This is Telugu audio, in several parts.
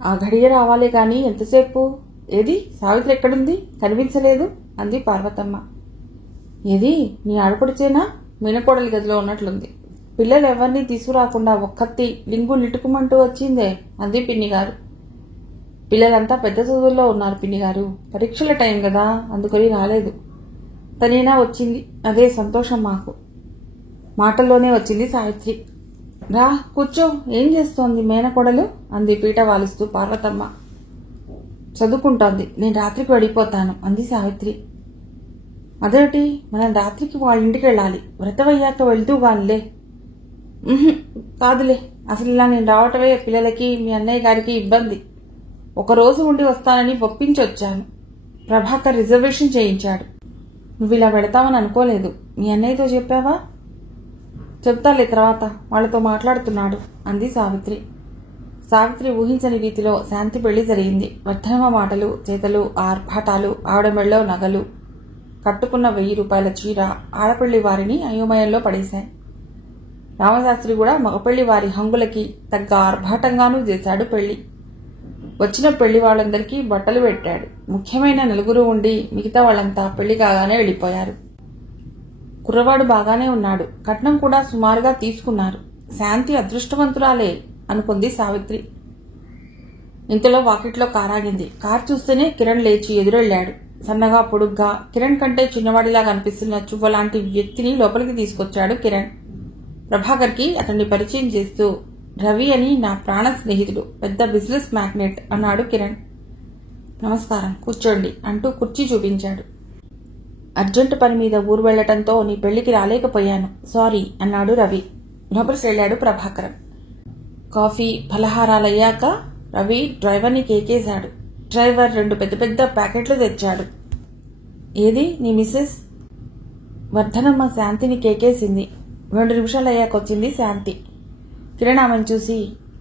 ఆ ఘడియ రావాలే గాని ఎంతసేపు? ఏది సావిత్రి ఎక్కడుంది? కనిపించలేదు అంది పార్వతమ్మ. ఏది నీ ఆడపడిచేనా? మీనకోడలి గదిలో ఉన్నట్లుంది. పిల్లలు ఎవరినీ తీసుకురాకుండా ఒక్కత్తి లింగు నిటుకుమంటూ వచ్చిందే అంది పిన్నిగారు. పిల్లలంతా పెద్ద చదువుల్లో ఉన్నారు పిన్నిగారు. పరీక్షల టైం కదా, అందుకని రాలేదు. తనేనా వచ్చింది, అదే సంతోషం మాకు. మాటల్లోనే వచ్చింది సావిత్రి. రా కూర్చో, ఏం చేస్తోంది మేనకోడలు అంది పీట వాలిస్తూ పార్వతమ్మ. చదువుకుంటోంది, నేను రాత్రికి వెళ్ళిపోతాను అంది సావిత్రి. అదేటి, మనం రాత్రికి వాళ్ళ ఇంటికి వెళ్ళాలి, వ్రతమయ్యాక వెళ్తూ గానిలే. కాదులే, అసలు ఇలా నేను రావటమే పిల్లలకి మీ అన్నయ్య గారికి ఇబ్బంది. ఒకరోజు ఉండి వస్తానని ఒప్పించొచ్చాను. ప్రభాకర్ రిజర్వేషన్ చేయించాడు. నువ్వు ఇలా పెడతావని అనుకోలేదు. మీ అన్నయ్యతో చెప్పావా? చెప్తాలే తర్వాత, వాళ్ళతో మాట్లాడుతున్నాడు అంది సావిత్రి. సావిత్రి ఊహించని రీతిలో శాంతి పెళ్లి జరిగింది. వర్ధనమ్మ మాటలు, చేతలు, ఆర్భాటాలు, ఆవిడ మెళ్ళో నగలు, కట్టుకున్న 1000 రూపాయల చీర ఆడపల్లి వారిని అయోమయంలో పడేశాయి. రామశాస్త్రి కూడా మగపెళ్లి వారి హంగులకి తగ్గ ఆర్భాటంగానూ చేశాడు పెళ్లి. వచ్చిన పెళ్లి వాళ్ళందరికీ బట్టలు పెట్టాడు. ముఖ్యమైన 4 ఉండి మిగతా వాళ్ళంతా పెళ్లి కాగానే వెళ్ళిపోయారు. కుర్రవాడు బాగానే ఉన్నాడు. కట్నం కూడా సుమారుగా తీసుకున్నారు. శాంతి అదృష్టవంతురాలే అనుకుంది సావిత్రి. ఇంతలో వాకిట్లో కారాగింది. కారు చూస్తేనే కిరణ్ లేచి ఎదురెళ్లాడు. సన్నగా పొడుగ్గా, కిరణ్ కంటే చిన్నవాడిలా కనిపిస్తున్న చువ్వలాంటి వ్యక్తిని లోపలికి తీసుకొచ్చాడు కిరణ్. ప్రభాకర్కి అతన్ని పరిచయం చేస్తూ, రవి అని నా ప్రాణ స్నేహితుడు, పెద్ద బిజినెస్ మ్యాగ్నెట్ అన్నాడు కిరణ్. నమస్కారం, కూర్చోండి అంటూ కుర్చీ చూపించాడు. అర్జెంటు పని మీద ఊరు వెళ్లటంతో నీ పెళ్లికి రాలేకపోయాను, సారీ అన్నాడు రవి. లోపలికి వెళ్లాడు ప్రభాకరం. కాఫీ ఫలహారాలయ్యాక రవి డ్రైవర్ని కేకేశాడు. డ్రైవర్ 2 పెద్ద పెద్ద ప్యాకెట్లు తెచ్చాడు. ఏది నీ మిస్సెస్? వర్ధనమ్మ శాంతిని కేకేసింది. 2 నిమిషాలయ్యాకొచ్చింది శాంతి. కిరణ్ ఆమెను చూసి,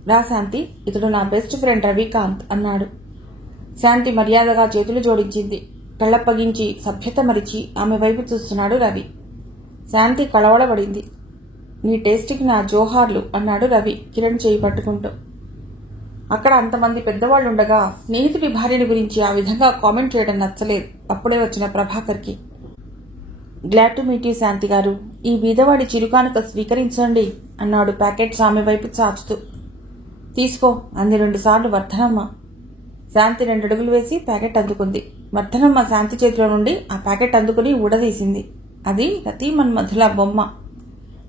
రా శాంతి, ఇతడు నా బెస్ట్ ఫ్రెండ్ రవికాంత్ అన్నాడు. శాంతి మర్యాదగా చేతులు జోడించింది. కళ్ళప్పగించి సభ్యత మరిచి ఆమె వైపు చూస్తున్నాడు రవి. శాంతి కళవడబడింది. నీ టేస్ట్కి నా జోహార్లు అన్నాడు రవి కిరణ్ చేయి పట్టుకుంటూ. అక్కడ అంతమంది పెద్దవాళ్లుండగా స్నేహితుడి భార్యని గురించి ఆ విధంగా కామెంట్ చేయడం నచ్చలేదు అప్పుడే వచ్చిన ప్రభాకర్కి. గ్లాడ్ టు మీట్ యూ శాంతి గారు, ఈ బీదవాడి చిరుకానుక స్వీకరించండి అన్నాడు ప్యాకెట్స్ ఆమె వైపు చాచుతూ. తీసుకో అంది 2 సార్లు వర్ధనమ్మ. శాంతి 2 అడుగులు వేసి ప్యాకెట్ అందుకుంది. వర్ధనమ్మ శాంతి చేతిలో నుండి ఆ ప్యాకెట్ అందుకుని ఊడదీసింది. అది రతీమన్మధుల బొమ్మ.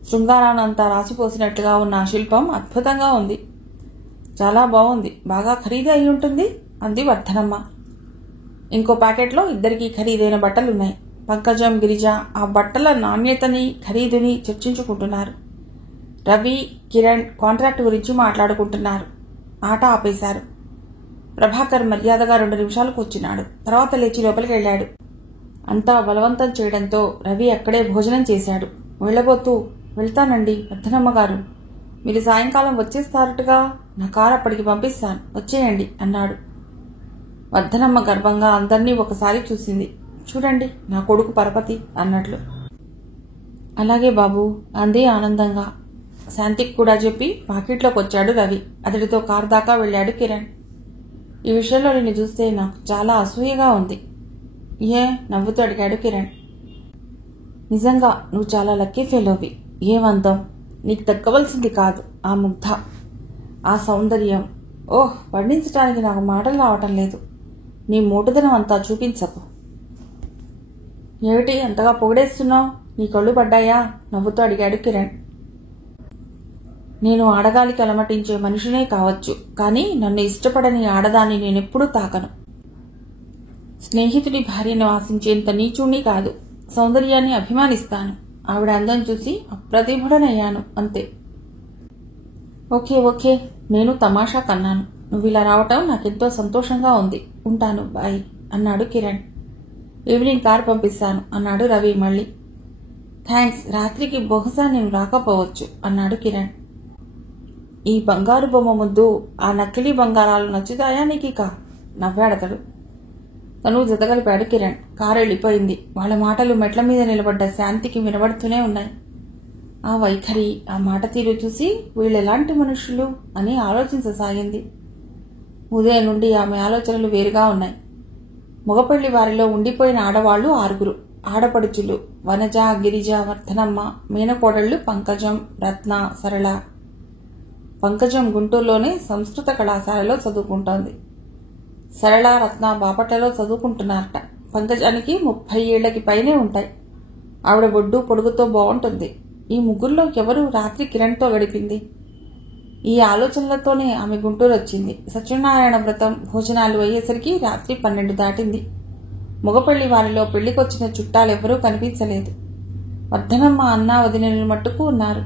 శృంగారానంతా రాసిపోసినట్లుగా ఉన్న ఆ శిల్పం అద్భుతంగా ఉంది. చాలా బాగుంది, బాగా ఖరీదే అయి ఉంటుంది అంది వర్ధనమ్మ. ఇంకో ప్యాకెట్లో ఇద్దరికీ ఖరీదైన బట్టలున్నాయి. పంకజం, గిరిజ ఆ బట్టల నాణ్యతని ఖరీదుని చర్చించుకుంటున్నారు. రవి, కిరణ్ కాంట్రాక్ట్ గురించి మాట్లాడుకుంటున్నారు. ఆట ఆపేశారు. ప్రభాకర్ మర్యాదగా 2 నిమిషాలు కూర్చున్నాడు. తర్వాత లేచి లోపలికి వెళ్లాడు. అంతా బలవంతం చేయడంతో రవి అక్కడే భోజనం చేశాడు. వెళ్లబోతూ, వెళ్తానండి వర్ధనమ్మ గారు, మీరు సాయంకాలం వచ్చేస్తారటగా, నా కారు అప్పటికి పంపిస్తాను, వచ్చేయండి అన్నాడు. వర్ధనమ్మ గర్వంగా అందర్నీ ఒకసారి చూసింది. చూడండి నా కొడుకు పరపతి అన్నట్లు. అలాగే బాబు అంది ఆనందంగా. శాంతికి కూడా చెప్పి వాకిట్లోకి వచ్చాడు రవి. అతడితో కారు దాకా వెళ్లాడు కిరణ్. ఈ విషయంలో నిన్ను చూస్తే నాకు చాలా అసూయగా ఉంది. ఏ నవ్వుతూ అడిగాడు కిరణ్. నిజంగా నువ్వు చాలా లక్కీ ఫెలోవి. ఏమందం, నీకు దక్కవలసింది కాదు ఆ ముగ్ధ, ఆ సౌందర్యం. ఓహ్, వర్ణించడానికి నాకు మాటలు రావటం లేదు. నీ మూటదనం అంతా చూపించకు. ఏమిటి అంతగా పొగిడేస్తున్నావు? నీ కళ్ళు పడ్డాయా? నవ్వుతూ అడిగాడు కిరణ్. నేను ఆడగాలికి అలమటించే మనిషినే కావచ్చు, కానీ నన్ను ఇష్టపడని ఆడదాన్ని నేనెప్పుడూ తాకను. స్నేహితుడి భార్యను ఆశించేంత నీచుణ్ణి కాదు. సౌందర్యాన్ని అభిమానిస్తాను. ఆవిడ అందం చూసి అప్రతిభుడనయ్యాను అంతే. ఓకే ఓకే, నేను తమాషా కన్నాను. నువ్వు ఇలా రావటం నాకెంతో సంతోషంగా ఉంది. ఉంటాను, బాయ్ అన్నాడు కిరణ్. ఈవినింగ్ కారు పంపిస్తాను అన్నాడు రవి మళ్ళీ. థ్యాంక్స్, రాత్రికి బహుశా నేను రాకపోవచ్చు అన్నాడు కిరణ్. ఈ బంగారు బొమ్మ ముందు ఆ నకిలీ బంగారాలు నచ్చుతాయా నీకిక? నవ్వాడతడు. తను జతగలిపాడు కిరణ్. కారు వెళ్ళిపోయింది. వాళ్ళ మాటలు మెట్ల మీద నిలబడ్డ శాంతికి వినబడుతూనే ఉన్నాయి. ఆ వైఖరి, ఆ మాట తీరు చూసి వీళ్ళెలాంటి మనుషులు అని ఆలోచించసాగింది. ఉదయం నుండి ఆమె ఆలోచనలు వేరుగా ఉన్నాయి. మగపెళ్లి వారిలో ఉండిపోయిన ఆడవాళ్లు 6. ఆడపడుచులు వనజ, గిరిజ, వర్ధనమ్మ. మేనకోడళ్లు పంకజం, రత్న, సరళ. పంకజం గుంటూరులోనే సంస్కృత కళాశాలలో చదువుకుంటోంది. సరళ, రత్న బాపట్లలో చదువుకుంటున్నారట. పంకజానికి 30 ఏళ్లకి పైనే ఉంటాయి. ఆవిడ బొడ్డు పొడుగుతో బాగుంటుంది. ఈ ముగ్గురులో ఎవరు రాత్రి కిరణ్తో గడిపింది? ఈ ఆలోచనలతోనే ఆమె గుంటూరు వచ్చింది. సత్యనారాయణ వ్రతం భోజనాలు అయ్యేసరికి రాత్రి 12 దాటింది. మగపెళ్లి వారిలో పెళ్లికొచ్చిన చుట్టాలెవ్వరూ కనిపించలేదు. వర్ధనమ్మ, అన్న, వదినలు మట్టుకు ఉన్నారు.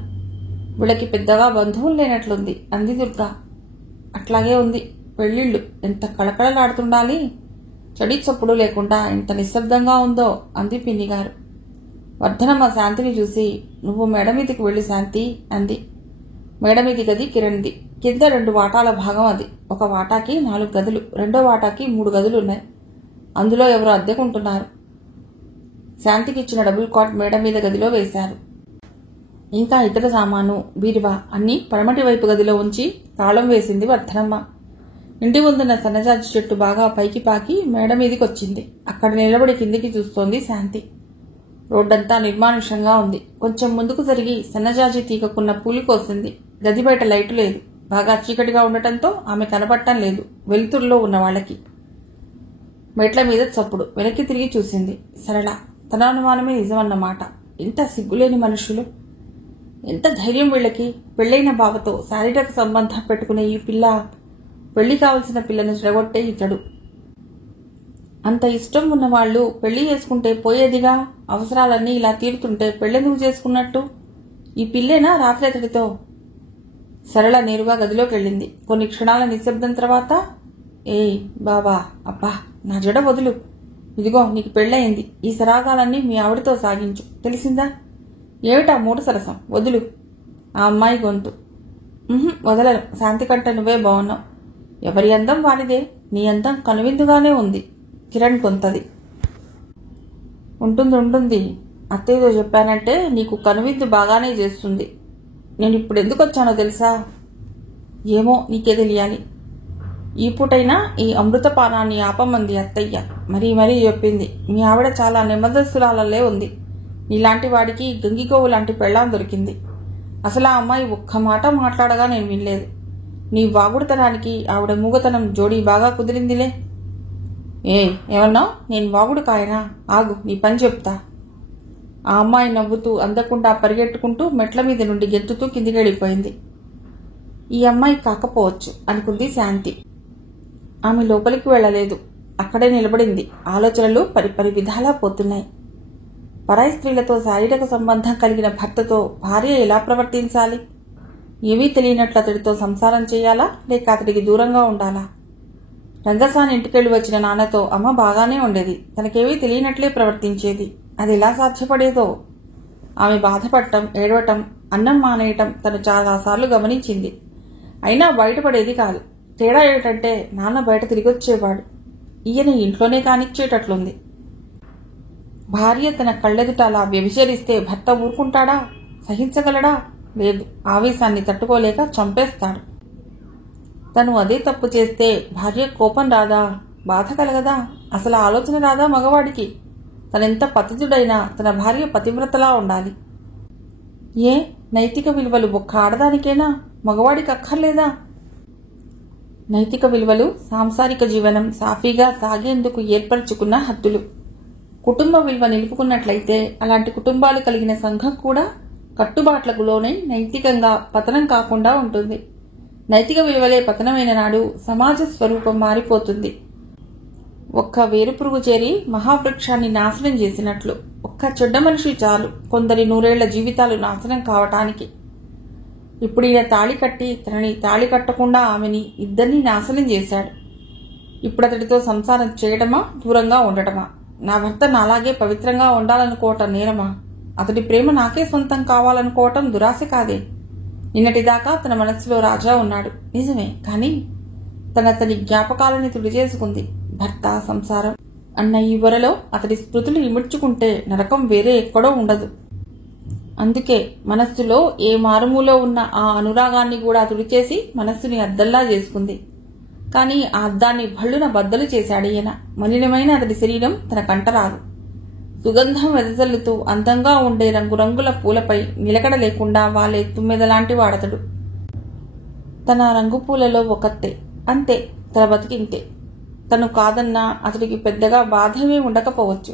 వీళ్ళకి పెద్దగా బంధువులు లేనట్లుంది అంది దుర్గా. అట్లాగే ఉంది. పెళ్లిళ్ళు ఎంత కళకళలాడుతుండాలి. చడి చప్పుడు లేకుండా ఎంత నిశ్శబ్దంగా ఉందో అంది పిన్నిగారు. వర్ధనమ్మ శాంతిని చూసి, నువ్వు మేడ మీదికి వెళ్ళు శాంతి అంది. మేడమీది గది కిరణ్ది. కింద 2 వాటాల భాగం అది. ఒక వాటాకి 4 గదులు, రెండో వాటాకి 3 గదులున్నాయి. అందులో ఎవరో అద్దెకుంటున్నారు. శాంతికి ఇచ్చిన డబుల్ కాట్ మేడ మీద గదిలో వేశారు. ఇంకా ఇతర సామాను, బీరువా అన్నీ పడమటి వైపు గదిలో ఉంచి తాళం వేసింది వర్ధనమ్మ. ఇంటి ముందున్న సన్నజాజి చెట్టు బాగా పైకి పాకి మేడ మీదికొచ్చింది. అక్కడ నిలబడి కిందికి చూస్తోంది శాంతి. రోడ్డంతా నిర్మానుష్యంగా ఉంది. కొంచెం ముందుకు జరిగి సన్నజాజి తీగకున్న పూలు కోసింది. గది బయట లైటు లేదు. బాగా చీకటిగా ఉండటంతో ఆమె కనపడటం లేదు వెలుతురులో ఉన్న వాళ్ళకి. మెట్ల మీద చప్పుడు. వెనక్కి తిరిగి చూసింది సరళ. తన అనుమానమే నిజమన్నమాట. ఎంత సిగ్గులేని మనుషులు! ఎంత ధైర్యం వీళ్ళకి! పెళ్లైన బావతో శారీరక సంబంధం పెట్టుకునే ఈ పిల్ల, పెళ్లి కావలసిన పిల్లను చెడగొట్టే ఇతడు. అంత ఇష్టం ఉన్నవాళ్లు పెళ్లి చేసుకుంటే పోయేదిగా. అవసరాలన్నీ ఇలా తీరుతుంటే పెళ్లెందుకు చేసుకున్నట్టు? ఈ పిల్లేనా రాత్రి అతడితో? సరళ నేరుగా గదిలోకి వెళ్ళింది. కొన్ని క్షణాల నిశ్శబ్దం తర్వాత, ఏయ్ బాబా, అబ్బా నా జడ వదులు. ఇదిగో నీకు పెళ్ళయింది. ఈ సరాగాలన్నీ మీ ఆవిడతో సాగించు, తెలిసిందా? ఏమిటా మూడు సరసం? వదులు. ఆ అమ్మాయి గొంతు. వదలను. శాంతి కంటే నువ్వే బాగున్నావు. ఎవరి అందం వానిదే. నీ అందం కనువిందుగానే ఉంది. కిరణ్ గొంతది. ఉంటుంది. అత్తయ్యతో చెప్పానంటే నీకు కనువిందు బాగానే చేస్తుంది. నేను ఇప్పుడు ఎందుకు వచ్చానో తెలుసా? ఏమో నీకే తెలియాలి. ఈ పూటైనా ఈ అమృతపానాన్ని ఆపమంది అత్తయ్య. మరీ చెప్పింది. మీ ఆవిడ చాలా నెమ్మదస్తురాలే ఉంది. నీలాంటి వాడికి గంగిగోవు లాంటి పెళ్ళాం దొరికింది. అసలు ఆ అమ్మాయి ఒక్క మాట మాట్లాడగా నేను వినలేదు. నీ వాగుడుతనానికి ఆవిడ మూగతనం జోడీ బాగా కుదిరిందిలే. ఏమన్నావు? నేను వాగుడు కాయనా? ఆగు, నీ పని చెప్తా. ఆ అమ్మాయి నవ్వుతూ అందకుండా పరిగెట్టుకుంటూ మెట్ల మీద నుండి గెంతుతూ కిందికి వెళ్ళిపోయింది. ఈ అమ్మాయి కాకపోవచ్చు అనుకుంది శాంతి. ఆమె లోపలికి వెళ్లలేదు. అక్కడే నిలబడింది. ఆలోచనలు పరిపరి విధాలా పోతున్నాయి. పరాయి స్త్రీలతో శారీరక సంబంధం కలిగిన భర్తతో భార్య ఎలా ప్రవర్తించాలి? ఏమీ తెలియనట్లు అతడితో సంసారం చేయాలా, లేక అతడికి దూరంగా ఉండాలా? రంగసాని ఇంటికెళ్లి వచ్చిన నాన్నతో అమ్మ బాగానే ఉండేది. తనకేమీ తెలియనట్లే ప్రవర్తించేది. అది ఎలా సాధ్యపడేదో? ఆమె బాధపడటం, ఏడవటం, అన్నం మానేయటం తను చాలాసార్లు గమనించింది. అయినా బయటపడేది కాదు. తేడా ఏమిటంటే నాన్న బయట తిరిగొచ్చేవాడు. ఈయన ఇంట్లోనే కానిచ్చేటట్లుంది. భార్య తన కళ్ళెదుట అలా వ్యభిచరిస్తే భర్త ఊరుకుంటాడా? సహించగలడా? లేదు. ఆవేశాన్ని తట్టుకోలేక చంపేస్తాడు. తను అదే తప్పు చేస్తే భార్య కోపం రాదా? బాధ కలగదా? అసలు ఆలోచన రాదా మగవాడికి? తనెంత పతితుడైనా తన భార్య పతివ్రతలా ఉండాలి. నైతిక విలువలు ఒక్క ఆడదానికేనా? మగవాడికి అక్కర్లేదా? నైతిక విలువలు సాంసారిక జీవనం సాఫీగా సాగేందుకు ఏర్పరచుకున్న హద్దులు. కుటుంబ విలువ నిలుపుకున్నట్లయితే అలాంటి కుటుంబాలు కలిగిన సంఘం కూడా కట్టుబాట్లకు లోనై నైతికంగా పతనం కాకుండా ఉంటుంది. నైతిక విలువలే పతనమైన నాడు సమాజ స్వరూపం మారిపోతుంది. ఒక్క వేరుపురుగు చేరి మహావృక్షాన్ని నాశనం చేసినట్లు. ఒక్క చెడ్డ మనిషి చాలు కొందరి 100 ఏళ్ల జీవితాలు నాశనం కావటానికి. ఇప్పుడు ఈయన తాళి కట్టి తనని తాళి కట్టకుండా ఆమెని ఇద్దరినీ నాశనం చేశాడు. ఇప్పుడు అతడితో సంసారం చేయడమా, దూరంగా ఉండటమా? నా భర్త నాలాగే పవిత్రంగా ఉండాలనుకోవటం నేరమా? అతడి ప్రేమ నాకే సొంతం కావాలనుకోవటం దురాశ కాదే? నిన్నటిదాకా తన మనస్సులో రాజా ఉన్నాడు నిజమే, కానీ తనతని జ్ఞాపకాలని తుడిచేసుకుంది. భర్త, సంసారం అన్న ఈ వరలో అతడి స్మృతులు ఇముడ్చుకుంటే నరకం వేరే ఎక్కడో ఉండదు. అందుకే మనస్సులో ఏ మారుమూలో ఉన్న ఆ అనురాగాన్ని కూడా తుడిచేసి మనస్సుని అద్దల్లా చేసుకుంది. కాని ఆ అద్దాన్ని భళ్ళున బద్దలు చేశాడు ఈయన. మలినమైన అతడి శరీరం తన కంటరాదు. సుగంధం వెదజల్లుతూ అందంగా ఉండే రంగురంగుల పూలపై నిలకడ లేకుండా వాలే తుమ్మెదలాంటి వాడతడు. తన రంగు పూలలో ఒకతే, అంతే, తన బతికింతే. తను కాదన్నా అతడికి పెద్దగా బాధమే ఉండకపోవచ్చు.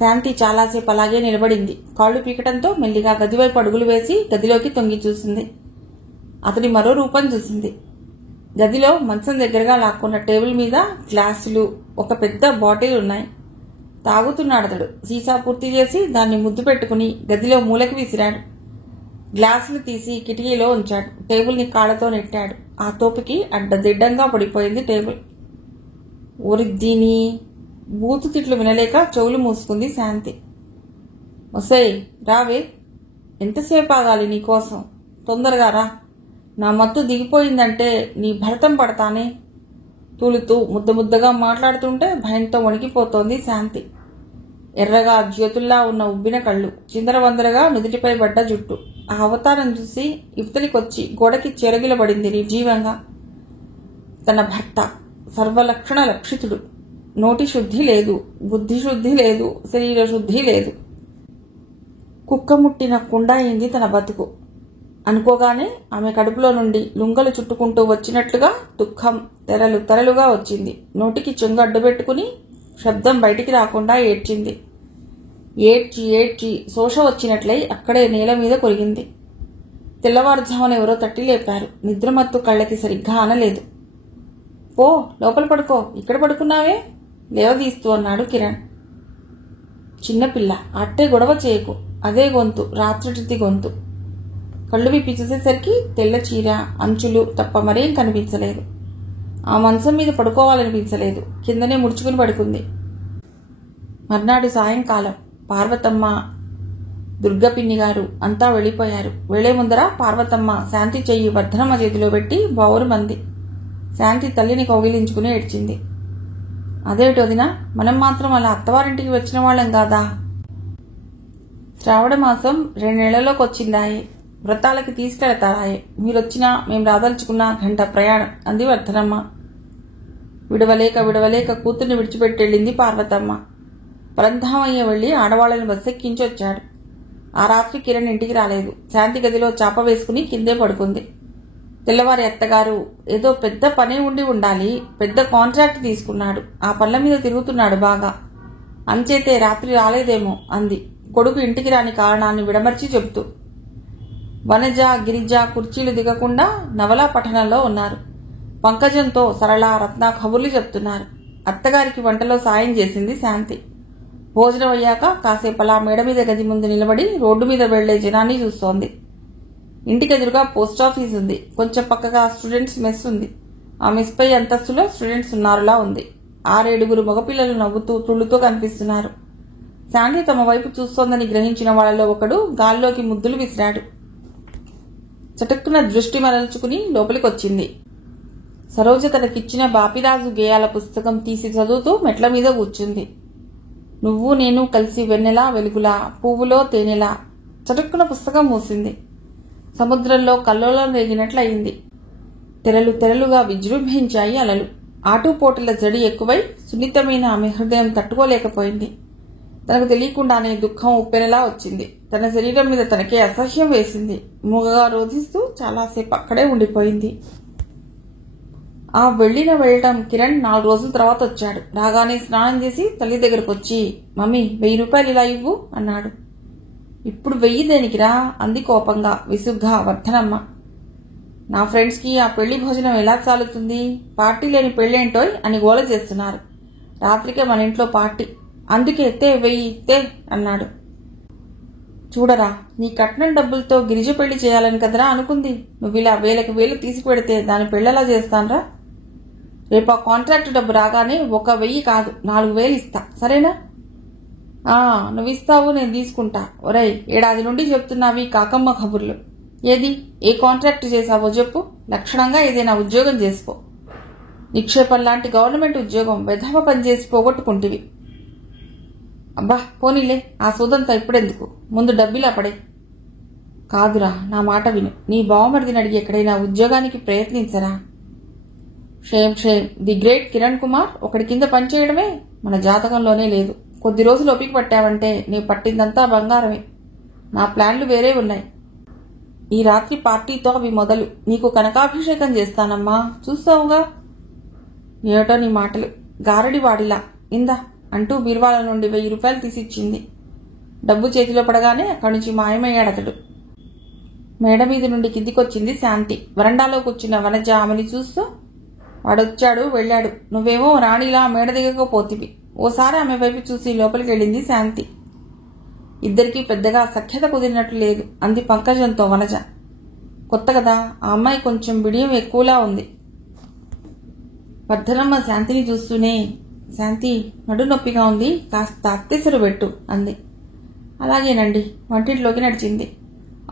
శాంతి చాలాసేపు అలాగే నిలబడింది. కాళ్ళు పీకటంతో మెల్లిగా గదివైపు అడుగులు వేసి గదిలోకి తొంగి చూసింది. అతడి మరో రూపం చూసింది. గదిలో మంచం దగ్గరగా లాక్కున్న టేబుల్ మీద గ్లాసులు, ఒక పెద్ద బాటిల్ ఉన్నాయి. తాగుతున్నాడు అతడు. సీసా పూర్తి చేసి దాన్ని ముద్దు పెట్టుకుని గదిలో మూలకి విసిరాడు. గ్లాసులు తీసి కిటికీలో ఉంచాడు. టేబుల్ని కాళ్లతో నెట్టాడు. ఆ తోపుకి అడ్డదిడ్డంగా పడిపోయింది టేబుల్. ఓరిద్దీని! బూతు తిట్లు వినలేక చెవులు మూసుకుంది శాంతి. ఒసేయ్ రావే, ఎంతసేపు ఆగాలి నీకోసం? తొందరగా రా, నా మత్తు దిగిపోయిందంటే నీ భరతం పడతానే. తూలుతూ ముద్దగా మాట్లాడుతుంటే భయంతో వణికిపోతోంది శాంతి. ఎర్రగా జ్యోతుల్లా ఉన్న ఉబ్బిన కళ్ళు, చిందరవందరగా నుదుటిపై పడ్డ జుట్టు. ఆ అవతారం చూసి ఇవతలికొచ్చి గోడకి చెరగిలబడింది నిర్జీవంగా. తన భర్త సర్వలక్షణ లక్షితుడు. నోటి శుద్ధి లేదు, బుద్ధి శుద్ధి లేదు, శరీర శుద్ధి లేదు. కుక్క ముట్టిన కుండ అయింది తన బతుకు. అనుకోగానే ఆమె కడుపులో నుండి లుంగలు చుట్టుకుంటూ వచ్చినట్లుగా దుఃఖం తెరలు తెరలుగా వచ్చింది. నోటికి చెంగు అడ్డుపెట్టుకుని శబ్దం బయటికి రాకుండా ఏడ్చింది. ఏడ్చి శోష వచ్చినట్లయి అక్కడే నేల మీద కొరిగింది. తెల్లవారుజామున ఎవరో తట్టి లేపారు. నిద్రమత్తు కళ్ళకి సరిగ్గా ఆనలేదు. పో లోపల పడుకో, ఇక్కడ పడుకున్నావే, లేవదీస్తూ అన్నాడు కిరణ్. చిన్నపిల్ల, అట్టే గొడవ చేయకు. అదే గొంతు, రాత్రిటి గొంతు. కళ్ళు విప్పి చూసేసరికి తెల్ల చీర, అంచులు తప్ప మరేం కనిపించలేదు. ఆ మంచం మీద పడుకోవాలనిపించలేదు. కిందనే ముడుచుకుని పడుకుంది. మర్నాడు సాయంకాలం పార్వతమ్మ, దుర్గపిన్ని గారు అంతా వెళ్లిపోయారు. వెళ్లే ముందర పార్వతమ్మ శాంతి చెయ్యి వర్ధనమ్మ చేతిలో పెట్టి బావురుమంది. శాంతి తల్లిని కౌగిలించుకుని ఏడ్చింది. అదేమిటి వదిన, మనం మాత్రం అలా అత్తవారింటికి వచ్చిన వాళ్ళం కాదా? శ్రావణ మాసం 2 నెలల్లోకి వచ్చిందాయే. వ్రతాలకి తీసుకెళతారాయే. మీరొచ్చినా మేం రాదలుచుకున్నా గంట ప్రయాణం అంది వర్ధనమ్మ. విడవలేక కూతుర్ని విడిచిపెట్టెళ్ళింది పార్వతమ్మ. పరంధామయ్య వెళ్లి ఆడవాళ్లను బస్సెక్కించి వచ్చాడు. ఆ రాత్రి కిరణ్ ఇంటికి రాలేదు. శాంతి గదిలో చాప వేసుకుని కిందే పడుకుంది. తెల్లవారి అత్తగారు ఏదో పెద్ద పనే ఉండాలి, పెద్ద కాంట్రాక్ట్ తీసుకున్నాడు, ఆ పనుల మీద తిరుగుతున్నాడు బాగా, అంచేతే రాత్రి రాలేదేమో అంది కొడుకు ఇంటికి రాని కారణాన్ని విడమర్చి చెబుతూ. వనజ, గిరిజ కుర్చీలు దిగకుండా నవలా పఠనంలో ఉన్నారు. పంకజంతో సరళ, రత్న కబుర్లు చెప్తున్నారు. అత్తగారికి వంటలో సాయం చేసింది శాంతి. భోజనం అయ్యాక కాసేపలా మేడ మీద గది ముందు నిలబడి రోడ్డు మీద వెళ్లే జనాన్ని చూస్తోంది. ఇంటికెదురుగా పోస్టాఫీస్ ఉంది. కొంచెం పక్కగా స్టూడెంట్స్ మెస్ ఉంది. ఆ మెస్ పై అంతస్తులో స్టూడెంట్స్ ఉన్నారులా ఉంది. 6-7 మగపిల్లలు నవ్వుతూ తుళ్ళుతూ కనిపిస్తున్నారు. శాంతి తమ వైపు చూస్తోందని గ్రహించిన వాళ్లలో ఒకడు గాల్లోకి ముద్దులు విసిరాడు. చటుక్కున దృష్టి మరల్చుకుని లోపలికొచ్చింది. సరోజ తనకిచ్చిన బాపిరాజు గేయాల పుస్తకం తీసి చదువుతూ మెట్ల మీద కూర్చుంది. నువ్వు నేను కలిసి వెన్నెలా వెలుగులా, పువ్వులో తేనెలా. చటుక్కున పుస్తకం మూసింది. సముద్రంలో కల్లోలం రేగినట్లయింది. తెరలుగా విజృంభించాయి అలలు. ఆటుపోటుల జడి ఎక్కువై సున్నితమైన ఆమె హృదయం తట్టుకోలేకపోయింది. తనకు తెలియకుండానే దుఃఖం ఉప్పెనలా వచ్చింది. తన శరీరం మీద తనకే అసహ్యం వేసింది. మూగగా రోధిస్తూ చాలాసేపు అక్కడే ఉండిపోయింది. ఆ వెళ్ళటం కిరణ్ 4 రోజుల తర్వాత వచ్చాడు. రాగానే స్నానం చేసి తల్లి దగ్గరకు వచ్చి, మమ్మీ 1000 రూపాయలు ఇలా ఇవ్వు అన్నాడు. ఇప్పుడు 1000 దేనికిరా అంది కోపంగా, విసుగ్గా వర్ధనమ్మ. నా ఫ్రెండ్స్కి ఆ పెళ్లి భోజనం ఎలా చాలుతుంది? పార్టీ లేని పెళ్ళేంటోయ్ అని గోల చేస్తున్నారు. రాత్రికే మన ఇంట్లో పార్టీ, అందుకే 1000 అన్నాడు. చూడరా, నీ కట్నం డబ్బులతో గిరిజ పెళ్లి చేయాలని కదరా అనుకుంది. నువ్విలా 1000 తీసుకుపెడితే దాని పెళ్లెలా చేస్తాన్రా? రేపు ఆ కాంట్రాక్ట్ డబ్బు రాగానే 1000 కాదు 4000 ఇస్తా, సరేనా? నువ్విస్తావు, నేను తీసుకుంటా. ఒరేయ్, ఏడాది నుండి చెప్తున్నావి కాకమ్మ కబుర్లు. ఏది, ఏ కాంట్రాక్ట్ చేశావో చెప్పు. లక్షణంగా ఏదైనా ఉద్యోగం చేసుకో. నిక్షేపం లాంటి గవర్నమెంట్ ఉద్యోగం వెధవ పనిచేసి పోగొట్టుకుంటివి. అబ్బా పోనీలే, ఆ సూదంతా ఇప్పుడెందుకు, ముందు డబ్బిలా పడే. కాదురా, నా మాట విను. నీ బావమరిదిని అడిగి ఎక్కడైనా ఉద్యోగానికి ప్రయత్నించరా. Shame shame. The great Kiran Kumar ఒకటి కింద పనిచేయడమే మన జాతకంలోనే లేదు. కొద్ది రోజులు ఓపిక పట్టావంటే నీవు పట్టిందంతా బంగారమే. నా ప్లాన్లు వేరే ఉన్నాయి. ఈ రాత్రి పార్టీతో అవి మొదలు. నీకు కనకాభిషేకం చేస్తానమ్మా, చూస్తావుగా. ఏమిటో నీ మాటలు, గారడి వాడిలా. ఇందా అంటూ బీర్వాల నుండి 1000 రూపాయలు తీసిచ్చింది. డబ్బు చేతిలో పడగానే అక్కడి నుంచి మాయమయ్యాడతడు. మేడ మీద నుండి కిందికొచ్చింది శాంతి. వరండాలో కూర్చున్న వనజ ఆమెని చూస్తూ, వాడొచ్చాడు వెళ్ళాడు, నువ్వేమో రాణిలా మేడ దిగకపోతివి. ఓసారి ఆమె వైపు చూసి లోపలికి వెళ్ళింది శాంతి. ఇద్దరికీ పెద్దగా సఖ్యత కుదిరినట్లు లేదు అంది పంకజంతో వనజ. కొత్త కదా, ఆ అమ్మాయి కొంచెం బిడియం ఎక్కువలా ఉంది. వర్ధనమ్మ శాంతిని చూస్తూనే, శాంతి నడు నొప్పిగా ఉంది, కాస్త అత్తెసరు పెట్టు అంది. అలాగేనండి. వంటింట్లోకి నడిచింది.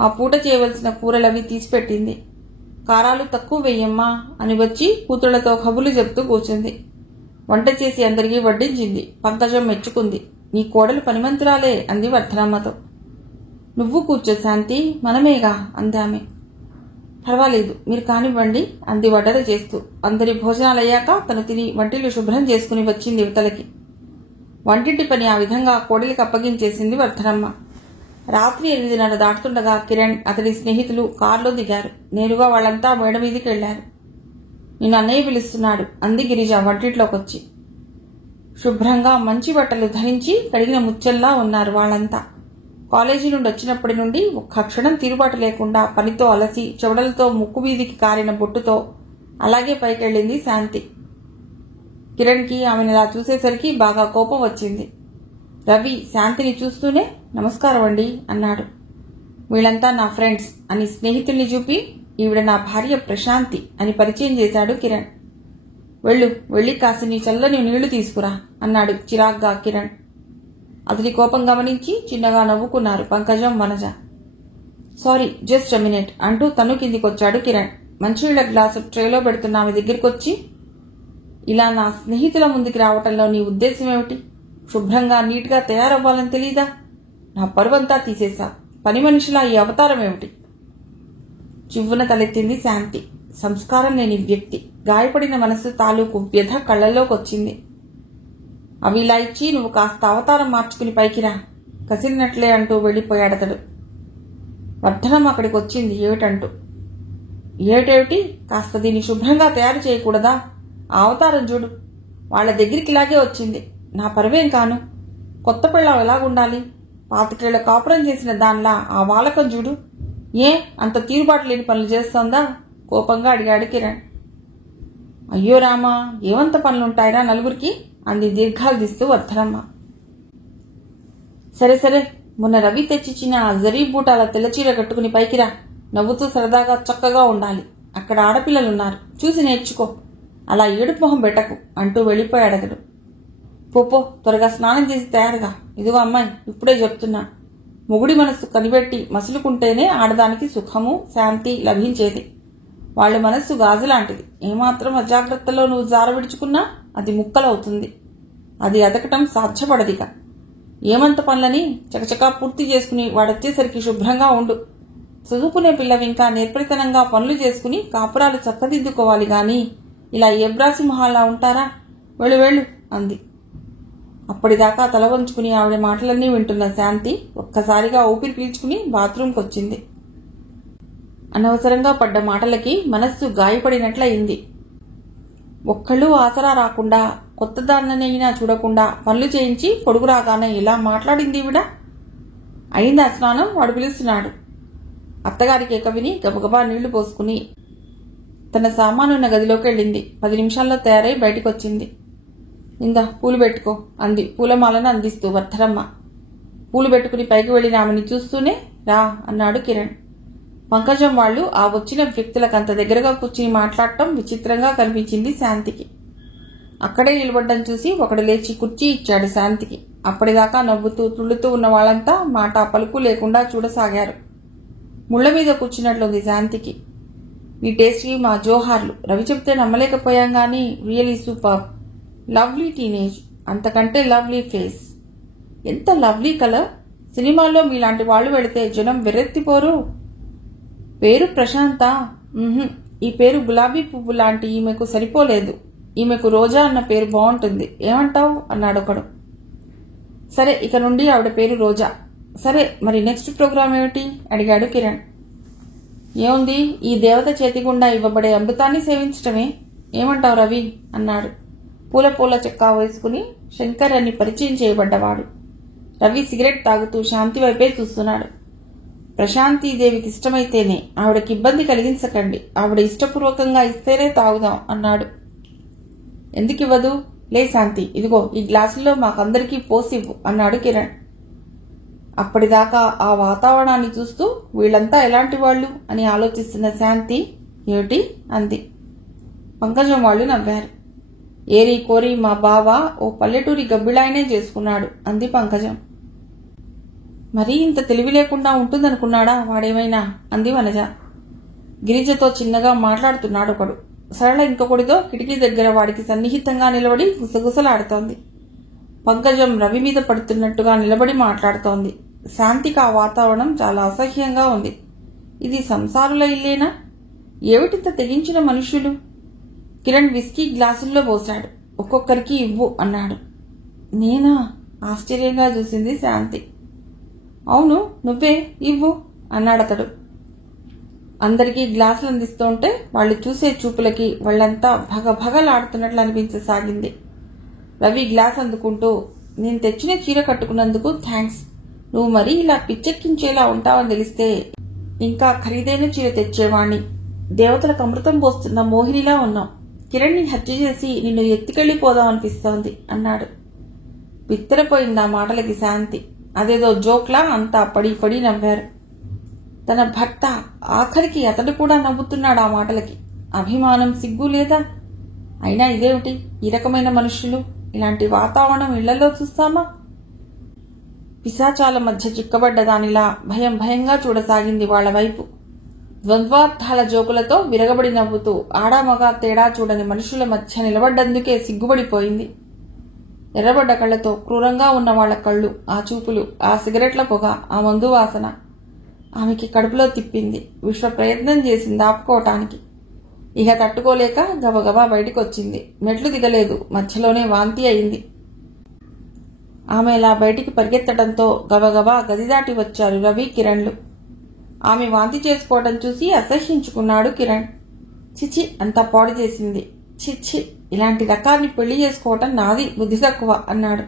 ఆ పూట చేయవలసిన కూరలవి తీసిపెట్టింది. కారాలు తక్కువ వెయ్యమ్మా అని వచ్చి కూతుళ్లతో కబుర్లు చెప్తూ కూర్చుంది. వంట చేసి అందరికీ వడ్డించింది. పంకజం మెచ్చుకుంది. నీ కోడలు పనిమంతురాలే అంది వర్ధనమ్మతో. నువ్వు కూర్చో శాంతి, మనమేగా అందామె. పర్వాలేదు, మీరు కానివ్వండి అంది వడ్డర చేస్తూ. అందరి భోజనాలయ్యాక తను తిని వంటిల్లు శుభ్రం చేసుకుని వచ్చింది యువతలకి. వంటింటి పని ఆ విధంగా కోడలికి అప్పగించేసింది వర్ధనమ్మ. రాత్రి 8:30 దాటుతుండగా కిరణ్, అతడి స్నేహితులు కారులో దిగారు. నేరుగా వాళ్ళంతా మేడ మీదికి వెళ్లారు. నిన్ను అన్నయ్య పిలుస్తున్నాడు అంది గిరిజ వంటింట్లోకొచ్చి. శుభ్రంగా మంచి బట్టలు ధరించి కడిగిన ముచ్చల్లా ఉన్నారు వాళ్ళంతా. కాలేజీ నుండి వచ్చినప్పటి నుండి ఒక్క క్షణం తిరుబాటు లేకుండా పనితో అలసి చెవడలతో ముక్కు వీధికి కారిన బొట్టుతో అలాగే పైకెళ్ళింది శాంతి. కిరణ్కి ఆమెను ఇలా చూసేసరికి బాగా కోపం వచ్చింది. రవి శాంతిని చూస్తూనే నమస్కారం అండి అన్నాడు. వీళ్ళంతా నా ఫ్రెండ్స్ అని స్నేహితుల్ని చూపి, ఈవిడ నా భార్య ప్రశాంతి అని పరిచయం చేశాడు కిరణ్. వెళ్ళి కాసి నీ చల్లని నీళ్లు తీసుకురా అన్నాడు చిరాగ్గా కిరణ్. అతడి కోపం గమనించి చిన్నగా నవ్వుకున్నారు Pankajam, Vanaja. Sorry, just a minute అంటూ తను కిందికొచ్చాడు కిరణ్. మంచినీళ్ల గ్లాసు ట్రేలో పెడుతున్న ఆమె దగ్గరికొచ్చి, ఇలా నా స్నేహితుల ముందుకి రావటంలో నీ ఉద్దేశం ఏమిటి? శుభ్రంగా నీట్గా తయారవ్వాలని తెలీదా? నా పరువంతా తీసేశా. పని మనిషిలా ఈ అవతారం ఏమిటి? చివ్వున తలెత్తింది శాంతి. సంస్కారం లేని వ్యక్తి. గాయపడిన మనసు తాలూకు వ్యధ కళ్లల్లోకొచ్చింది. అవి ఇలా ఇచ్చి నువ్వు కాస్త అవతారం మార్చుకుని పైకిరా, కసిరినట్లే అంటూ వెళ్లిపోయాడతడు. వర్ధనం అక్కడికి వచ్చింది ఏమిటంటూ. ఏమిటేమిటి, కాస్త దీన్ని శుభ్రంగా తయారు చేయకూడదా? ఆ అవతారం చూడు, వాళ్ల దగ్గరికి ఇలాగే వచ్చింది. నా పరువేం కాను. కొత్త పిల్లం ఎలాగుండాలి? 25 ఏళ్ల కాపురం చేసిన దానిలా ఆ వాలకం చూడు. ఏ అంత తీరుబాటు లేని పనులు చేస్తోందా? కోపంగా అడిగాడు కిరణ్. అయ్యో రామా, ఏమంత పనులుంటాయిరా నలుగురికి అంది దీర్ఘాలు తీస్తూ వర్ధనమ్మ. సరే సరే, మొన్న రవి తెచ్చిచ్చిన ఆ జరీ బూటాల తెల్లచీర కట్టుకుని పైకిరా. నవ్వుతూ సరదాగా చక్కగా ఉండాలి. అక్కడ ఆడపిల్లలున్నారు, చూసి నేర్చుకో. అలా ఏడుపు మొహం పెట్టకు అంటూ వెళ్లిపోయాడతడు. పోపో, త్వరగా స్నానం చేసి తయారుగా. ఇదిగో అమ్మాయి, ఇప్పుడే చెప్తున్నా, మొగుడి మనస్సు కనిపెట్టి మసులుకుంటేనే ఆడదానికి సుఖము శాంతి లభించేది. వాళ్ళ మనస్సు గాజులాంటిది. ఏమాత్రం అజాగ్రత్తలో నువ్వు జార విడుచుకున్నా అది ముక్కలవుతుంది. అది అతకటం సాధ్యపడదిక. ఏమంత పనులని చకచకా పూర్తి చేసుకుని వాడొచ్చేసరికి శుభ్రంగా ఉండు. చదువుకునే పిల్లవి ఇంకా నేర్పరితనంగా పనులు చేసుకుని కాపురాలు చక్కదిద్దుకోవాలి గాని ఇలా ఏబ్రాసి మొహాల్లా ఉంటారా? వెళ్ళు అంది. అప్పటిదాకా తల వంచుకుని ఆవిడ మాటలన్నీ వింటున్న శాంతి ఒక్కసారిగా ఊపిరి పీల్చుకుని బాత్రూంకి వచ్చింది. అనవసరంగా పడ్డ మాటలకి మనస్సు గాయపడినట్లయింది. ఒక్కళ్ళు ఆసరా రాకుండా, కొత్త దాన్ననైనా చూడకుండా పనులు చేయించి పొడుగు రాగానే ఇలా మాట్లాడింది ఈవిడ. అయిందా స్నానం? వాడు పిలుస్తున్నాడు. అత్తగారికి ఎకవిని గబగబా నీళ్లు పోసుకుని తన సామానున్న గదిలోకి వెళ్ళింది. 10 నిమిషాల్లో తయారై బయటికొచ్చింది. ఇందా పూలు పెట్టుకో అంది పూలమాలను అందిస్తూ వర్ధనమ్మ. పూలు పెట్టుకుని పైకి వెళ్లిన ఆమెని చూస్తూనే రా అన్నాడు కిరణ్. పంకజం వాళ్లు ఆ వచ్చిన వ్యక్తులకంత దగ్గరగా కూర్చుని మాట్లాడటం విచిత్రంగా కనిపించింది శాంతికి. అక్కడే నిలబడ్డం చూసి ఒకడు లేచి కుర్చీ ఇచ్చాడు శాంతికి. అప్పటిదాకా నవ్వుతూ తుళ్ళుతూ ఉన్న వాళ్ళంతా మాట పలుకు లేకుండా చూడసాగారు. ముళ్ల మీద కూర్చున్నట్లుంది శాంతికి. ఈ టేస్ట్కి మా జోహార్లు. రవి చెప్తే నమ్మలేకపోయాం గానీ రియలీ సూపర్. లవ్లీ టీనేజ్, అంతకంటే లవ్లీ ఫేస్. ఎంత లవ్లీ కలర్. సినిమాల్లో మీలాంటి వాళ్ళు వెళితే జనం వెర్రెత్తిపోరు. పేరు ప్రశాంత. ఈ పేరు గులాబీ పువ్వు లాంటి ఈమెకు సరిపోలేదు. ఈమెకు రోజా అన్న పేరు బాగుంటుంది, ఏమంటావు అన్నాడు ఒకడు. సరే, ఇక నుండి ఆవిడ పేరు రోజా. సరే, మరి నెక్స్ట్ ప్రోగ్రాం ఏమిటి అడిగాడు కిరణ్. ఏముంది, ఈ దేవత చేతి గుండా ఇవ్వబడే అమృతాన్ని సేవించటమే. ఏమంటావు రవి అన్నాడు. పూల పూల చెక్కా వేసుకుని శంకర్ అని పరిచయం చేయబడ్డవాడు. రవి సిగరెట్ తాగుతూ శాంతి వైపే చూస్తున్నాడు. ప్రశాంతీదేవికి ఇష్టమైతేనే, ఆవిడకి ఇబ్బంది కలిగించకండి. ఆవిడ ఇష్టపూర్వకంగా ఇస్తేనే తాగుదాం అన్నాడు. ఎందుకివ్వదు? లే శాంతి, ఇదిగో ఈ గ్లాసుల్లో మాకందరికీ పోసివ్వు అన్నాడు కిరణ్. అప్పటిదాకా ఆ వాతావరణాన్ని చూస్తూ వీళ్లంతా ఎలాంటి వాళ్ళు అని ఆలోచిస్తున్న శాంతి ఏమిటి అంది. పంకజం వాళ్ళు నవ్వారు. ఏరి కోరి మా బావ ఓ పల్లెటూరి గబ్బిళాయనే చేసుకున్నాడు అంది పంకజం. మరీ ఇంత తెలివి లేకుండా ఉంటుందనుకున్నాడా వాడేమైనా అంది వనజ. గిరిజతో చిన్నగా మాట్లాడుతున్నాడు ఒకడు. సరళ ఇంకొకడితో కిటికీ దగ్గర వాడికి సన్నిహితంగా నిలబడి గుసగుసలాడుతోంది. పంకజం రవి మీద పడుతున్నట్టుగా నిలబడి మాట్లాడుతోంది. శాంతికి ఆ వాతావరణం చాలా అసహ్యంగా ఉంది. ఇది సంసారుల ఇల్లేనా? ఏమిటింత తెగించిన మనుషులు? కిరణ్ విస్కీ గ్లాసుల్లో పోశాడు. ఒక్కొక్కరికి ఇవ్వు అన్నాడు. నేనా? ఆశ్చర్యంగా చూసింది శాంతి. అవును, నువ్వే ఇవ్వు అన్నాడతడు. అందరికీ గ్లాసులు అందిస్తుంటే వాళ్ళు చూసే చూపులకి వాళ్ళంతా భగభగలాడుతున్నట్లు అనిపించసాగింది. రవి గ్లాస్ అందుకుంటూ, నేను తెచ్చిన చీర కట్టుకున్నందుకు థ్యాంక్స్. నువ్వు మరీ ఇలా పిచ్చెక్కించేలా ఉంటావని తెలిస్తే ఇంకా ఖరీదైన చీర తెచ్చేవాణ్ణి. దేవతలకు అమృతం పోస్తున్న మోహినిలా ఉన్నావు. కిరణ్ని హత్య చేసి నిన్ను ఎత్తుకెళ్లిపోదామనిపిస్తోంది అన్నాడు. బిత్తరపోయింది ఆ మాటలకి శాంతి. అదేదో జోక్లా అంతా పడి పడి నవ్వారు. తన భర్త, ఆఖరికి అతడు కూడా నవ్వుతున్నాడు ఆ మాటలకి. అభిమానం, సిగ్గు లేదా? అయినా ఇదేమిటి, ఈ రకమైన మనుషులు? ఇలాంటి వాతావరణం ఇళ్లలో చూస్తామా? పిశాచాల మధ్య చిక్కబడ్డ దానిలా భయం భయంగా చూడసాగింది వాళ్ల వైపు. ద్వంద్వార్థాల జోకులతో విరగబడి నవ్వుతూ ఆడామగా తేడా చూడని మనుషుల మధ్య నిలబడ్డందుకే సిగ్గుబడిపోయింది. ఎర్రబడ్డ కళ్లతో క్రూరంగా ఉన్న వాళ్ల కళ్ళు, ఆ చూపులు, ఆ సిగరెట్ల పొగ, ఆ మందు వాసన ఆమెకి కడుపులో తిప్పింది. విశ్వ ప్రయత్నం చేసింది ఆపుకోవటానికి. ఇక తట్టుకోలేక గబగబా బయటికొచ్చింది. మెట్లు దిగలేదు, మధ్యలోనే వాంతి అయింది. ఆమె ఇలా బయటికి పరిగెత్తడంతో గబగబా గది దాటి వచ్చారు రవి, కిరణ్లు. ఆమె వాంతి చేసుకోవడం చూసి అసహ్యించుకున్నాడు కిరణ్. చిచి, అంతా పాడు చేసింది. చిచ్చి, ఇలాంటి రకాన్ని పెళ్లి చేసుకోవటం నాది బుద్ధి తక్కువ అన్నాడు.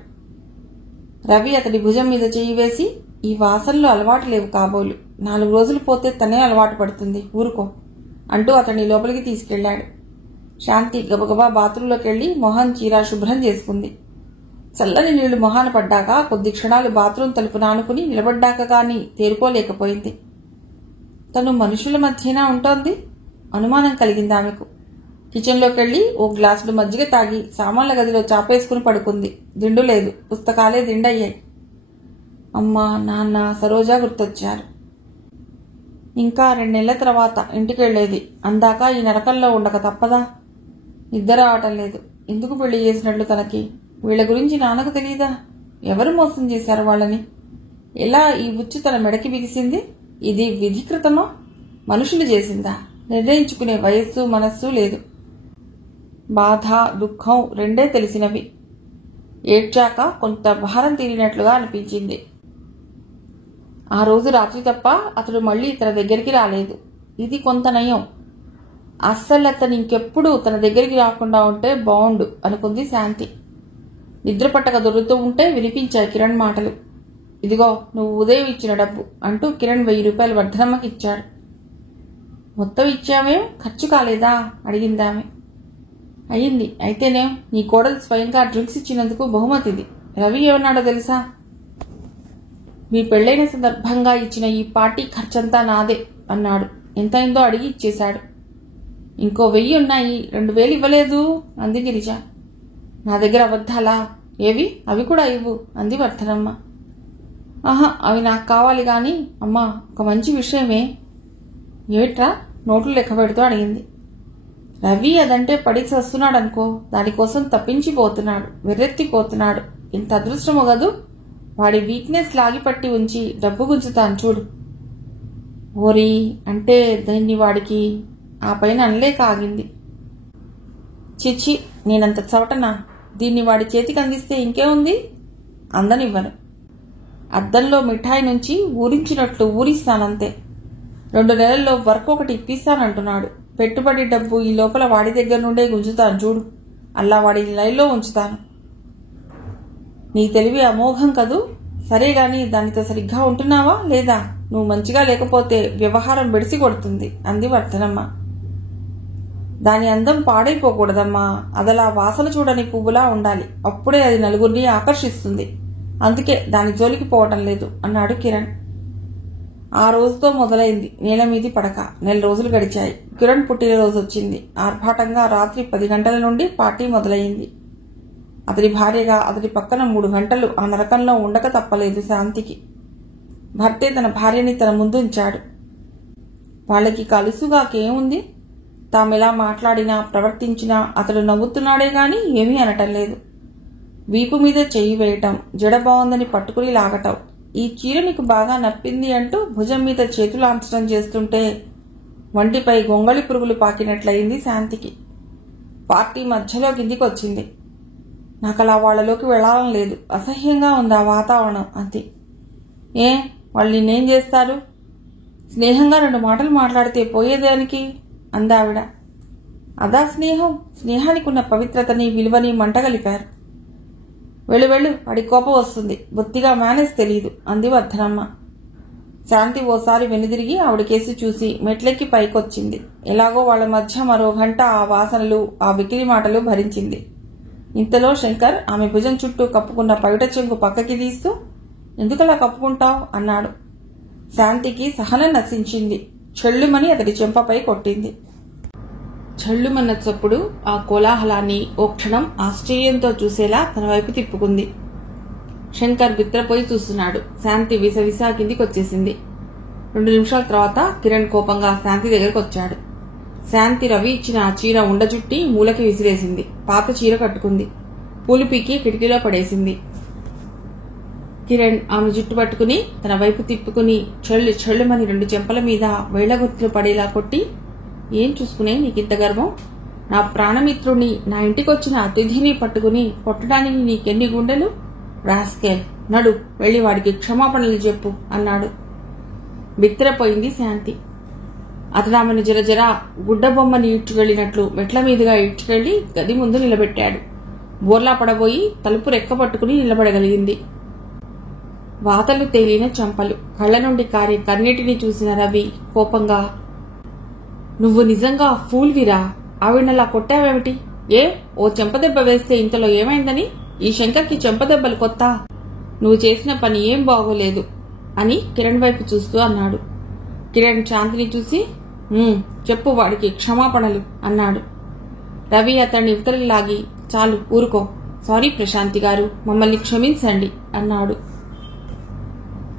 రవి అతడి భుజం మీద చేయి వేసి, ఈ వాసనలు అలవాటు లేవు కాబోలు. 4 రోజులు పోతే తనే అలవాటు పడుతుంది, ఊరుకో అంటూ అతన్ని లోపలికి తీసుకెళ్లాడు. శాంతి గబగబా బాత్రూంలోకి వెళ్లి మొహం చీర శుభ్రం చేసుకుంది. చల్లని నీళ్లు మొహాన పడ్డాక కొద్ది క్షణాలు బాత్రూం తలుపు నానుకుని నిలబడ్డాక గాని తేరుకోలేకపోయింది. తను మనుషుల మధ్యనా ఉంటోంది? అనుమానం కలిగింది ఆమెకు. కిచెన్లోకి వెళ్లి ఓ గ్లాసుడు మజ్జిగ తాగి సామాన్ల గదిలో చాపేసుకుని పడుకుంది. దిండు లేదు, పుస్తకాలే దిండయ్యాయి. అమ్మా, నాన్న, సరోజ గుర్తొచ్చారు. ఇంకా 2 నెలల తర్వాత ఇంటికెళ్లేది. అందాక ఈ నరకంలో ఉండక తప్పదా? నిద్ర రావటం లేదు. ఎందుకు పెళ్లి చేసినట్లు తనకి? వీళ్ల గురించి నాన్నకు తెలీదా? ఎవరు మోసం చేశారు వాళ్ళని? ఎలా ఈ ఉచ్చు తన మెడకి బిగిసింది? ఇది విధికృతమా, మనుషులు చేసిందా? నిర్ణయించుకునే వయస్సు, మనస్సు లేదు. బాధ, దుఃఖం రెండే తెలిసినవి. ఏడ్చాక కొంత భారం తీరినట్లుగా అనిపించింది. ఆ రోజు రాత్రి తప్ప అతడు మళ్లీ తన దగ్గరికి రాలేదు. ఇది కొంత నయం. అస్సలు అతను ఇంకెప్పుడు తన దగ్గరికి రాకుండా ఉంటే బావుండు అనుకుంది శాంతి. నిద్రపట్టక దొరుకుతూ ఉంటే వినిపించాయి కిరణ్ మాటలు. ఇదిగో నువ్వు ఉదయం ఇచ్చిన డబ్బు అంటూ కిరణ్ 1000 రూపాయలు వర్ధనమ్మకి ఇచ్చాడు. మొత్తం ఇచ్చావేం, ఖర్చు కాలేదా అడిగిందామె. అయ్యింది. అయితేనే నీ కోడలు స్వయంగా డ్రింక్స్ ఇచ్చినందుకు బహుమతిది. రవి ఏమన్నాడో తెలుసా? మీ పెళ్లైన సందర్భంగా ఇచ్చిన ఈ పార్టీ ఖర్చంతా నాదే అన్నాడు. ఎంతైందో అడిగి ఇచ్చేశాడు. ఇంకో 1000 ఉన్నాయి, 2000 ఇవ్వలేదు అంది గిరిజ. నా దగ్గర అబద్ధాలా? ఏవి? అవి కూడా ఇవ్వు అంది వర్ధనమ్మ. ఆహా, అవి నాకు కావాలి గాని అమ్మా, ఒక మంచి విషయమే. ఏమిట్రా? నోట్లు లెక్క పెడుతూ అడిగింది. రవి అదంటే పడి చస్తున్నాడనుకో, దానికోసం తప్పించిపోతున్నాడు, వెర్రెత్తిపోతున్నాడు. ఇంత అదృష్టమో గదు. వాడి వీక్నెస్ లాగిపట్టి ఉంచి డబ్బు గుంచుతాను చూడు. ఓరి అంటే దాన్ని వాడికి ఆ పైన అనలేక ఆగింది. చిచి, నేనంత చవటనా? దీన్ని వాడి చేతికి అందిస్తే ఇంకేముంది? అందనివ్వను. అద్దంలో మిఠాయి నుంచి ఊరించినట్లు ఊరిస్తానంతే. 2 నెలల్లో వర్క్ ఒకటి ఇప్పిస్తానంటున్నాడు. పెట్టుబడి డబ్బు ఈ లోపల వాడి దగ్గర నుండే గుంజుతాను చూడు. అలా వాడిని లైన్లో ఉంచుతాను. నీ తెలివి అమోఘం కదూ. సరే గాని దానితో సరిగ్గా ఉంటున్నావా లేదా? నువ్వు మంచిగా లేకపోతే వ్యవహారం బెడిసి కొడుతుంది అంది వర్ధనమ్మ. దాని అందం పాడైపోకూడదమ్మా. అదలా వాసన చూడని పువ్వులా ఉండాలి. అప్పుడే అది నలుగురిని ఆకర్షిస్తుంది. అందుకే దాని జోలికి పోవటం లేదు అన్నాడు కిరణ్. ఆ రోజుతో మొదలైంది నేల మీది పడక. 1 నెల రోజులు గడిచాయి. కిరణ్ పుట్టినరోజు వచ్చింది. ఆర్భాటంగా రాత్రి 10 గంటల నుండి పార్టీ మొదలైంది. అతడి భార్యగా అతడి పక్కన 3 గంటలు ఆ నరకంలో ఉండక తప్పలేదు శాంతికి. భర్తే తన భార్యని తన ముందు ఉంచాడు. వాళ్ళకి కలుసుగాకేముంది? తామెలా మాట్లాడినా ప్రవర్తించినా అతడు నవ్వుతున్నాడే గాని ఏమీ అనటం లేదు. వీపు మీద చెయ్యి వేయటం, జడ బాగుందని పట్టుకుని లాగటం, ఈ చీర నీకు బాగా నప్పింది అంటూ భుజం మీద చేతులాంచడం చేస్తుంటే వంటిపై గొంగళి పురుగులు పాకినట్లయింది శాంతికి. పార్టీ మధ్యలో కిందికి వచ్చింది. నాకలా వాళ్లలోకి వెళ్లాలని లేదు. అసహ్యంగా ఉంది ఆ వాతావరణం అంతే. ఏ, వాళ్ళు నిన్నేం చేస్తారు? స్నేహంగా 2 మాటలు మాట్లాడితే పోయేదానికి అందావిడ. అదా స్నేహం? స్నేహానికి ఉన్న పవిత్రతని విలువని మంటగలిపారు. వెళ్ళు, వాడి కోపం వస్తుంది. బొత్తిగా మేనేజ్ తెలీదు అంది వర్ధనమ్మ. శాంతి ఓసారి వెనుదిరిగి ఆవిడకేసి చూసి మెట్లెక్కి పైకొచ్చింది. ఎలాగో వాళ్ల మధ్య మరో గంట ఆ వాసనలు, ఆ వికిలి మాటలు భరించింది. ఇంతలో శంకర్ ఆమె భుజం చుట్టూ కప్పుకున్న పవిట చెంగు పక్కకి తీస్తూ, ఎందుకలా కప్పుకుంటావు అన్నాడు. శాంతికి సహనం నశించింది. చెళ్ళుమని అతడి చెంపపై కొట్టింది. చెళ్ళుమన్న చప్పుడు ఆ కోలాహలాన్ని ఓ క్షణం ఆశ్చర్యంతో చూసేలా తన వైపు తిప్పుకుంది. శంకర్ బిత్రపోయి చూస్తున్నాడు. శాంతి విసవిసా కిందికొచ్చేసింది. 2 నిమిషాల తర్వాత కిరణ్ కోపంగా శాంతి దగ్గరకు వచ్చాడు. శాంతి రవి ఇచ్చిన ఆ చీర ఉండజుట్టి మూలకి విసిరేసింది. పాత చీర కట్టుకుంది. పూలు పీకి కిటికీలో పడేసింది. కిరణ్ ఆమె జుట్టు పట్టుకుని తన వైపు తిప్పుకుని చెళ్ళుమని 2 చెంపల మీద వేళ్లగుర్తులు పడేలా కొట్టి, ఏం చూసుకునే నీకింత గర్వం? నా ప్రాణమిత్రుణ్ణి, నా ఇంటికొచ్చిన అతిథిని పట్టుకుని కొట్టడానికి నీకెన్ని గుండెలు? రాస్కేల్, నడు, వెళ్లి వాడికి క్షమాపణలు చెప్పు అన్నాడు. బిత్తరపోయింది శాంతి. అతడు ఆమెను జరజర గుడ్డబొమ్మని ఈడ్చుకెళ్లినట్లు మెట్ల మీదుగా ఈడ్చుకెళ్లి గది ముందు నిలబెట్టాడు. బోర్లా పడబోయి తలుపు రెక్క పట్టుకుని నిలబడగలిగింది. వాతలు తేలిన చెంపలు, కళ్ల నుండి కారే కన్నీటిని చూసిన రవి కోపంగా, నువ్వు నిజంగా ఫూల్విరా? ఆవిడనలా కొట్టావేమిటి? ఏ, ఓ చెంపదెబ్బ వేస్తే ఇంతలో ఏమైందని? ఈ శంకర్కి చెంపదెబ్బలు కొత్త? నువ్వు చేసిన పని ఏం బాగోలేదు అని కిరణ్ వైపు చూస్తూ అన్నాడు. కిరణ్ శాంతిని చూసి, చెప్పు వాడికి క్షమాపణలు అన్నాడు. రవి అతన్ని ఇవతలి లాగి, చాలు ఊరుకో, సారీ ప్రశాంతి గారు, మమ్మల్ని క్షమించండి అన్నాడు.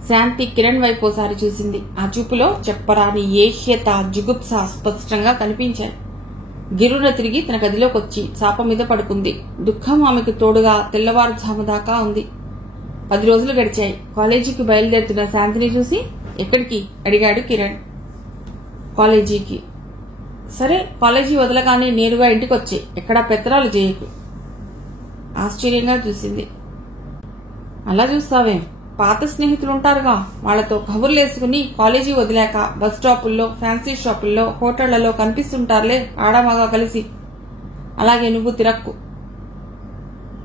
శాంతి కిరణ్ వైపు ఓసారి చూసింది. ఆ చూపులో చెప్పరాని ఏహ్యత, జుగుప్స స్పష్టంగా కనిపించాయి. గిరున తిరిగి తన గదిలోకొచ్చి చాప మీద పడుకుంది. దుఃఖం ఆమెకు తోడుగా తెల్లవారుజాము దాకా ఉంది. 10 రోజులు గడిచాయి. కాలేజీకి బయలుదేరుతున్న శాంతిని చూసి, ఎక్కడికి అడిగాడు కిరణ్. కాలేజీకి. సరే, కాలేజీ వదలగానే నేరుగా ఇంటికొచ్చే, ఎక్కడా పెత్తనాలు చేయకు. ఆశ్చర్యంగా చూసింది. అలా చూస్తావేం? పాత స్నేహితులుంటారుగా, వాళ్లతో కబుర్లేసుకుని కాలేజీ వదిలాక బస్ స్టాపుల్లో, ఫ్యాన్సీ షాపుల్లో, హోటళ్లలో కనిపిస్తుంటారులే ఆడమగా కలిసి. అలాగే నువ్వు తిరక్కు.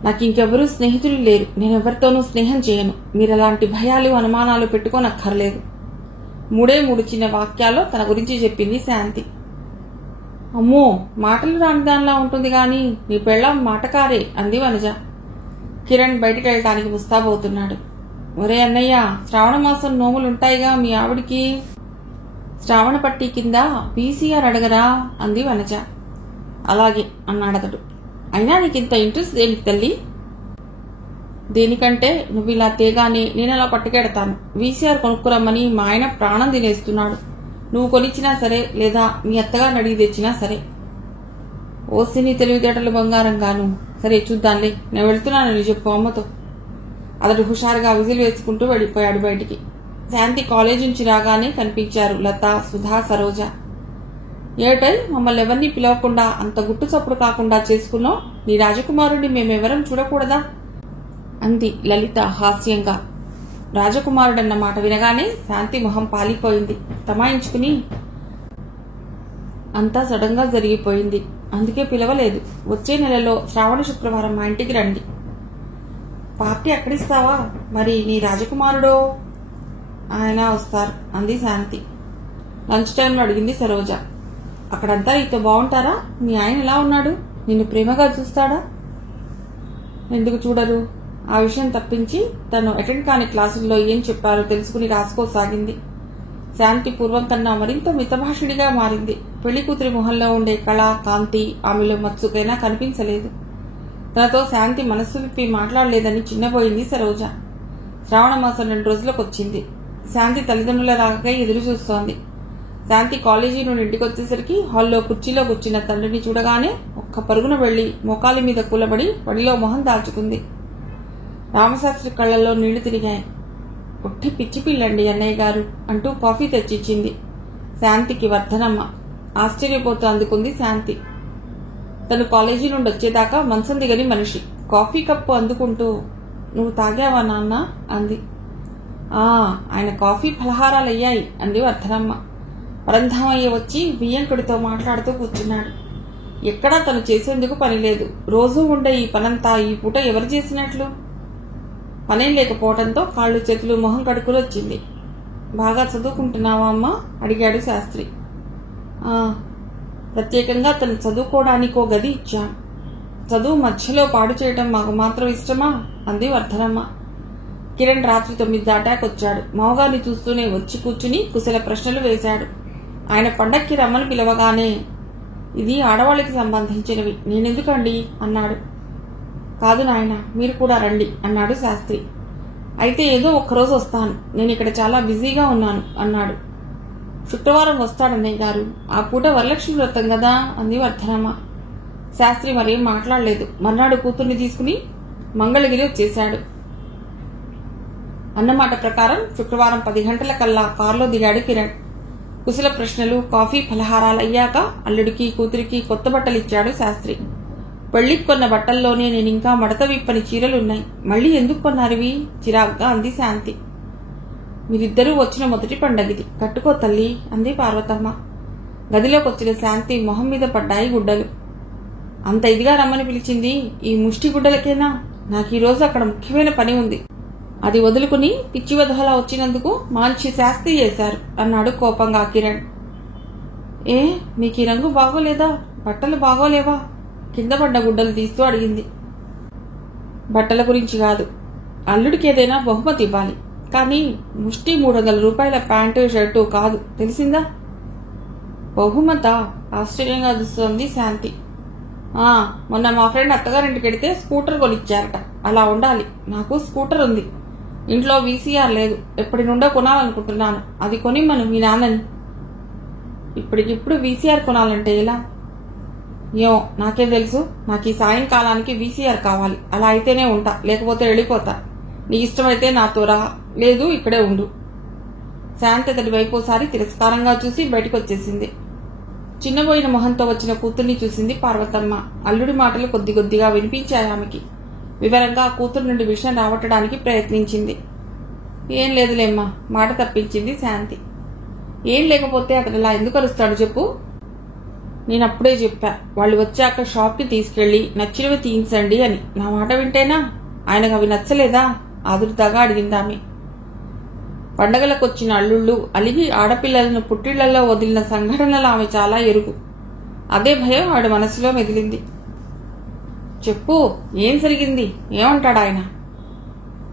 నాకింకెవరూ స్నేహితులు లేరు. నేనెవరితోనూ స్నేహం చేయను. మీరలాంటి భయాలు, అనుమానాలు పెట్టుకోనక్కర్లేదు. 3 చిన్న వాక్యాల్లో తన గురించి చెప్పింది శాంతి. అమ్మో, మాటలు రాని దానిలా ఉంటుంది గాని నీ పెళ్ళాం మాటకారే అంది వనజ. కిరణ్ బయటికి వెళ్ళటానికి ముస్తాబవుతున్నాడు. ఒరే అన్నయ్య, శ్రావణ మాసం నోములుంటాయిగా మీ ఆవిడికి. శ్రావణ పట్టి కింద పీసీఆర్ అడగరా అంది వనజ. అలాగే అన్నాడతడు. అయినా నీకింత ఇంట్రెస్ట్ దేనికి తల్లి? దేనికంటే నువ్వు ఇలా తేగానే నేనలా పట్టుకెడతాను. వీసీఆర్ కొనుక్కురమ్మని మా ఆయన ప్రాణం తినేస్తున్నాడు. నువ్వు కొనిచ్చినా సరే, లేదా మీ అత్తగారిని అడిగి తెచ్చినా సరే. ఓసిని తెలివితేటలు బంగారంగాను. సరే చూద్దాంలే, నేను వెళ్తున్నానని చెప్పు అమ్మతో. అతడు హుషారుగా విజిల్ వేసుకుంటూ వెళ్ళిపోయాడు బయటికి. శాంతి కాలేజ్ నుంచి రాగానే కనిపించారు లత, సుధా, సరోజ. ఏటై మమ్మల్ని ఎవరిని పిలవకుండా అంత గుట్టు చప్పుడు కాకుండా చేసుకున్నావు? నీ రాజకుమారుడిని మేమెవరం చూడకూడదా అంది లలిత హాస్యంగా. రాజకుమారుడన్న మాట వినగానే శాంతి మొహం పాలిపోయింది. తమాయించుకుని, అంతా సడన్ గా జరిగిపోయింది, అందుకే పిలవలేదు. వచ్చే నెలలో శ్రావణ శుక్రవారం మా ఇంటికి రండి. పార్టీ అక్కడిస్తావా? మరి నీ రాజకుమారుడో? ఆయన వస్తారు అంది శాంతి. లంచ్ టైంలో అడిగింది సరోజ. అక్కడంతా నీతో బాగుంటారా? మీ ఆయన ఎలా ఉన్నాడు? నిన్ను ప్రేమగా చూస్తాడా? ఎందుకు చూడరు? ఆ విషయం తప్పించి తను అటెండ్ కాని క్లాసుల్లో ఏం చెప్పారో తెలుసుకుని రాసుకోసాగింది. శాంతి పూర్వం కన్నా మరింత మితభాషుడిగా మారింది. పెళ్లి కూతురి మొహంలో ఉండే కళ, కాంతి ఆమెలో మత్సుకైనా కనిపించలేదు. తనతో శాంతి మనస్సు విప్పి మాట్లాడలేదని చిన్నపోయింది సరోజ. శ్రావణ మాసం 2 రోజులకు వచ్చింది. శాంతి తల్లిదండ్రుల రాకై ఎదురు చూస్తోంది. శాంతి కాలేజీ నుండి ఇంటికి వచ్చేసరికి హాల్లో కుర్చీలో కూర్చున్న తండ్రిని చూడగానే ఒక్క పరుగున వెళ్లి మోకాలి మీద కూలబడి వడిలో మొహం దాల్చుకుంది. రామశాస్త్రి కళ్లలో నీళ్లు తిరిగాయి. ఒట్టి పిచ్చి పిల్లండి అన్నయ్య గారు అంటూ కాఫీ తెచ్చిచ్చింది శాంతికి వర్ధనమ్మ. ఆశ్చర్యపోతూ అందుకుంది శాంతి. తను కాలేజీ నుండి వచ్చేదాకా మంచం దిగని మనిషి కాఫీ కప్పు అందుకుంటూ, నువ్వు తాగావా నాన్న అంది. ఆయన కాఫీ ఫలహారాలయ్యాయి అంది వర్ధనమ్మ. పరంధామయ్య వచ్చి బియ్యంకుడితో మాట్లాడుతూ కూర్చున్నాడు. ఎక్కడా తను చేసేందుకు పనిలేదు. రోజూ ఉండే ఈ పనంతా ఈ పూట ఎవరు చేసినట్లు? పనేం లేకపోవడంతో కాళ్ళు చేతులు మొహం కడుకుని వచ్చింది. బాగా చదువుకుంటున్నావా అమ్మా అడిగాడు శాస్త్రి. ప్రత్యేకంగా తను చదువుకోవడానికో గది ఇచ్చాను. చదువు మధ్యలో పాడు చేయటం మాకు మాత్రం ఇష్టమా అంది వర్ధనమ్మ. కిరణ్ రాత్రి 9 దాటాకొచ్చాడు. మావగారిని చూస్తూనే వచ్చి కూర్చుని కుశల ప్రశ్నలు వేశాడు. ఆయన పండక్కి రమ్మని పిలవగానే, ఇది ఆడవాళ్ళకి సంబంధించినవి, నేనెందుకండి అన్నాడు. కాదు నాయన, మీరు కూడా రండి అన్నాడు శాస్త్రి. అయితే ఏదో ఒక్కరోజు వస్తాను, నేను ఇక్కడ చాలా బిజీగా ఉన్నాను అన్నాడు. శుక్రవారం వస్తాడన్నయ్య గారు, ఆ పూట వరలక్ష్మి వ్రతం కదా అంది వర్ధనమ్మ. శాస్త్రి మరేం మాట్లాడలేదు. మర్నాడు కూతుర్ని తీసుకుని మంగళగిరి వచ్చేశాడు. అన్నమాట ప్రకారం శుక్రవారం 10 గంటలకల్లా కారులో దిగాడు కిరణ్. కుశల ప్రశ్నలు, కాఫీ ఫలహారాలయ్యాక అల్లుడికి కూతురికి కొత్త బట్టలిచ్చాడు శాస్త్రి. పెళ్లికి కొన్న బట్టల్లోనే నేనింకా మడత విప్పని చీరలున్నాయి, మళ్లీ ఎందుకు కొన్నారివి చిరాగ్గా అంది శాంతి. మీరిద్దరూ వచ్చిన మొదటి పండగిది, కట్టుకో తల్లి అంది పార్వతమ్మ. గదిలోకొచ్చిన శాంతి మొహం మీద పడ్డాయి గుడ్డలు. అంత ఇదిగా రమ్మని పిలిచింది ఈ ముష్టి గుడ్డలకేనా? నాకీరోజు అక్కడ ముఖ్యమైన పని ఉంది. అది వదులుకుని పిచ్చి వదహలా వచ్చినందుకు మంచి శాస్తి చేశారు అన్నాడు కోపంగా కిరణ్. మీకు ఈ రంగు బాగోలేదా? బట్టలు బాగోలేవా? కింద పడ్డ గుడ్డలు తీస్తూ అడిగింది. బట్టల గురించి కాదు, అల్లుడికి ఏదైనా బహుమతి ఇవ్వాలి, కానీ ముష్టి 300 రూపాయల ప్యాంటు షర్టు కాదు, తెలిసిందా? బహుమత? ఆశ్చర్యంగా చూస్తోంది శాంతి. మొన్న మా ఫ్రెండ్ అత్తగారింటికి వెడితే స్కూటర్ కొనిచ్చారట, అలా ఉండాలి. నాకు స్కూటర్ ఉంది, ఇంట్లో వీసీఆర్ లేదు, ఎప్పటి నుండో కొనాలనుకుంటున్నాను. అది కొని మనం మీ నాన్నని. ఇప్పటికిప్పుడు వీసీఆర్ కొనాలంటే ఎలా? ఏమో నాకేం తెలుసు. నాకు ఈ సాయంకాలానికి వీసీఆర్ కావాలి. అలా అయితేనే ఉంటా, లేకపోతే వెళ్ళిపోతా. నీ ఇష్టమైతే నాతో రా, లేదు ఇక్కడే ఉండు. శాంతి అతడి వైపోసారి తిరస్కారంగా చూసి బయటకొచ్చేసింది. చిన్నబోయిన మొహంతో వచ్చిన కూతుర్ని చూసింది పార్వతమ్మ. అల్లుడి మాటలు కొద్ది కొద్దిగా వినిపించాయి ఆమెకి. వివరంగా కూతురు నుండి విషయం రాబట్టడానికి ప్రయత్నించింది. ఏం లేదులేమ్మా మాట తప్పించింది శాంతి. ఏం లేకపోతే అతను ఇలా ఎందుకు అరుస్తాడు చెప్పు? నేనప్పుడే చెప్పా, వాళ్ళు వచ్చాక షాప్కి తీసుకెళ్లి నచ్చినవి తీయించండి అని. నా మాట వింటేనా? ఆయనకు అవి నచ్చలేదా? ఆదుర్దాగా అడిగిందామె. పండగలకొచ్చిన అల్లుళ్ళు అలిగి ఆడపిల్లలను పుట్టిళ్లలో వదిలిన సంఘటనలు ఆమె చాలా ఎరుగు. అదే భయం ఆవిడ మనసులో మెదిలింది. చెప్పు, ఏం జరిగింది? ఏమంటాడు ఆయన?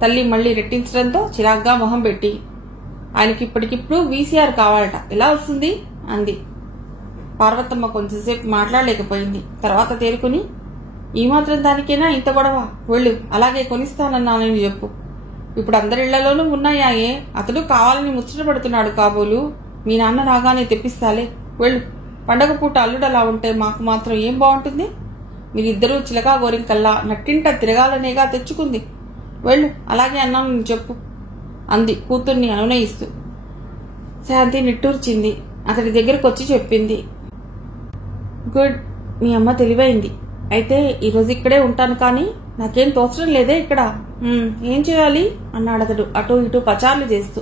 తల్లి మళ్లీ రెట్టించడంతో చిరాగ్గా మొహం పెట్టి, ఆయనకి ఇప్పటికిప్పుడు వీసీఆర్ కావాలట, ఎలా వస్తుంది అంది. పార్వతమ్మ కొంచెంసేపు మాట్లాడలేకపోయింది. తర్వాత తేరుకుని, ఈ మాత్రం దానికైనా ఇంత గొడవ? వెళ్ళు, అలాగే కొనిస్తానన్నానని చెప్పు. ఇప్పుడు అందరిళ్లలోనూ ఉన్నాయాయే, అతడు కావాలని ముచ్చట పడుతున్నాడు కాబోలు. మీ నాన్న రాగానే తెప్పిస్తాలే, వెళ్ళు. పండగ పూట అల్లుడు అలా ఉంటే మాకు మాత్రం ఏం బాగుంటుంది? మీరిద్దరూ చిలకా గోరింకల్లా నట్టింట తిరగాలనేగా తెచ్చుకుంది. వెళ్ళు, అలాగే అన్నాను చెప్పు అంది కూతుర్ని అనునయిస్తూ. శాంతి నిట్టూర్చింది. అతడి దగ్గరకొచ్చి చెప్పింది. గుడ్, మీ అమ్మ తెలివైంది. అయితే ఈరోజు ఇక్కడే ఉంటాను, కానీ నాకేం తోచడం లేదే ఇక్కడ. ఏం చేయాలి అన్నాడు అతడు అటూ ఇటూ పచార్లు చేస్తూ.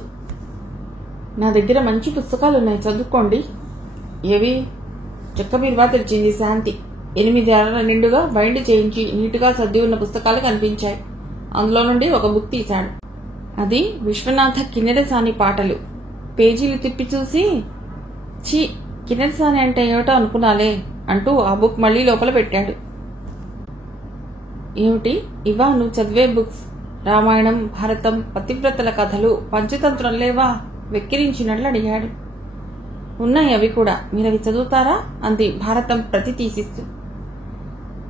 నా దగ్గర మంచి పుస్తకాలున్నాయి, చదువుకోండి. ఏవి? చెక్క బీరువా తెరిచింది శాంతి. 8 అరల నిండుగా బైండ్ చేయించి నీటుగా సర్ది ఉన్న పుస్తకాలు కనిపించాయి. అందులో నుండి ఒక బుక్ తీశాడు. అది విశ్వనాథ కిన్నెరసాని పాటలు. పేజీలు తిప్పి చూసి, ఛీ, కిన్నెరసాని అంటే ఏమిటో అనుకున్నాలే అంటూ ఆ బుక్ మళ్లీ లోపల పెట్టాడు. ఏమిటి ఇవా నువ్వు చదివే బుక్స్? రామాయణం, భారతం, పతివ్రతల కథలు, పంచతంత్రం లేవా? వెక్కిరించినట్లు అడిగాడు. ఉన్నాయి అవి కూడా, మీరవి చదువుతారా అంది భారతం ప్రతి తీసిస్తూ.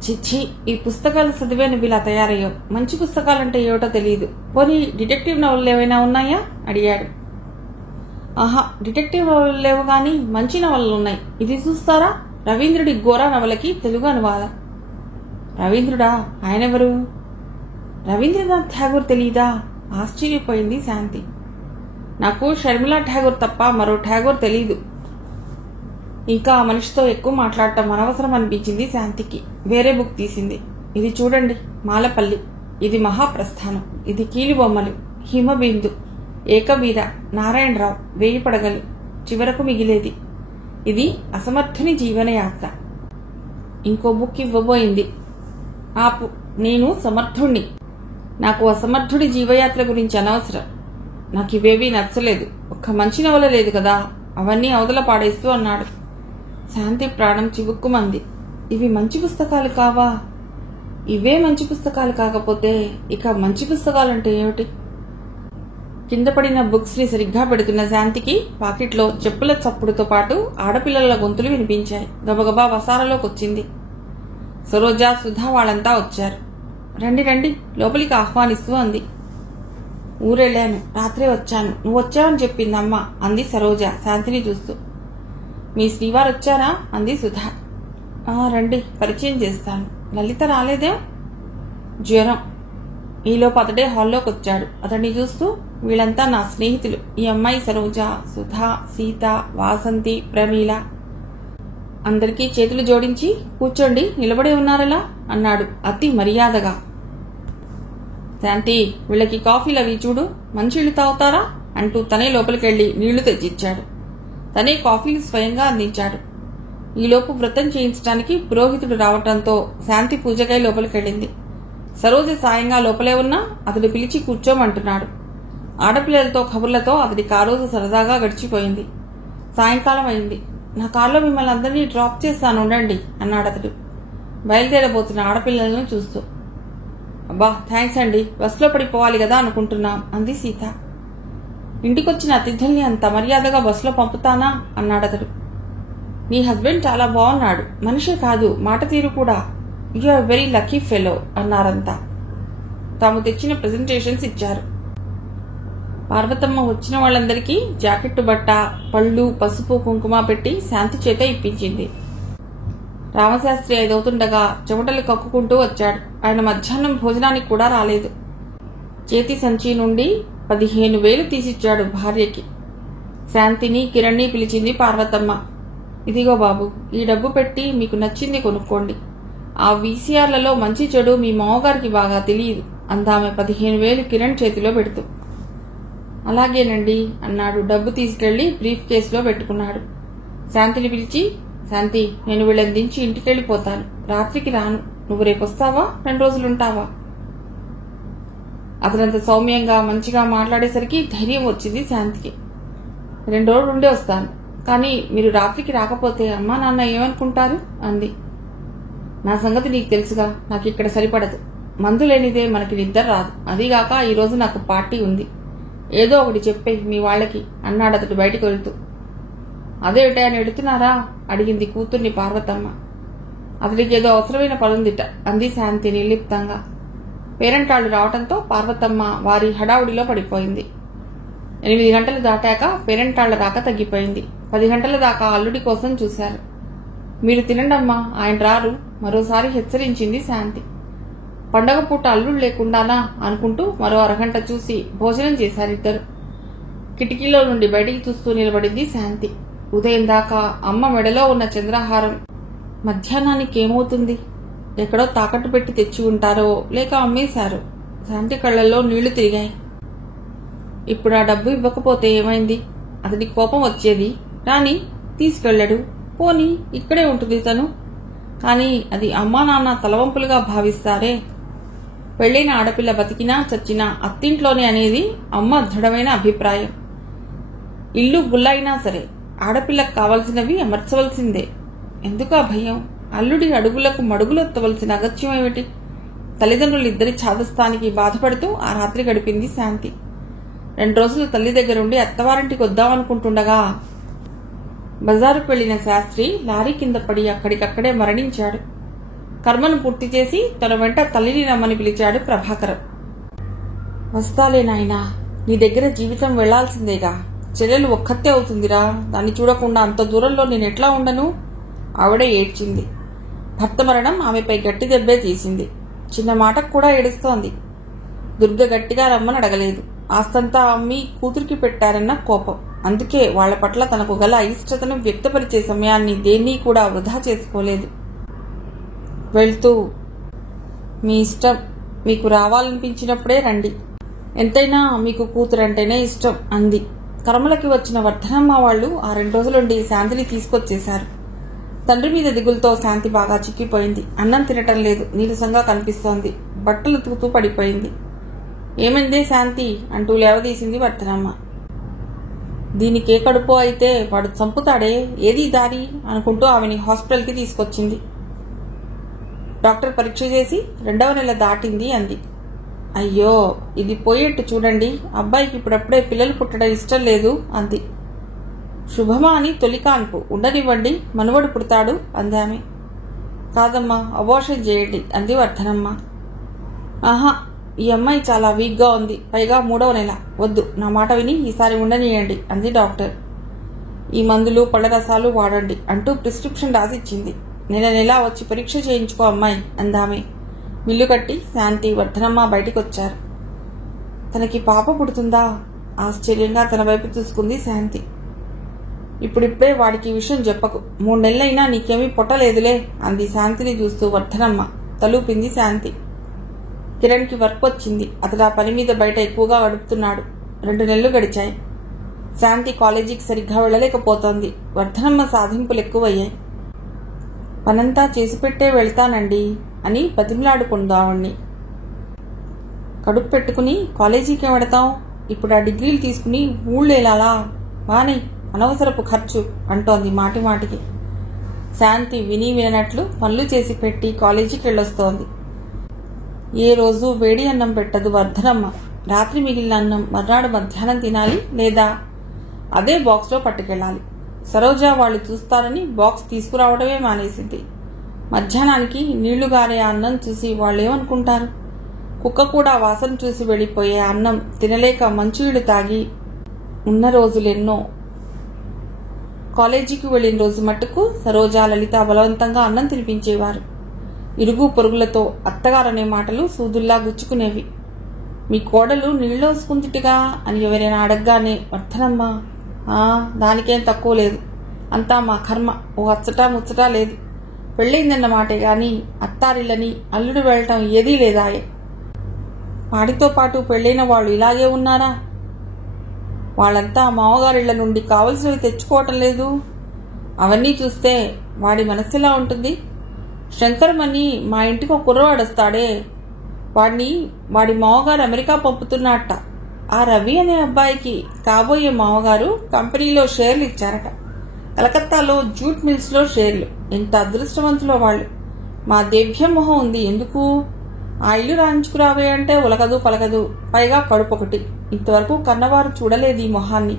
చిచ్చి, ఈ పుస్తకాలు చదివేను ఇలా తయారయ్యో. మంచి పుస్తకాలంటే ఏమిటో తెలియదు. పోనీ డిటెక్టివ్ నవలలు ఏవైనా ఉన్నాయా అడిగాడు. ఆహా, డిటెక్టివ్ నవలలు లేవు గాని మంచి నవలలు ఉన్నాయి. ఇది చూస్తారా? రవీంద్రుడి గోరా నవలకి తెలుగు అనువాదం. రవీంద్రుడా? ఆయనెవరు? రవీంద్రనాథ్ ఠాగూర్ తెలీదా? ఆశ్చర్యపోయింది శాంతి. నాకు షర్మిలా ఠాగూర్ తప్ప మరో ఠాగూర్ తెలీదు. ఇంకా ఆ మనిషితో ఎక్కువ మాట్లాడటం అనవసరం అనిపించింది శాంతికి. వేరే బుక్ తీసింది. ఇది చూడండి, మాలపల్లి. ఇది మహాప్రస్థానం. ఇది కీలుబొమ్మలు, హిమబిందు, ఏకవీర, నారాయణరావు, వేయి పడగలు, చివరకు మిగిలేది. ఇది అసమర్థుని జీవనయాత్ర. ఇంకో బుక్ ఇవ్వబోయింది. ఆపు, నేను సమర్థుణ్ణి. నాకు అసమర్థుడి జీవయాత్ర గురించి అనవసరం. నాకు ఇవేవీ నచ్చలేదు. ఒక్క మంచి నవల లేదు కదా, అవన్నీ అవతల పాడేస్తూ అన్నాడు. శాంతి ప్రాణం చివుక్కుమంది. ఇవి మంచి పుస్తకాలు కావా? ఇవే మంచి పుస్తకాలు కాకపోతే ఇక మంచి పుస్తకాలంటే ఏమిటి? కింద పడిన బుక్స్ ని సరిగ్గా పెడుతున్న శాంతికి పాకెట్లో చెప్పుల చప్పుడుతో పాటు ఆడపిల్లల గొంతులు వినిపించాయి. గబగబా వసారలోకొచ్చింది. సరోజ, సుధా వాళ్ళంతా వచ్చారు. రండి రండి, లోపలికి ఆహ్వానిస్తూ అంది. ఊరెళ్ళాను, రాత్రే వచ్చాను. నువ్వు వచ్చావని చెప్పిందమ్మ అంది సరోజ శాంతిని చూస్తూ. మీ శ్రీవారు వచ్చారా అంది సుధా. రండి, పరిచయం చేస్తాను. లలిత రాలేదే? జ్వరం. ఈలోపు అతడే హాల్లోకి వచ్చాడు. అతన్ని చూస్తూ, వీళ్ళంతా నా స్నేహితులు. ఈ అమ్మాయి సరోజ, సుధా, సీత, వాసంతి, ప్రమీల. అందరికీ చేతులు జోడించి కూర్చోండి, నిలబడి ఉన్నారలా అన్నాడు అతి మర్యాదగా. శాంతి, వీళ్ళకి కాఫీలు అవి చూడు, మంచిళ్ళు తాగుతారా అంటూ తనే లోపలికెళ్లి నీళ్లు తెచ్చిచ్చాడు. తనే కాఫీలు స్వయంగా అందించాడు. ఈలోపు వ్రతం చేయించడానికి పురోహితుడు రావటంతో శాంతి పూజకై లోపలికెళ్ళింది. సరోజ సాయంగా లోపలే ఉన్నా అతడు పిలిచి కూర్చోమంటున్నాడు. ఆడపిల్లలతో కబుర్లతో అతడికి ఆ రోజు సరదాగా గడిచిపోయింది. సాయంకాలం అయింది. నా కారులో మిమ్మల్ని అందరినీ డ్రాప్ చేస్తాను, ఉండండి అన్నాడు అతడు బయలుదేరబోతున్న ఆడపిల్లలను చూస్తూ. అబ్బా, థ్యాంక్స్ అండి, బస్సులో పడిపోవాలి కదా అనుకుంటున్నాం అంది సీత. ఇంటికొచ్చిన అతిథుల్ని అంత మర్యాదగా బస్సులో పంపుతానా అన్నాడతడు. నీ హస్బెండ్ చాలా బాగున్నాడు, మనిషే కాదు మాట తీరు కూడా. You are very lucky fellow అన్నారంతా. తాము తెచ్చిన ప్రెజెంటేషన్స్ ఇచ్చారు. పార్వతమ్మ వచ్చిన వాళ్ళందరికీ జాకెట్టు బట్ట, పళ్ళు, పసుపు, కుంకుమ పెట్టి శాంతి చేత ఇప్పించింది. రామశాస్త్రి 5 అవుతుండగా చెమటలు కక్కుకుంటూ వచ్చాడు. ఆయన మధ్యాహ్నం భోజనానికి కూడా రాలేదు. చేతి సంచి నుండి 15,000 తీసిచ్చాడు భార్యకి. శాంతిని, కిరణ్ని పిలిచింది పార్వతమ్మ. ఇదిగో బాబు, ఈ డబ్బు పెట్టి మీకు నచ్చింది కొనుక్కోండి. ఆ వీసీఆర్లలో మంచి చెడు మీ మామగారికి బాగా తెలియదు అందామె 15,000 కిరణ్ చేతిలో పెడుతూ. అలాగేనండి అన్నాడు. డబ్బు తీసుకెళ్లి బ్రీఫ్ కేసులో పెట్టుకున్నాడు. శాంతిని పిలిచి, శాంతి, నేను వీళ్ళని దించి ఇంటికెళ్ళిపోతాను. రాత్రికి రాను. నువ్వు రేపొస్తావా, 2 రోజులుంటావా? అతనంత సౌమ్యంగా మంచిగా మాట్లాడేసరికి ధైర్యం వచ్చింది శాంతికి. 2 రోజులు ఉండే వస్తాను, కానీ మీరు రాత్రికి రాకపోతే అమ్మా నాన్న ఏమనుకుంటారు అంది. నా సంగతి నీకు తెలుసుగా, నాకు ఇక్కడ సరిపడదు. మందు లేనిదే మనకి నిద్ర రాదు. అదీగాక ఈరోజు నాకు పార్టీ ఉంది. ఏదో ఒకటి చెప్పే మీ వాళ్ళకి అన్నాడతడు బయటికి వెళ్తూ. అదేమిటా ఎడుతున్నారా అడిగింది కూతుర్ని పార్వతమ్మ. అతడికి ఏదో అవసరమైన పనుందిట అంది శాంతి నిర్లిప్తంగా. పేరంటాళ్లు రావటంతో పార్వతమ్మ వారి హడావుడిలో పడిపోయింది. 8 గంటలు దాటాక పేరంటాళ్ల రాక తగ్గిపోయింది. 10 గంటల దాకా అల్లుడి కోసం చూశారు. మీరు తినండమ్మా, ఆయన రారు మరోసారి హెచ్చరించింది శాంతి. పండగ పూట అల్లుడు లేకుండానా అనుకుంటూ మరో అరగంట చూసి భోజనం చేశారిద్దరు. కిటికీలో నుండి బయటికి చూస్తూ నిలబడింది శాంతి. ఉదయం దాకా అమ్మ మెడలో ఉన్న చంద్రహారం మధ్యాహ్నానికి ఏమవుతుంది? ఎక్కడో తాకట్టు పెట్టి తెచ్చి ఉంటారో లేక అమ్మేశారో. శాంతి కళ్ళల్లో నీళ్లు తిరిగాయి. ఇప్పుడు ఆ డబ్బు ఇవ్వకపోతే ఏమైంది? అతనికి కోపం వచ్చేది. రాని, తీసుకెళ్లాడు, పోని ఇక్కడే ఉంటుంది తను. కానీ అది అమ్మా నాన్న తలవంపులుగా భావిస్తారే. పెళ్లైన ఆడపిల్ల బతికినా చచ్చినా అత్తింట్లోనే అనేది అమ్మ దృఢమైన అభిప్రాయం. ఇల్లు గుల్లైనా సరే ఆడపిల్లకు కావలసినవి అమర్చవలసిందే. ఎందుకా భయం? అల్లుడి అడుగులకు మడుగులెత్తవలసిన అగత్యం ఏమిటి? తల్లిదండ్రులు ఇద్దరి ఛాదస్థానికి బాధపడుతూ ఆ రాత్రి గడిపింది శాంతి. 2 రోజులు తల్లి దగ్గరుండి అత్తవారింటికి వద్దామనుకుంటుండగా బజారుకు వెళ్లిన శాస్త్రి లారీ కింద పడి అక్కడికక్కడే మరణించాడు. కర్మను పూర్తి చేసి తన వెంట తల్లిని రమ్మని పిలిచాడు ప్రభాకరం. వస్తాలే నాయనా, నీ దగ్గర జీవితం వెళ్లాల్సిందేగా. చెల్లెలు ఒక్కతే అవుతుందిరా. దాన్ని చూడకుండా అంత దూరంలో నేనెట్లా ఉండను? ఆవిడే ఏడ్చింది. భర్త మరణం ఆమెపై గట్టి దెబ్బే తీసింది. చిన్న మాటకు కూడా ఏడుస్తోంది. దుర్గ గట్టిగా రమ్మని అడగలేదు. ఆస్తంతా అమ్మి కూతురికి పెట్టారన్న కోపం. అందుకే వాళ్ల పట్ల తనకు గల అయిష్టతను వ్యక్తపరిచే సమయాన్ని దేన్నీ కూడా వృధా చేసుకోలేదు. వెళ్తూ, మీ ఇష్టం, మీకు రావాలనిపించినప్పుడే రండి. ఎంతైనా మీకు కూతురంటేనే ఇష్టం అంది. కర్మలకి వచ్చిన వర్ధనమ్మ వాళ్లు ఆ 2 రోజులుండి శాంతిని తీసుకొచ్చేశారు. తండ్రి మీద దిగులతో శాంతి బాగా చిక్కిపోయింది. అన్నం తినటం లేదు, నీరసంగా కనిపిస్తోంది. బట్టలు తూతూ పడిపోయింది. ఏమైందే శాంతి అంటూ లేవదీసింది వర్ధనమ్మ. దీనికే కడుపో అయితే వాడు చంపుతాడే, ఏదీ దారి అనుకుంటూ ఆమెని హాస్పిటల్కి తీసుకొచ్చింది. డాక్టర్ పరీక్ష చేసి 2వ నెల దాటింది అంది. అయ్యో, ఇది పోయేట్టు చూడండి. అబ్బాయికి ఇప్పుడప్పుడే పిల్లలు పుట్టడం ఇష్టం లేదు అంది. శుభమా అని తొలి కాన్పు, ఉండనివ్వండి, మనవడు పుడతాడు అందామె. కాదమ్మా, అబార్షన్ చేయండి అంది వర్ధనమ్మ. ఆహా, ఈ అమ్మాయి చాలా వీక్గా ఉంది, పైగా 3వ నెల. వద్దు, నా మాట విని ఈసారి ఉండనియండి అంది డాక్టర్. ఈ మందులు పళ్ళరసాలు వాడండి అంటూ ప్రిస్క్రిప్షన్ రాసిచ్చింది. నెల వచ్చి పరీక్ష చేయించుకో అమ్మాయి అందామె. మిల్లు కట్టి శాంతి, వర్ధనమ్మ బయటికొచ్చారు. తనకి పాప పుడుతుందా? ఆశ్చర్యంగా తన వైపు చూసుకుంది శాంతి. ఇప్పుడిప్పుడే వాడికి ఈ విషయం చెప్పకు. 3 నెలలైనా నీకేమీ పుట్టలేదులే అంది శాంతిని చూస్తూ వర్ధనమ్మ. తలూపింది శాంతి. కిరణ్కి వర్క్ వచ్చింది. అతడు ఆ పని మీద బయట ఎక్కువగా గడుపుతున్నాడు. 2 నెలలు గడిచాయి. శాంతి కాలేజీకి సరిగ్గా వెళ్లలేకపోతోంది. వర్ధనమ్మ సాధింపులు ఎక్కువయ్యాయి. పనంతా చేసిపెట్టే వెళ్తానండి అని బతిమలాడుకుందావాణ్ణి. కడుపు పెట్టుకుని కాలేజీకే వెడతాం. ఇప్పుడు ఆ డిగ్రీలు తీసుకుని ఊళ్ళేలాలా? వాని అనవసరపు ఖర్చు అంటోంది మాటి మాటికి. శాంతి విని వినట్లు పనులు చేసి పెట్టి కాలేజీకి వెళ్ళొస్తోంది. ఏ రోజు వేడి అన్నం పెట్టదు వర్ధనమ్మ. రాత్రి మిగిలిన అన్నం మర్నాడు మధ్యాహ్నం తినాలి, లేదా అదే బాక్స్లో పట్టుకెళ్ళాలి. సరోజ వాళ్ళు చూస్తారని బాక్స్ తీసుకురావడమే మానేసింది. మధ్యాహ్నానికి నీళ్లు గారే అన్నం చూసి వాళ్ళేమనుకుంటారు? కుక్క కూడా వాసన చూసి వెళ్లిపోయే అన్నం తినలేక మంచినీళ్లు తాగి ఉన్న రోజులెన్నో. కాలేజీకి వెళ్లిన రోజు మట్టుకు సరోజ, లలిత బలవంతంగా అన్నం తినిపించేవారు. ఇరుగు పొరుగులతో అత్తగారనే మాటలు సూదుల్లా గుచ్చుకునేవి. మీ కోడలు నీళ్లోసుకుందిటిగా అని ఎవరైనా అడగగానే వర్ధనమ్మ, దానికేం తక్కువ లేదు, అంతా మా కర్మ, ఓ అచ్చటా ముచ్చటా లేదు. పెళ్ళైందన్న మాటే గాని అత్తారిల్లని అల్లుడు వెళ్లటం ఏదీ లేదాయే. వాడితో పాటు పెళ్ళైన వాళ్ళు ఇలాగే ఉన్నారా? వాళ్ళంతా మామగారిళ్ల నుండి కావలసినవి తెచ్చుకోవటం లేదు. అవన్నీ చూస్తే వాడి మనస్సులా ఉంటుంది. శంకరమని మా ఇంటికి ఒక కుర్రవాడొస్తాడే, వాడి మామగారు అమెరికా పంపుతున్నట్ట. ఆ రవి అనే అబ్బాయికి కాబోయే మామగారు కంపెనీలో షేర్లు ఇచ్చారట. కలకత్తాలో జూట్ మిల్స్ లో షేర్లు. ఎంత అదృష్టవంతులో వాళ్ళు. మా దేభ్యం మొహం ఉంది ఎందుకు? ఆ ఇల్లు రాయించుకురావే అంటే ఉలకదు పలకదు, పైగా కడుపొకటి. ఇంతవరకు కన్నవారు చూడలేదు ఈ మొహాన్ని.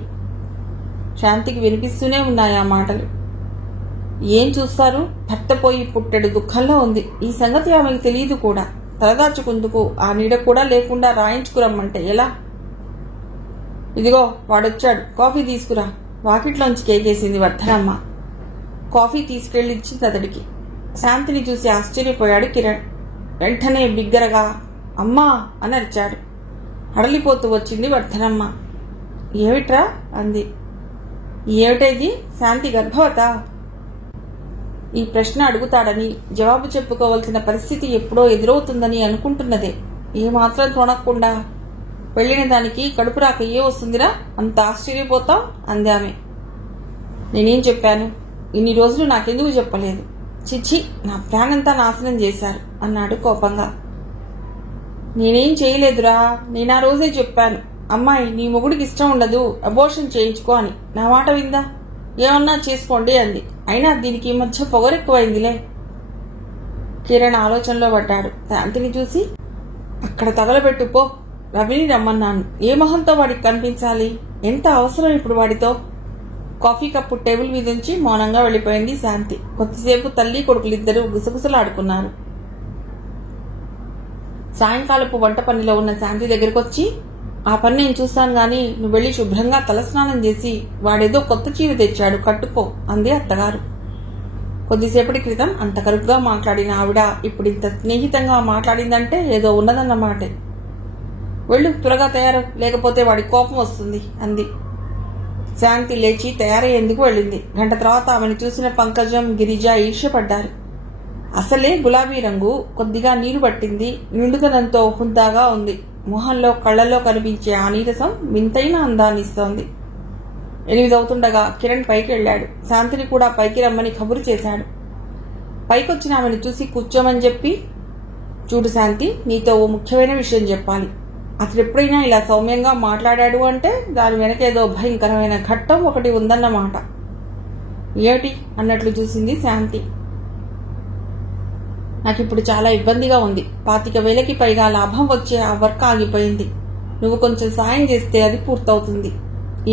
శాంతికి వినిపిస్తూనే ఉన్నాయి ఆ మాటలు. ఏం చూస్తారు? భర్త పోయి పుట్టెడు దుఃఖంలో ఉంది. ఈ సంగతి ఆమెకు తెలియదు కూడా. తలదాచుకుందుకు ఆ నీడ కూడా లేకుండా రాయించుకురమ్మంటే ఎలా? ఇదిగో వాడొచ్చాడు, కాఫీ తీసుకురా. వాకిట్లోంచి కేకేసింది వర్ధనమ్మ. కాఫీ తీసుకెళ్లిచ్చింది అతడికి. శాంతిని చూసి ఆశ్చర్యపోయాడు కిరణ్. వెంటనే బిగ్గరగా అమ్మా అని అరిచాడు. హడలిపోతూ వచ్చింది వర్ధనమ్మ. ఏమిట్రా అంది. ఏమిటైది? శాంతి గర్భవత? ఈ ప్రశ్న అడుగుతాడని, జవాబు చెప్పుకోవాల్సిన పరిస్థితి ఎప్పుడో ఎదురవుతుందని అనుకుంటున్నదే. ఏమాత్రం తోనకుండా వెళ్ళిన దానికి కడుపు రాక ఏ వస్తుందిరా, అంత ఆశ్చర్యపోతాం అంది ఆమె. నేనేం చెప్పాను? ఇన్ని రోజులు నాకెందుకు చెప్పలేదు? చిచ్చి, నా ప్రాణంతా నాశనం చేశారు అన్నాడు కోపంగా. నేనేం చేయలేదురా, నేను ఆ రోజే చెప్పాను, అమ్మాయి నీ మొగుడికి ఇష్టం ఉండదు, అబోర్షన్ చేయించుకో అని. నా మాట విందా? ఏమన్నా చేసుకోండి అంది. అయినా దీనికి ఈ మధ్య పొగరెక్కువైందిలే. కిరణ్ ఆలోచనలో పడ్డాడు. శాంతిని చూసి, అక్కడ తగలబెట్టుపో, రవిని రమ్మన్నాను. ఏ మొహంతో వాడికి కనిపించాలి? ఎంత అవసరం ఇప్పుడు వాడితో? కాఫీ కప్పు టేబుల్ మీద నుంచి మౌనంగా వెళ్లిపోయింది శాంతి. కొద్దిసేపు తల్లి కొడుకులిద్దరూ గుసగుసలాడుకున్నారు. సాయంకాలపు వంట పనిలో ఉన్న శాంతి దగ్గరకొచ్చి, ఆ పని నేను చూస్తాను గాని నువ్వు వెళ్లి శుభ్రంగా తలస్నానం చేసి వాడేదో కొత్త చీర తెచ్చాడు కట్టుకో అంది అత్తగారు. కొద్దిసేపటి క్రితం అంత కరుగ్గా మాట్లాడిన ఆవిడ ఇప్పుడు ఇంత స్నేహితంగా మాట్లాడిందంటే ఏదో ఉన్నదన్నమాటే. వెళ్ళు, త్వరగా తయారు, లేకపోతే వాడి కోపం వస్తుంది అంది. శాంతి లేచి తయారయ్యేందుకు వెళ్ళింది. గంట తర్వాత ఆమెను చూసిన పంకజం, గిరిజ ఈర్ష్యపడ్డారు. అసలే గులాబీ రంగు, కొద్దిగా నీరు పట్టింది, నిండుదనంతో హుందాగా ఉంది. మొహంలో కళ్లలో కనిపించే ఆ నీరసం వింతైన అందాన్ని ఇస్తోంది. 8 అవుతుండగా కిరణ్ పైకి వెళ్లాడు. శాంతిని కూడా పైకి రమ్మని కబురు చేశాడు. పైకొచ్చిన ఆమెను చూసి కూర్చోమని చెప్పి, చూడు శాంతి, నీతో ఓ ముఖ్యమైన విషయం చెప్పాలి. అతడు ఎప్పుడైనా ఇలా సౌమ్యంగా మాట్లాడాడు అంటే దాని వెనకేదో భయంకరమైన ఘట్టం ఒకటి ఉందన్నమాట. ఏమిటి అన్నట్లు చూసింది శాంతి. నాకిప్పుడు చాలా ఇబ్బందిగా ఉంది. 25,000కి పైగా లాభం వచ్చే ఆ వర్క్ ఆగిపోయింది. నువ్వు కొంచెం సాయం చేస్తే అది పూర్తవుతుంది.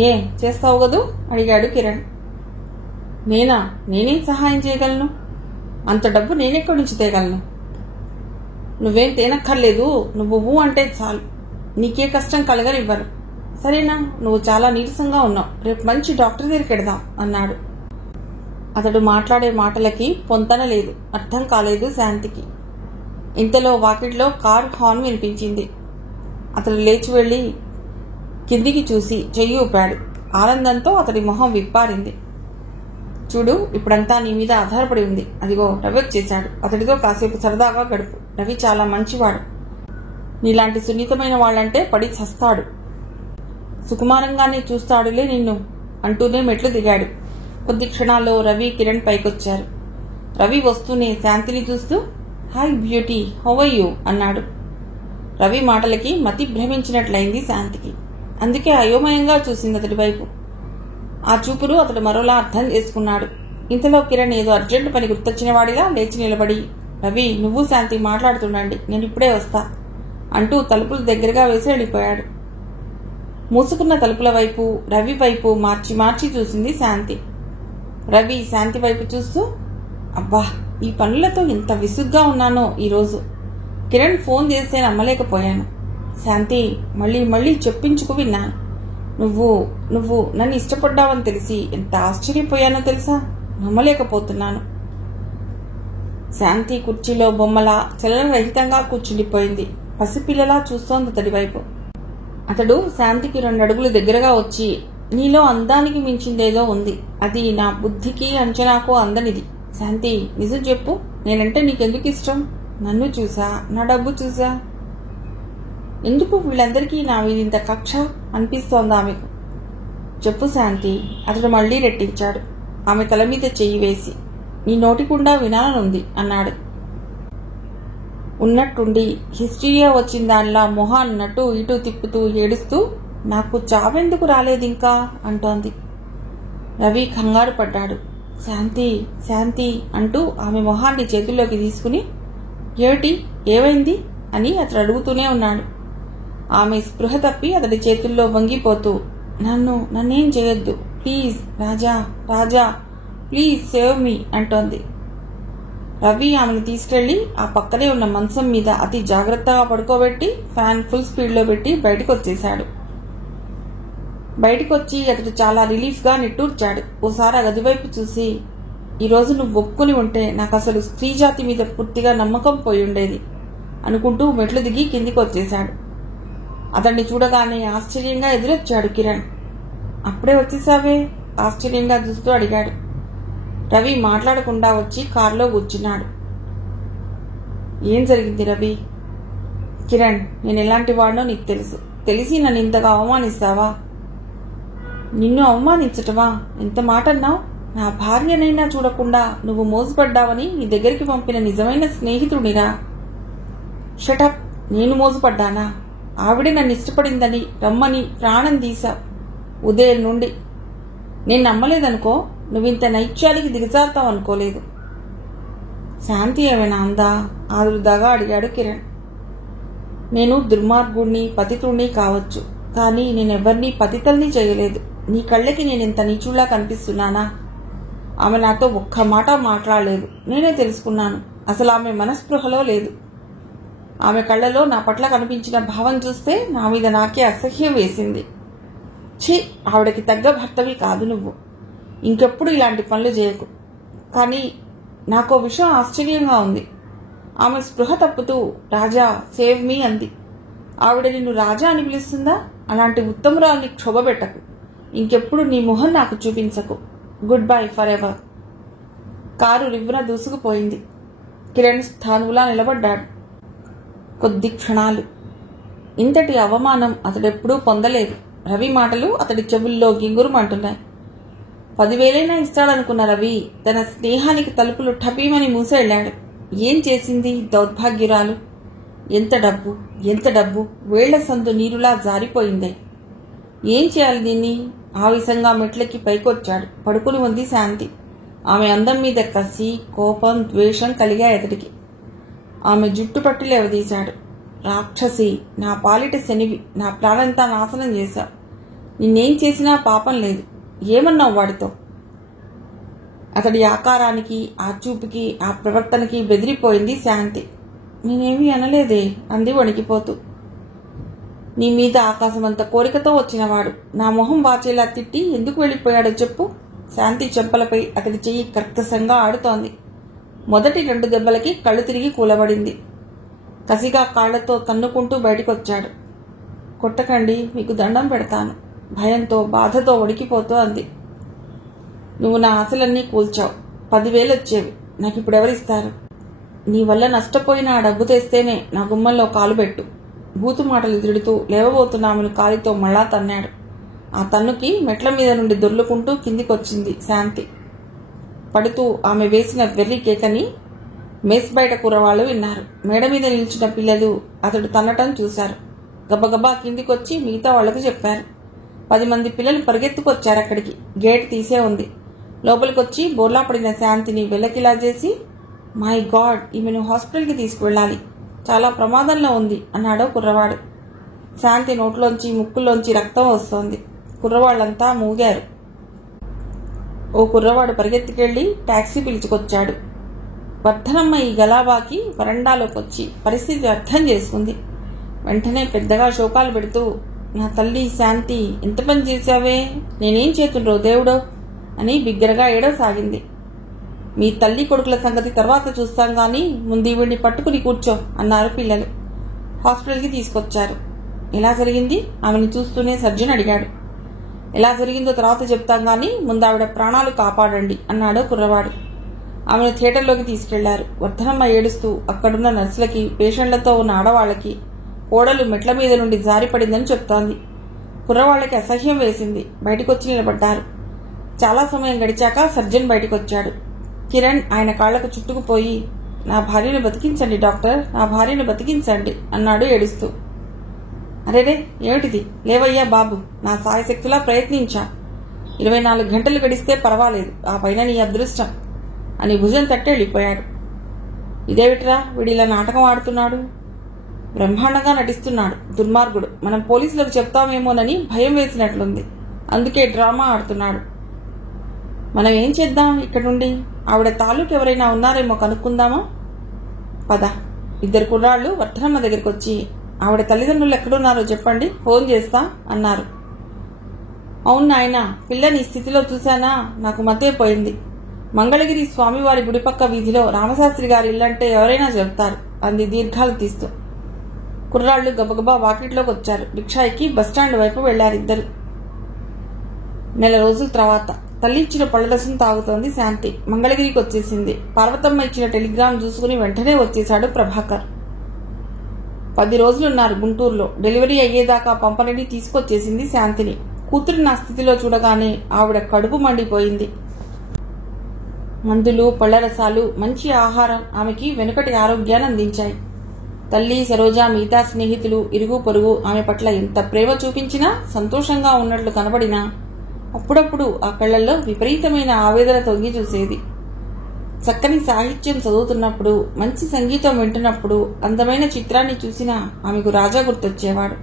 ఏం చేస్తావు కదూ అడిగాడు కిరణ్. నేనేం సహాయం చేయగలను? అంత డబ్బు నేనెక్కడి నుంచి తేగలను? నువ్వేం తేనక్కర్లేదు, నువ్వు అంటే చాలు. నీకే కష్టం కలగనివ్వను. సరేనా? నువ్వు చాలా నీరసంగా ఉన్నావు. రేపు మంచి డాక్టర్ దగ్గరికి వెడదాం అన్నాడు. అతడు మాట్లాడే మాటలకి పొంతన లేదు, అర్థం కాలేదు శాంతికి. ఇంతలో వాకిట్లో కార్ హార్న్ వినిపించింది. అతడు లేచి వెళ్లి కిందికి చూసి చెయ్యి ఊపాడు. ఆనందంతో అతడి మొహం విప్పారింది. చూడు, ఇప్పుడంతా నీ మీద ఆధారపడి ఉంది. అదిగో రవి వచ్చేశాడు. అతడితో కాసేపు సరదాగా గడుపు. రవి చాలా మంచివాడు. నీలాంటి సున్నితమైన వాళ్ళంటే పడి చస్తాడు. సుకుమారంగానే చూస్తాడులే నిన్ను అంటూనే మెట్లు దిగాడు. కొద్ది క్షణాల్లో రవి, కిరణ్ పైకొచ్చారు. రవి వస్తూనే శాంతిని చూస్తూ, hi beauty, how are you అన్నాడు. రవి మాటలకి మతి భ్రమించినట్లయింది శాంతికి. అందుకే అయోమయంగా చూసింది అతడి వైపు. ఆ చూపులు అతడు మరోలా అర్థం చేసుకున్నాడు. ఇంతలో కిరణ్ ఏదో అర్జెంటు పని గుర్తొచ్చిన వాడిలా లేచి నిలబడి, రవి, నువ్వు శాంతి మాట్లాడుతుండండి, నేను ఇప్పుడే వస్తా అంటూ తలుపులు దగ్గరగా వేసి వెళ్ళిపోయాడు. మూసుకున్న తలుపుల వైపు, రవి వైపు మార్చి మార్చి చూసింది శాంతి. రవి శాంతి వైపు చూస్తూ, అబ్బా, ఈ పనులతో ఎంత విసుగ్గా ఉన్నానో ఈరోజు. కిరణ్ ఫోన్ చేస్తే నమ్మలేకపోయాను. శాంతి, మళ్ళీ మళ్ళీ చెప్పించుకు విన్నాను. నువ్వు నన్ను ఇష్టపడ్డావని తెలిసి ఎంత ఆశ్చర్యపోయానో తెలుసా? నమ్మలేకపోతున్నాను. శాంతి కుర్చీలో బొమ్మలా చలనరహితంగా కూర్చుండిపోయింది. పసిపిల్లలా చూస్తోంది అతడి వైపు. అతడు శాంతికి 2 అడుగులు దగ్గరగా వచ్చి, నీలో అందానికి మించిందేదో ఉంది. అది నా బుద్ధికి అంచనాకు అందనిది. శాంతి, నిజం చెప్పు, నేనంటే నీకెందుకు ఇష్టం? నన్ను చూసా, నా డబ్బు చూసా? ఎందుకు వీళ్ళందరికీ నా వీరింత కక్ష అనిపిస్తోంది ఆమెకు? చెప్పు శాంతి. అతడు మళ్లీ రెట్టించాడు, ఆమె తల మీద చెయ్యి వేసి. నీ నోటికుండా వినాలనుంది అన్నాడు. ఉన్నట్టుండి హిస్టీరియా వచ్చిన దానిలా మొహాన్నట్టు ఇటు తిప్పుతూ ఏడుస్తూ, నాకు చావెందుకు రాలేదింకా అంటోంది. రవి కంగారు పడ్డాడు. శాంతి శాంతి అంటూ ఆమె మొహాన్ని చేతుల్లోకి తీసుకుని, ఏమైంది అని అతడు అడుగుతూనే ఉన్నాడు. ఆమె స్పృహ తప్పి అతడి చేతుల్లో వంగిపోతూ, నన్నేం చేయొద్దు please, Raja please save me అంటోంది. రవి ఆమెను తీసుకెళ్లి ఆ పక్కనే ఉన్న మంచం మీద అతి జాగ్రత్తగా పడుకోబెట్టి ఫ్యాన్ ఫుల్ స్పీడ్లో పెట్టి బయటకు వచ్చేశాడు. బయటకొచ్చి అతడు చాలా రిలీఫ్గా నిట్టూర్చాడు. ఓసారి ఆ గదివైపు చూసి, ఈరోజు నువ్వు ఒప్పుకుని ఉంటే నాకు అసలు స్త్రీ జాతి మీద పూర్తిగా నమ్మకం పోయి ఉండేది అనుకుంటూ మెట్లు దిగి కిందికి వచ్చేశాడు. అతన్ని చూడగానే ఆశ్చర్యంగా ఎదురొచ్చాడు కిరణ్. అప్పుడే వచ్చేసావే ఆశ్చర్యంగా చూస్తూ అడిగాడు. రవి మాట్లాడకుండా వచ్చి కారులో కూర్చున్నాడు. ఏం జరిగింది రవి? కిరణ్, నేను ఎలాంటి వాడినో నీకు తెలుసు. తెలిసి నన్ను ఇంతగా అవమానిస్తావా? నిన్ను అవమానించటమా? ఎంత మాట అన్నావు? నా భార్యనైనా చూడకుండా నువ్వు మోసపడ్డావని నీ దగ్గరికి పంపిన నిజమైన స్నేహితుడిరా. షటప్. నేను మోసపడ్డానా? ఆవిడే నన్ను ఇష్టపడిందని రమ్మని ప్రాణం తీశావు ఉదయం నుండి. నేను నమ్మలేదనుకో. నువ్వింత నైత్యానికి దిగజారుతావు అనుకోలేదు. శాంతి ఏమైనా అందా? ఆదుర్దాగా అడిగాడు కిరణ్. నేను దుర్మార్గుణ్ణి, పతితుణ్ణి కావచ్చు, కానీ నేనెవ్వరినీ పతితల్ని చేయలేదు. నీ కళ్ళకి నేనింత నీచుల్లా కనిపిస్తున్నానా? ఆమె నాతో ఒక్క మాట మాట్లాడలేదు. నేనే తెలుసుకున్నాను, అసలు ఆమె మనస్పృహలో లేదు. ఆమె కళ్ళలో నా పట్ల కనిపించిన భావం చూస్తే నా మీద నాకే అసహ్యం వేసింది. ఛీ, ఆవిడకి తగ్గ భర్తవి కాదు నువ్వు. ఇంకెప్పుడు ఇలాంటి పనులు చేయకు. కానీ నాకో విషయం ఆశ్చర్యంగా ఉంది. ఆమె స్పృహ తప్పుతూ రాజా సేవ్ మీ అంది. ఆవిడ నిన్ను రాజా అని పిలుస్తుందా? అలాంటి ఉత్తమురాల్ని క్షోభపెట్టకు. ఇంకెప్పుడు నీ మొహం నాకు చూపించకు. Goodbye forever. Car రివ్వున దూసుకుపోయింది. కిరణ్ స్థానువులా నిలబడ్డాడు. కొద్ది క్షణాలు. ఇంతటి అవమానం అతడెప్పుడూ పొందలేదు. రవి మాటలు అతడి చెవుల్లో గింగురుమంటున్నాయి. 10,000 ఇస్తాడనుకున్న రవి తన స్నేహానికి తలుపులు ఠపీమని మూసేళ్లాడు. ఏం చేసింది దౌర్భాగ్యురాలు? ఎంత డబ్బు, ఎంత డబ్బు! వేళ్ల సందు నీరులా జారిపోయిందే. ఏం చేయాలి దీన్ని? ఆవేశంగా మెట్లకి పైకొచ్చాడు. పడుకుని ఉంది శాంతి. ఆమె అందం మీద కసి, కోపం, ద్వేషం కలిగాయి అతడికి. ఆమె జుట్టు పట్టి లేవదీశాడు. రాక్షసి, నా పాలిట శనివి, నా ప్రాణంతా నాశనం చేశావు. నిన్నేం చేసినా పాపం లేదు. ఏమన్నావు వాడితో? అతడి ఆకారానికి, ఆ చూపుకి, ఆ ప్రవర్తనకి బెదిరిపోయింది శాంతి. నేనేమీ అనలేదే అంది వణికిపోతూ. నీ మీద ఆకాశమంత కోరికతో వచ్చినవాడు నా మొహం వాచేలా తిట్టి ఎందుకు వెళ్ళిపోయాడో చెప్పు. శాంతి చెంపలపై అతడి చెయ్యి కర్కశంగా ఆడుతోంది. మొదటి 2 దెబ్బలకి కళ్ళు తిరిగి కూలబడింది. కసిగా కాళ్లతో తన్నుకుంటూ బయటికొచ్చాడు. కొట్టకండి, మీకు దండం పెడతాను. భయంతో, బాధతో వణికిపోతూ అంది. నువ్వు నా ఆశలన్నీ కూల్చావు. 10,000 వచ్చేవి. నాకిప్పుడెవరిస్తారు? నీ వల్ల నష్టపోయిన ఆ డబ్బు తెస్తేనే నా గుమ్మంలో కాలు పెట్టు. బూతు మాటలు తిడుతూ లేవబోతున్న ఆమెను కాలితో మళ్ళా తన్నాడు. ఆ తన్నుకి మెట్ల మీద నుండి దొర్లుకుంటూ కిందికొచ్చింది శాంతి. పడుతూ ఆమె వేసిన వెర్రి కేకని మెస్ బయట కుర్రవాళ్లు విన్నారు. మేడ మీద నిలిచిన పిల్లలు అతడు తన్నటం చూశారు. గబగబా కిందికొచ్చి మిగతా వాళ్లకు చెప్పారు. 10 మంది పిల్లలు పరిగెత్తుకొచ్చారు అక్కడికి. గేట్ తీసే ఉంది. లోపలికొచ్చి బోర్లా పడిన శాంతిని వెల్లకిలా చేసి, మై గాడ్, ఈమెను హాస్పిటల్కి తీసుకువెళ్ళాలి, చాలా ప్రమాదంలో ఉంది అన్నాడో కుర్రవాడు. శాంతి నోట్లోంచి, ముక్కుల్లోంచి రక్తం వస్తోంది. కుర్రవాళ్లంతా మూగారు. ఓ కుర్రవాడు పరిగెత్తుకెళ్లి టాక్సీ పిలుచుకొచ్చాడు. వర్ధనమ్మ ఈ గలాబాకి వరండాలోకొచ్చి పరిస్థితి అర్థం చేసుకుంది. వెంటనే పెద్దగా శోకాలు పెడుతూ, నా తల్లి శాంతి, ఎంత పని చేశావే, నేనేం చేతుండ్రో దేవుడో అని బిగ్గరగా ఏడవసాగింది. మీ తల్లి కొడుకుల సంగతి తర్వాత చూస్తాం గాని ముందు వీడిని పట్టుకుని కూర్చో అన్నారు పిల్లలు. హాస్పిటల్కి తీసుకొచ్చారు. ఎలా జరిగింది? ఆమెను చూస్తూనే సర్జన్ అడిగాడు. ఎలా జరిగిందో తర్వాత చెప్తాం గాని ముందు ఆవిడ ప్రాణాలు కాపాడండి అన్నాడు కుర్రవాడు. ఆమెను థియేటర్లోకి తీసుకెళ్లారు. వర్ధనమ్మ ఏడుస్తూ అక్కడున్న నర్సులకి, పేషెంట్లతో ఉన్న ఆడవాళ్లకి కోడలు మెట్ల మీద నుండి జారిపడిందని చెప్తోంది. కుర్రవాళ్లకి అసహ్యం వేసింది. బయటకొచ్చి నిలబడ్డారు. చాలా సమయం గడిచాక సర్జన్ బయటకొచ్చాడు. కిరణ్ ఆయన కాళ్లకు చుట్టుకుపోయి, నా భార్యను బతికించండి డాక్టర్, నా భార్యను బతికించండి అన్నాడు ఏడుస్తూ. అరేరే, ఏమిటిది? లేవయ్యా బాబు, నా సాయశక్తిలా ప్రయత్నించా. 24 గంటలు గడిస్తే పర్వాలేదు, ఆ పైన నీ అదృష్టం అని భుజం తట్టి వెళ్ళిపోయాడు. ఇదేమిట్రా, వీడిలా నాటకం ఆడుతున్నాడు, బ్రహ్మాండంగా నటిస్తున్నాడు, దుర్మార్గుడు. మనం పోలీసులకు చెప్తామేమోనని భయం వేసినట్లుంది, అందుకే డ్రామా ఆడుతున్నాడు. మనం ఏం చేద్దాం ఇక్కడుండి? ఆవిడ తాలూకు ఎవరైనా ఉన్నారేమో కనుక్కుందామా? పద. 2 కుర్రాళ్లు వర్ధనమ్మ దగ్గరికి వచ్చి, ఆవిడ తల్లిదండ్రులు ఎక్కడున్నారో చెప్పండి, ఫోన్ చేస్తా అన్నారు. అవును నాయనా, పిల్లని ఈ స్థితిలో చూశానా, నాకు మతైపోయింది. మంగళగిరి స్వామివారి గుడిపక్క వీధిలో రామశాస్త్రి గారి ఇల్లంటే ఎవరైనా చెప్తారు అంది దీర్ఘాలు తీస్తూ. కుర్రాళ్లు గబగబా వాకిట్లోకి వచ్చారు. రిక్షా ఎక్కి బస్టాండ్ వైపు వెళ్లారిద్దరు. నెల రోజుల తర్వాత తల్లి ఇచ్చిన పళ్ళరసం తాగుతోంది శాంతి. మంగళగిరికి వచ్చేసింది. పార్వతమ్మ ఇచ్చిన టెలిగ్రామ్ చూసుకుని వెంటనే వచ్చేశాడు ప్రభాకర్. 10 రోజులున్నారు గుంటూరులో. డెలివరీ అయ్యేదాకా పంపనని తీసుకొచ్చేసింది శాంతిని. కూతురు నా స్థితిలో చూడగానే ఆవిడ కడుపు మండిపోయింది. మందులు, పళ్లరసాలు, మంచి ఆహారం ఆమెకి వెనుకటి ఆరోగ్యాన్ని అందించాయి. తల్లి, సరోజ, మిగతా స్నేహితులు, ఇరుగు పొరుగు ఆమె పట్ల ఎంత ప్రేమ చూపించినా, సంతోషంగా ఉన్నట్లు కనబడినా అప్పుడప్పుడు ఆ కళ్లల్లో విపరీతమైన ఆవేదన తొంగి చూసేది. చక్కని సాహిత్యం చదువుతున్నప్పుడు, మంచి సంగీతం వింటున్నప్పుడు, అందమైన చిత్రాన్ని చూసినా ఆమెకు రాజా గుర్తొచ్చేవాడు.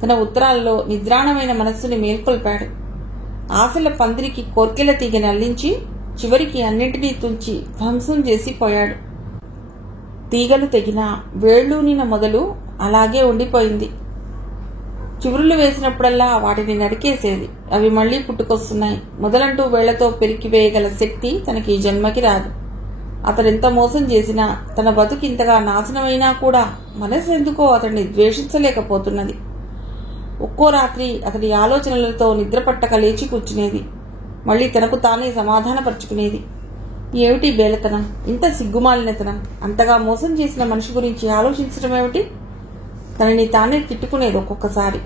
తన ఉత్తరాల్లో నిద్రాణమైన మనస్సుని మేల్కొల్పాడు. ఆశల పందిరికి కోర్కెల తీగని అల్లించి చివరికి అన్నింటినీ తుంచి ధ్వంసం చేసి పోయాడు. తీగలు తెగినా వేళ్లూనిన మొదలు అలాగే ఉండిపోయింది. చివురులు వేసినప్పుడల్లా వాటిని నరికేసేది. అవి మళ్లీ పుట్టుకొస్తున్నాయి. మొదలంటూ వేళ్లతో పెరికివేయగల శక్తి తనకి ఈ జన్మకి రాదు. అతడెంత మోసం చేసినా, తన బతుకు ఇంతగా నాశనమైనా కూడా మనసు ఎందుకో అతడిని ద్వేషించలేకపోతున్నది. ఒక్కో రాత్రి అతడి ఆలోచనలతో నిద్రపట్టక లేచి కూర్చునేది. మళ్లీ తనకు తానే సమాధానపరుచుకునేది. ఏమిటి బేలతనం, ఇంత సిగ్గుమాలినతనం, అంతగా మోసం చేసిన మనిషి గురించి ఆలోచించడమేమిటి? తనని తానే తిట్టుకునేది ఒక్కొక్కసారి.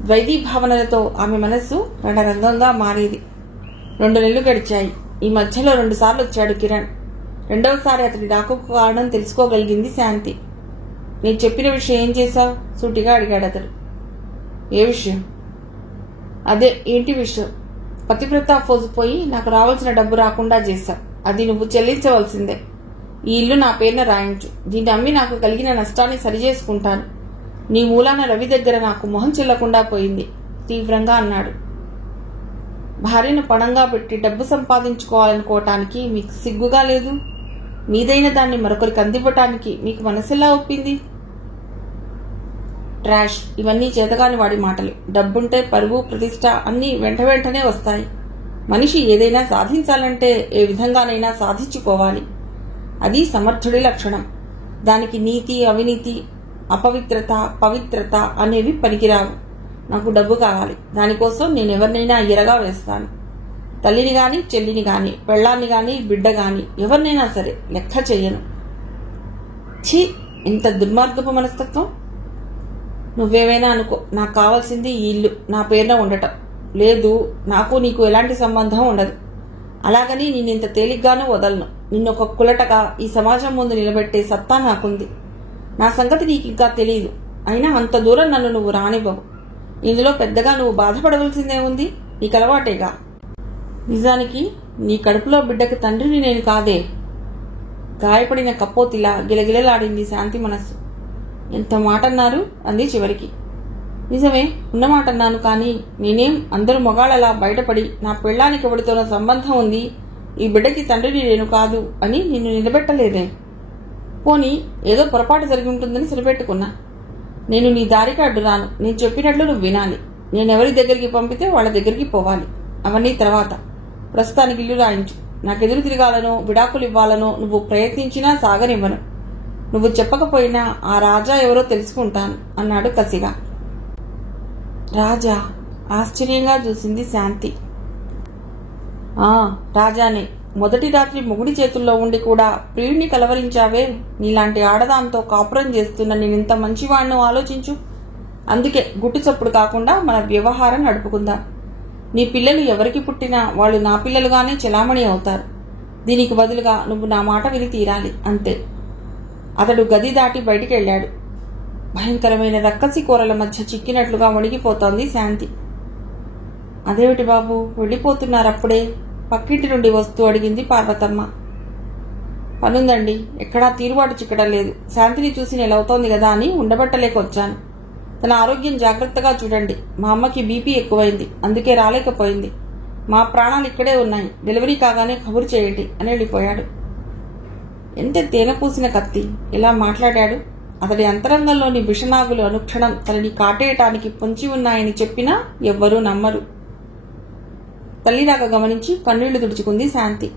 ద్వైతీ భావనలతో ఆమె మనస్సు రణరంగంగా మారేది. 2 నెలలు గడిచాయి. ఈ మధ్యలో 2 సార్లు వచ్చాడు కిరణ్. రెండవసారి అతడి రాకకు కారణం తెలుసుకోగలిగింది శాంతి. నేను చెప్పిన విషయం ఏం చేశావు? సూటిగా అడిగాడు అతడు. ఏ విషయం? అదే, ఏంటి విషయం? పతివ్రత ఫోజుపోయి నాకు రావాల్సిన డబ్బు రాకుండా చేశావు. అది నువ్వు చెల్లించవలసిందే. ఈ ఇల్లు నా పేరున రాయించు. దీన్ని అమ్మి నాకు కలిగిన నష్టాన్ని సరిచేసుకుంటాను. నీ మూలాన రవి దగ్గర నాకు మొహం చెల్లకుండా పోయింది తీవ్రంగా అన్నాడు. భార్యను పణంగా పెట్టి డబ్బు సంపాదించుకోవాలనుకోవటానికి మీకు సిగ్గుగా లేదు? మీదైన దాన్ని మరొకరికి అందివ్వటానికి మీకు మనసెలా ఒప్పింది? ట్రాష్, ఇవన్నీ చేతగాని వాడి మాటలు. డబ్బుంటే పరువు, ప్రతిష్ట అన్నీ వెంటనే వస్తాయి. మనిషి ఏదైనా సాధించాలంటే ఏ విధంగానైనా సాధించుకోవాలి. అది సమర్థుడి లక్షణం. దానికి నీతి, అవినీతి, అపవిత్రత, పవిత్రత అనేవి పనికిరావు. నాకు డబ్బు కావాలి. దానికోసం నేనెవరినైనా ఎరగా వేస్తాను. తల్లిని గాని, చెల్లిని గాని, పెళ్లాన్ని గాని, బిడ్డ గాని, ఎవరినైనా సరే లెక్క చెయ్యను. ఛీ, ఇంత దుర్మార్గపు మనస్తత్వం! నువ్వేమైనా అనుకో, నాకు కావాల్సింది ఈ ఇల్లు నా పేరున ఉండటం. లేదు, నాకు నీకు ఎలాంటి సంబంధం ఉండదు. అలాగని నేనింత తేలిగ్గానూ వదలను. నిన్నొక కులటగా ఈ సమాజం ముందు నిలబెట్టే సత్తా నాకుంది. నా సంగతి నీకు ఇంకా తెలియదు. అయినా అంత దూరం నన్ను నువ్వు రానివ్వవు. ఇందులో పెద్దగా నువ్వు బాధపడవలసిందే ఉంది. నీకు అలవాటేగా. నిజానికి నీ కడుపులో బిడ్డకి తండ్రిని నేను కాదే. గాయపడిన కపోతిలా గిలగిలలాడింది శాంతి మనస్సు. ఎంత మాటన్నారు అంది చివరికి. నిజమే, ఉన్నమాటన్నాను. కానీ నేనేం అందరూ మొగాళ్ళలా బయటపడి నా పెళ్లానికి ఎవడితోనో సంబంధం ఉంది, ఈ బిడ్డకి తండ్రిని నేను కాదు అని నిన్ను నిలబెట్టలేదే. పోనీ ఏదో పొరపాటు జరిగి ఉంటుందని సరిపెట్టుకున్నా. నేను నీ దారికి అడ్డు రాను. నేను చెప్పినట్లు నువ్వు వినాలి. నేనెవరి దగ్గరికి పంపితే వాళ్ళ దగ్గరికి పోవాలి. అవన్నీ తర్వాత. ప్రస్తుతానికి ఇల్లు రాయించు. నాకెదురు తిరగాలనో విడాకులు ఇవ్వాలనో నువ్వు ప్రయత్నించినా సాగనివ్వను. నువ్వు చెప్పకపోయినా ఆ రాజా ఎవరో తెలుసుకుంటాను అన్నాడు కసిగా. రాజా? ఆశ్చర్యంగా చూసింది శాంతి. రాజానే. మొదటి రాత్రి మొగుడి చేతుల్లో ఉండి కూడా ప్రియుడిని కలవరించావే. నీలాంటి ఆడదాంతో కాపురం చేస్తున్న నేనింత మంచివాణ్ణో ఆలోచించు. అందుకే గుట్టు చప్పుడు కాకుండా మన వ్యవహారం నడుపుకుందాం. నీ పిల్లలు ఎవరికి పుట్టినా వాళ్ళు నా పిల్లలుగానే చెలామణి అవుతారు. దీనికి బదులుగా నువ్వు నా మాట విని తీరాలి, అంతే. అతడు గది దాటి బయటికి వెళ్లాడు. భయంకరమైన రక్కసి కూరల మధ్య చిక్కినట్లుగా వణిగిపోతోంది శాంతి. అదేమిటి బాబు, వెళ్ళిపోతున్నారప్పుడే? పక్కింటి నుండి వస్తూ అడిగింది పార్వతమ్మ. పనుందండి, ఎక్కడా తీరుబాటు చిక్కడం లేదు. శాంతిని చూసి నెలవుతోంది కదా అని ఉండబట్టలేక వచ్చాను. తన ఆరోగ్యం జాగ్రత్తగా చూడండి. మా అమ్మకి బీపీ ఎక్కువైంది, అందుకే రాలేకపోయింది. మా ప్రాణాలు ఇక్కడే ఉన్నాయి. డెలివరీ కాగానే కబురు చేయండి అని వెళ్ళిపోయాడు. ఎంత తేనె పూసిన కత్తి! ఇలా మాట్లాడాడు. అతడి అంతరంగంలోని విషనాగులు అనుక్షణం తనని కాటేయటానికి పొంచి ఉన్నాయని చెప్పినా ఎవ్వరూ నమ్మరు. తల్లిదాకా గమనించి కన్నీళ్లు తుడుచుకుంది శాంతి.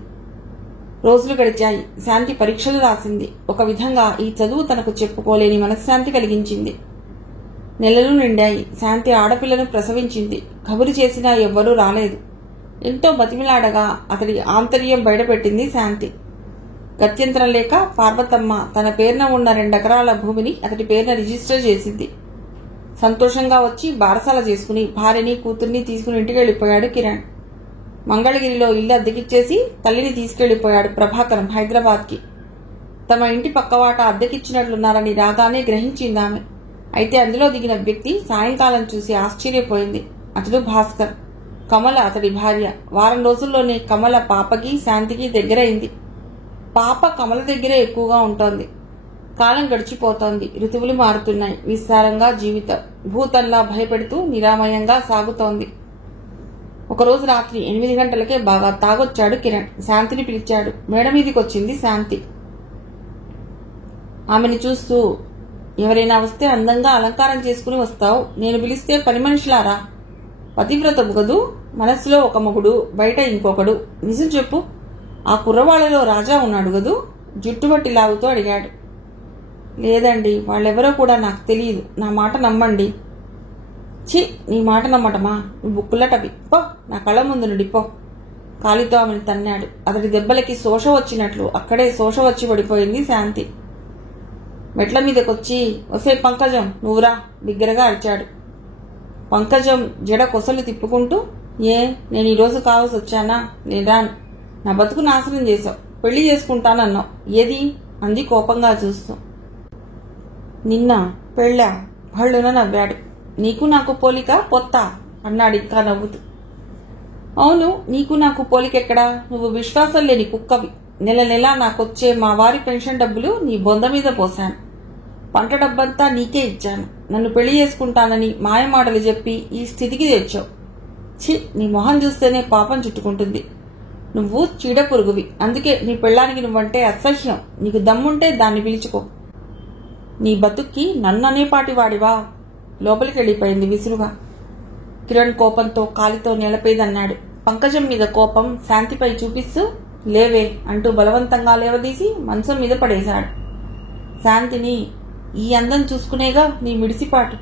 రోజులు గడిచాయి. శాంతి పరీక్షలు రాసింది. ఒక విధంగా ఈ చదువు తనకు చెప్పుకోలేని మనశ్శాంతి కలిగించింది. నెలలు నిండాయి. శాంతి ఆడపిల్లను ప్రసవించింది. కబురు చేసినా ఎవ్వరూ రాలేదు. ఎంతో బతిమిలాడగా అతడి ఆంతర్యం బయటపెట్టింది శాంతి. గత్యంతరం లేక పార్వతమ్మ తన పేరున ఉన్న 2 ఎకరాల భూమిని అతడి పేరున రిజిస్టర్ చేసింది. సంతోషంగా వచ్చి బారసాల చేసుకుని భార్యని కూతుర్ని తీసుకుని ఇంటికి వెళ్ళిపోయాడు కిరణ్. మంగళగిరిలో ఇల్లు అద్దెకిచ్చేసి తల్లిని తీసుకెళ్లిపోయాడు ప్రభాకరం హైదరాబాద్కి. తమ ఇంటి పక్కవాట అద్దెకిచ్చినట్లున్నారని రాగానే గ్రహించిందామె. అయితే అందులో దిగిన వ్యక్తి సాయంకాలం చూసి ఆశ్చర్యపోయింది. అతడు భాస్కర్, కమల అతడి భార్య. వారం రోజుల్లోనే కమల పాపకి శాంతికి దగ్గరైంది. పాప కమల దగ్గరే ఎక్కువగా ఉంటోంది. కాలం గడిచిపోతోంది. ఋతువులు మారుతున్నాయి. విస్తారంగా జీవితం భూతల్లా భయపెడుతూ నిరామయంగా సాగుతోంది. ఒకరోజు రాత్రి 8 గంటలకే బాగా తాగొచ్చాడు కిరణ్. శాంతిని పిలిచాడు. మేడ మీదికి వచ్చింది శాంతి. ఆమెను చూస్తూ, ఎవరైనా వస్తే అందంగా అలంకారం చేసుకుని వస్తావు, నేను పిలిస్తే పని మనిషిలారా? పతివ్రతము గదు, మనస్సులో ఒక మొగుడు, బయట ఇంకొకడు. నిజం చెప్పు, ఆ కుర్రవాళ్లలో రాజా ఉన్నాడు గదు? జుట్టుబట్టి లాగుతూ అడిగాడు. లేదండి, వాళ్ళెవరో కూడా నాకు తెలియదు. నా మాట నమ్మండి. ఛీ, నీ మాట నమ్మటమా? నువ్వు బుక్కులటవి. పో, నా కళ్ళ ముందు నుండి పో. కాలితో ఆమెను తన్నాడు. అతడి దెబ్బలకి శోష వచ్చినట్లు అక్కడే శోష వచ్చి పడిపోయింది శాంతి. మెట్ల మీదకొచ్చి, ఒసే పంకజం నువ్వురా, బిగ్గరగా అరిచాడు. పంకజం జడ కొసలు తిప్పుకుంటూ, నేను ఈరోజు కావాల్సి వచ్చానా? నేను రాను. నా బతుకు నాశనం చేశావు. పెళ్లి చేసుకుంటానన్నావు. ఏది? అంది కోపంగా చూస్తూ. నిన్న పెళ్ళా? భళ్ళున నవ్వాడు. నీకు నాకు పోలిక పొత్త అన్నాడు ఇంకా నవ్వుతూ. అవును, నీకు నాకు పోలికెక్కడా? నువ్వు విశ్వాసం లేని కుక్కవి. నెల నెలా నాకొచ్చే మా వారి పెన్షన్ డబ్బులు నీ బొంద మీద పోశాను. పంట డబ్బంతా నీకే ఇచ్చాను. నన్ను పెళ్లి చేసుకుంటానని మాయమాటలు చెప్పి ఈ స్థితికి తెచ్చావు. ఛీ, నీ మొహం చూస్తేనే పాపం చుట్టుకుంటుంది. నువ్వు చీడ పురుగువి. అందుకే నీ పెళ్ళానికి నువ్వంటే అసహ్యం. నీకు దమ్ముంటే దాన్ని పిలుచుకో. నీ బతుక్కి నన్ననేపాటి వాడివా? లోపలికి వెళ్ళిపోయింది విసురుగా. కిరణ్ కోపంతో కాలితో నేలపేదన్నాడు. పంకజం మీద కోపం శాంతిపై చూపిస్తూ, లేవే అంటూ బలవంతంగా లేవదీసి మంచం మీద పడేశాడు. శాంతిని, ఈ అందం చూసుకునేగా నీ మిడిసిపాటు.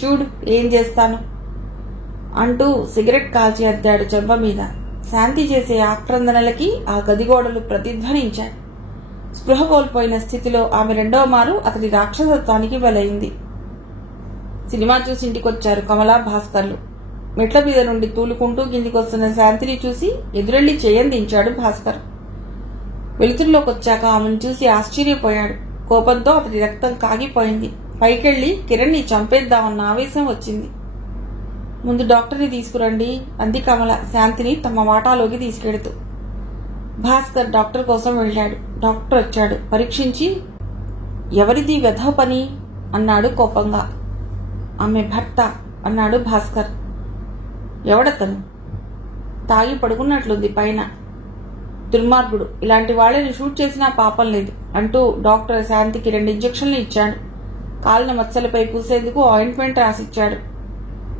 చూడు ఏం చేస్తాను అంటూ సిగరెట్ కాల్చి అద్దాడు చెంప మీద. శాంతి చేసే ఆక్రందనలకి ఆ గదిగోడలు ప్రతిధ్వనించాయి. స్పృహ కోల్పోయిన స్థితిలో ఆమె 2వ మారు అతడి రాక్షసత్వానికి బలైంది. సినిమా చూసి ఇంటికొచ్చారు కమల, భాస్కర్లు. మెట్ల మీద నుండి తూలుకుంటూ కిందికొస్తున్న శాంతిని చూసి ఎదురెళ్లి చేయందించాడు భాస్కర్. వెలుతురులోకొచ్చాక ఆమెను చూసి ఆశ్చర్యపోయాడు. కోపంతో అతడి రక్తం కాగిపోయింది. పైకెళ్లి కిరణ్ని చంపేద్దామన్న ఆవేశం వచ్చింది. ముందు డాక్టర్ని తీసుకురండి అంది కమల శాంతిని తమ వాటాలోకి తీసుకెడుతూ. భాస్కర్ డాక్టర్ కోసం వెళ్ళాడు. డాక్టర్ వచ్చాడు. పరీక్షించి, ఎవరిది వెధవ పని అన్నాడు కోపంగా. ఆమె భర్త అన్నాడు భాస్కర్. ఎవడతను? తాగి పడుకున్నట్లుంది పైన. దుర్మార్గుడు, ఇలాంటి వాళ్ళని షూట్ చేసినా పాపం లేదు అంటూ డాక్టర్ శాంతికి 2 ఇంజెక్షన్లు ఇచ్చాడు. కాలిన మచ్చలపై పూసేందుకు ఆయింట్మెంట్ రాసిచ్చాడు.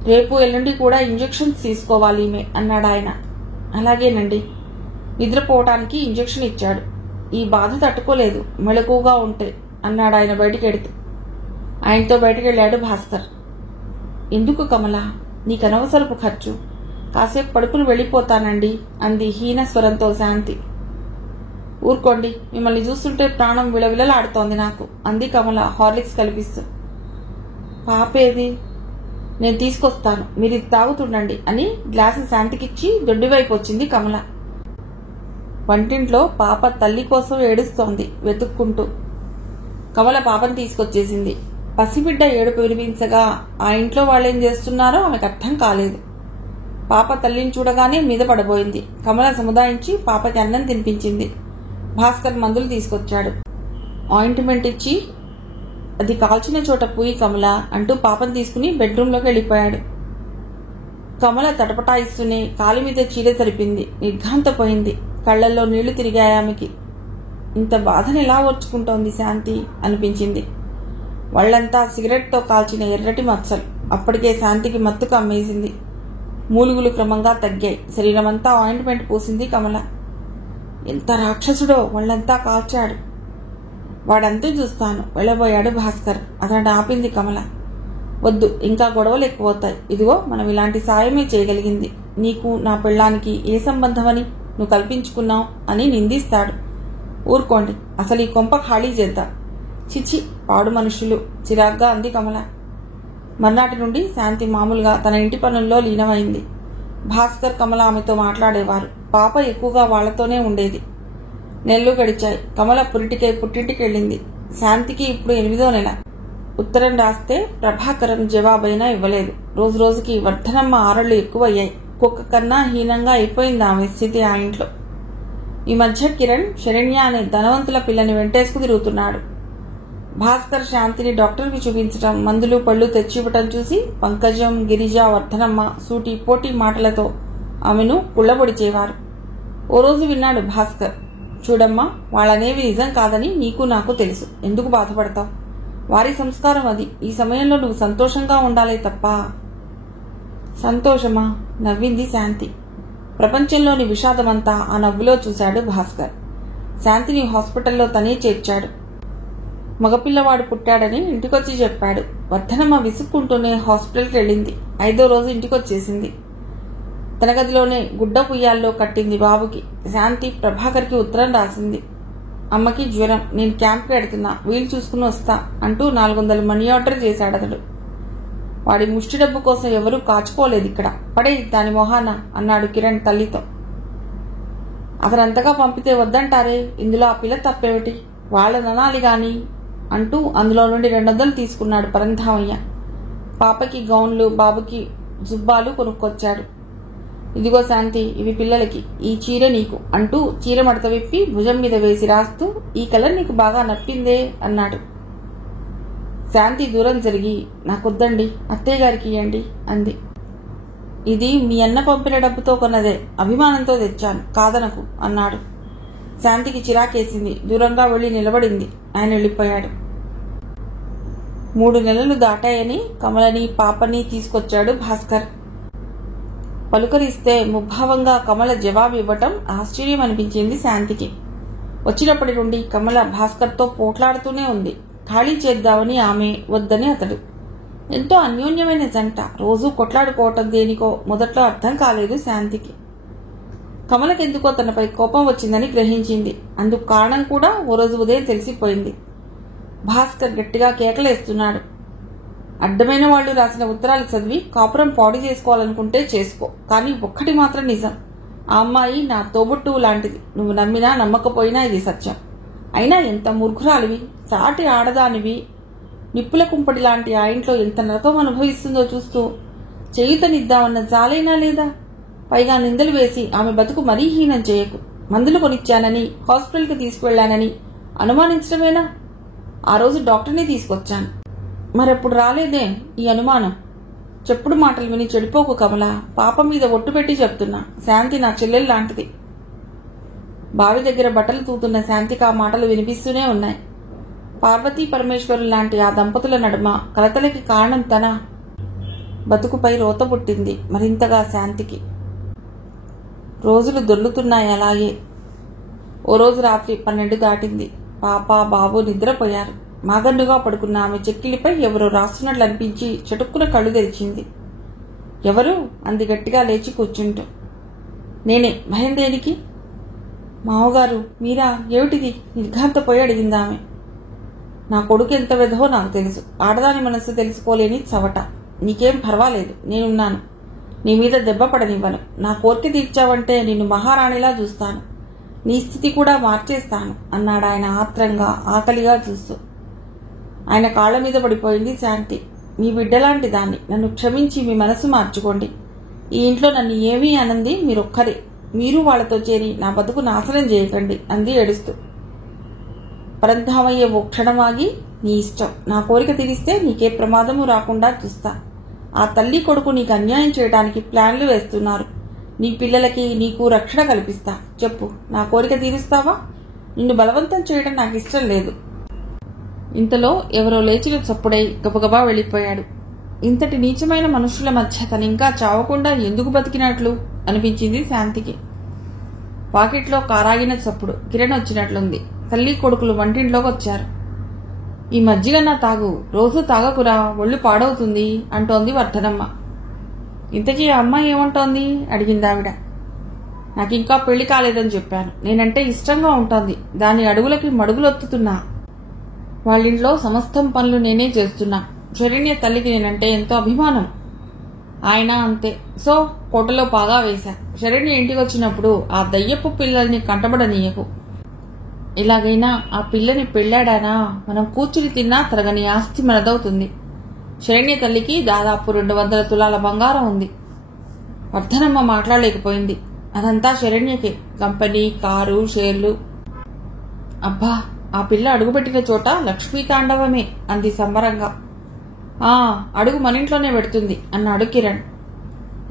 రేపు ఎల్లుండి కూడా ఇంజెక్షన్స్ తీసుకోవాలి ఈమె అన్నాడు ఆయన. అలాగేనండి. నిద్రపోవటానికి ఇంజెక్షన్ ఇచ్చాడు. ఈ బాధ తట్టుకోలేదు మెలకుగా ఉంటే అన్నాడు ఆయన బయటికెడుతూ. ఆయనతో బయటకెళ్లాడు భాస్కర్. ఎందుకు కమల, నీకనవసరపు ఖర్చు. కాసేపు పడుకుని వెళ్ళిపోతానండి అంది హీన స్వరంతో శాంతి. ఊరుకోండి, మిమ్మల్ని చూస్తుంటే ప్రాణం విలవిలలాడుతోంది నాకు అంది కమల హార్లిక్స్ కల్పిస్తూ. పాపేది? నేను తీసుకొస్తాను, మీరు ఇది తాగుతుండండి అని గ్లాసు శాంతికిచ్చి దొడ్డివైపు వచ్చింది కమల. వంటింట్లో పాప తల్లి కోసం ఏడుస్తోంది వెతుక్కుంటూ. కమల పాపను తీసుకొచ్చేసింది. పసిబిడ్డ ఏడుపు వినిపించగా ఆ ఇంట్లో వాళ్ళేం చేస్తున్నారో ఆమెకు అర్థం కాలేదు. పాప తల్లిని చూడగానే మీద పడబోయింది. కమల సముదాయించి పాపకి అన్నం తినిపించింది. భాస్కర్ మందులు తీసుకొచ్చాడు. ఆయింట్మెంట్ ఇచ్చి, అది కాల్చిన చోట పూయి కమల అంటూ పాపను తీసుకుని బెడ్రూంలోకి వెళ్ళిపోయాడు. కమల తటపటాయిస్తూనే కాలి మీద చీర తరిపింది. నిర్ఘాంతపోయింది. కళ్లల్లో నీళ్లు తిరిగాయి ఆమెకి. ఇంత బాధను ఎలా ఓర్చుకుంటోంది శాంతి అనిపించింది. వాళ్లంతా సిగరెట్తో కాల్చిన ఎర్రటి మచ్చలు. అప్పటికే శాంతికి మత్తు కమ్మేసింది. మూలుగులు క్రమంగా తగ్గాయి. శరీరమంతా ఆయింట్మెంట్ పూసింది కమల. ఎంత రాక్షసుడో, వాళ్లంతా కాల్చాడు. వాడంతే చూస్తాను వెళ్ళబోయాడు భాస్కర్. అతను ఆపింది కమల. వద్దు, ఇంకా గొడవలు ఎక్కువవుతాయి. ఇదిగో మనం ఇలాంటి సాయమే చేయగలిగింది. నీకు నా పెళ్ళానికి ఏ సంబంధమని నువ్వు కల్పించుకున్నావు అని నిందిస్తాడు. ఊరుకోండి, అసలు ఈ కొంప ఖాళీ చేద్దాం. చిచి, పాడు మనుషులు, చిరాగ్గా అంది కమల. మర్నాటి నుండి శాంతి మామూలుగా తన ఇంటి పనుల్లో లీనమైంది. భాస్కర్, కమల ఆమెతో మాట్లాడేవారు. పాప ఎక్కువగా వాళ్లతోనే ఉండేది. నెలలు గడిచాయి. కమల పుట్టింటికి వెళ్ళింది. శాంతికి ఇప్పుడు 8వ నెల. ఉత్తరం రాస్తే ప్రభాకరం జవాబైనా ఇవ్వలేదు. రోజు రోజుకి వర్ధనమ్మ ఆరళ్లు ఎక్కువయ్యాయి. కుక్క కన్నా హీనంగా అయిపోయింది ఆమె స్థితి ఆ ఇంట్లో. ఈ మధ్య కిరణ్ శరణ్య అనే ధనవంతుల పిల్లని వెంటేసుకు తిరుగుతున్నాడు. భాస్కర్ శాంతిని డాక్టర్కి చూపించటం, మందులు పళ్ళు తెచ్చివ్వటం చూసి పంకజం, గిరిజ, వర్ధనమ్మ సూటి పోటీ మాటలతో ఆమెను కుళ్లబొడిచేవారు. ఓ రోజు విన్నాడు భాస్కర్, చూడమ్మా, వాళ్ళనేవి నిజం కాదని నీకు నాకు తెలుసు. ఎందుకు బాధపడతావు? వారి సంస్కారం అది. ఈ సమయంలో నువ్వు సంతోషంగా ఉండాలే తప్ప. సంతోషమా? నవ్వింది శాంతి. ప్రపంచంలోని విషాదమంతా ఆ నవ్వులో చూశాడు భాస్కర్. శాంతిని హాస్పిటల్లో తనే చేర్చాడు. మగపిల్లవాడు పుట్టాడని ఇంటికొచ్చి చెప్పాడు. వర్ధనమ్మ విసుక్కుంటూనే హాస్పిటల్కి వెళ్ళింది. 5వ రోజు ఇంటికొచ్చేసింది. తన గదిలోనే గుడ్డ పుయ్యాల్లో కట్టింది బాబుకి. శాంతి ప్రభాకర్కి ఉత్తరం రాసింది. అమ్మకి జ్వరం, నేను క్యాంప్కి వెడుతున్నా, వీలు చూసుకుని వస్తా అంటూ 400 మనీ ఆర్డర్ చేశాడు అతడు. వాడి ముష్టి డబ్బు కోసం ఎవరూ కాచుకోలేదు ఇక్కడ, పడే దాని మొహాన అన్నాడు కిరణ్ తల్లితో. అతనంతగా పంపితే వద్దంటారే, ఇందులో ఆ పిల్ల తప్పేమిటి? వాళ్ళననాలి గాని అంటూ అందులో నుండి 200 తీసుకున్నాడు పరంధామయ్య. పాపకి గౌన్లు, బాబుకి జుబ్బాలు కొనుక్కొచ్చాడు. ఇదిగో శాంతి, ఇవి పిల్లలకి, ఈ చీర నీకు అంటూ చీర మడత విప్పి భుజం మీద వేసి రాస్తూ, ఈ కలర్ నీకు బాగా నప్పిందే అన్నాడు. శాంతి దూరం జరిగి, నాకొద్దండి, అత్తయ్య గారికి ఇయ్యండి అంది. ఇది మీ అన్న పంపిన డబ్బుతో కొన్నదే, అభిమానంతో తెచ్చాను, కాదనకు అన్నాడు. శాంతికి చిరాకేసింది. దూరంగా వెళ్లి నిలబడింది. ఆయన వెళ్ళిపోయాడు. 3 నెలలు దాటాయని కమలని, పాపని తీసుకొచ్చాడు భాస్కర్. పలుకరిస్తే ముభావంగా కమల జవాబు ఇవ్వటం ఆశ్చర్యం అనిపించింది శాంతికి. వచ్చినప్పటి నుండి కమల భాస్కర్తో పోట్లాడుతూనే ఉంది. ఖాళీ చేద్దామని ఆమె, వద్దని అతడు. ఎంతో అన్యోన్యమైన జంట. రోజూ కొట్లాడుకోవటం దేనికో మొదట్లో అర్థం కాలేదు శాంతికి. కమలకెందుకో తనపై కోపం వచ్చిందని గ్రహించింది. అందుకు కారణం కూడా ఓ రోజు ఉదయం తెలిసిపోయింది. భాస్కర్ గట్టిగా కేకలేస్తున్నాడు. అడ్డమైన వాళ్లు రాసిన ఉత్తరాలు చదివి కాపురం పాడు చేసుకోవాలనుకుంటే చేసుకో, కానీ ఒక్కటి మాత్రం నిజం, ఆ అమ్మాయి నా తోబుట్టువు లాంటిది. నువ్వు నమ్మినా నమ్మకపోయినా ఇది సత్యం. అయినా ఎంత మూర్ఖురాలివి, సాటి ఆడదానివి. నిప్పుల కుంపటి లాంటి ఆ ఇంట్లో ఎంత నరకం అనుభవిస్తుందో చూస్తూ చేయుతనిద్దామన్న జాలైనా లేదా? పైగా నిందలు వేసి ఆమె బతుకు మరీ హీనం చేయకు. మందులు కొనిచ్చానని, హాస్పిటల్కి తీసుకువెళ్లానని అనుమానించడమేనా? ఆ రోజు డాక్టర్ని తీసుకొచ్చాను, మరెప్పుడు రాలేదే ఈ అనుమానం? చెప్పుడు మాటలు విని చెడిపోకు కమల. పాప మీద ఒట్టు పెట్టి చెప్తున్నా, శాంతి నా చెల్లెలు లాంటిది. బావి దగ్గర బట్టలు తూతున్న శాంతికి ఆ మాటలు వినిపిస్తూనే ఉన్నాయి. పార్వతీ పరమేశ్వరులు లాంటి ఆ దంపతుల నడుమ కలతలకి కారణం తన. బతుకుపై రోత పుట్టింది మరింతగా శాంతికి. రోజులు దొర్లుతున్నాయి అలాగే. ఓ రోజు రాత్రి 12 దాటింది. పాప, బాబు నిద్రపోయారు. మాగన్నుగా పడుకున్న ఆమె చెక్కిలిపై ఎవరో రాస్తున్నట్లు అనిపించి చటుక్కున కళ్ళు తెరిచింది. ఎవరు? అంది గట్టిగా లేచి కూర్చుంటూ. నేనే. భయం దేనికి? మావగారు మీరా? ఏమిటిది? నిర్ఘాంతపోయి అడిగింది ఆమె. నా కొడుకు ఎంత వెధవో నాకు తెలుసు. ఆడదాని మనస్సు తెలుసుకోలేని చవట. నీకేం పర్వాలేదు, నేనున్నాను. నీ మీద దెబ్బ పడనివ్వను. నా కోరిక తీర్చావంటే నిన్ను మహారాణిలా చూస్తాను. నీ స్థితి కూడా మార్చేస్తాను అన్నాడు ఆయన ఆత్రంగా, ఆకలిగా చూస్తూ. ఆయన కాళ్ల మీద పడిపోయింది శాంతి. మీ బిడ్డలాంటి దాన్ని, నన్ను క్షమించి మీ మనసు మార్చుకోండి. ఈ ఇంట్లో నన్ను ఏమీ అనంది మీరొక్కరే. మీరు వాళ్లతో చేరి నా బతుకు నాశనం చేయకండి అంది ఏడుస్తూ. పరంధామయ్య ఓ క్షణమాగి, నీ ఇష్టం. నా కోరిక తీరిస్తే నీకే ప్రమాదము రాకుండా చూస్తా. ఆ తల్లి కొడుకు నీకు అన్యాయం చేయడానికి ప్లాన్లు వేస్తున్నారు. నీ పిల్లలకి నీకు రక్షణ కల్పిస్తా. చెప్పు, నా కోరిక తీరుస్తావా? నిన్ను బలవంతం చేయడం నాకు ఇష్టం లేదు. ఇంతలో ఎవరో లేచిన చప్పుడై గబగబా వెళ్లిపోయాడు. ఇంతటి నీచమైన మనుషుల మధ్య తనింకా చావకుండా ఎందుకు బతికినట్లు అనిపించింది శాంతికి. వాకిట్లో కారాగిన చప్పుడు. కిరణ్ వచ్చినట్లుంది. తల్లి కొడుకులు వంటింట్లోకి వచ్చారు. ఈ మజ్జిగన్నా తాగు, రోజు తాగకురా, ఒళ్ళు పాడవుతుంది అంటోంది వర్ధనమ్మ. ఇంతకీ ఆ అమ్మాయి ఏమంటోంది అడిగింది ఆవిడ. నాకింకా పెళ్లి కాలేదని చెప్పాను. నేనంటే ఇష్టంగా ఉంటోంది. దాని అడుగులకి మడుగులొత్తుతున్నా. వాళ్ళింట్లో సమస్తం పనులు నేనే చేస్తున్నా. శరణ్య తల్లికి నేనంటే ఎంతో అభిమానం. ఆయన అంతే. సో కోటలో పాగా వేశా. శరణ్య ఇంటికి వచ్చినప్పుడు ఆ దయ్యపు పిల్లల్ని కంటబడనీయకు. ఇలాగైనా ఆ పిల్లని పెళ్ళాడానా మనం కూర్చుని తిన్నా తరగని ఆస్తి మనదవుతుంది. శరణ్య తల్లికి దాదాపు 200 తులాల బంగారం ఉంది. వర్ధనమ్మ మాట్లాడలేకపోయింది. అదంతా శరణ్యకే. కంపెనీ, కారు, షేర్లు. అబ్బా, ఆ పిల్ల అడుగుపెట్టిన చోట లక్ష్మీ తాండవమే అంది సంబరంగా. అడుగు మనింట్లోనే పెడుతుంది అన్నాడు కిరణ్.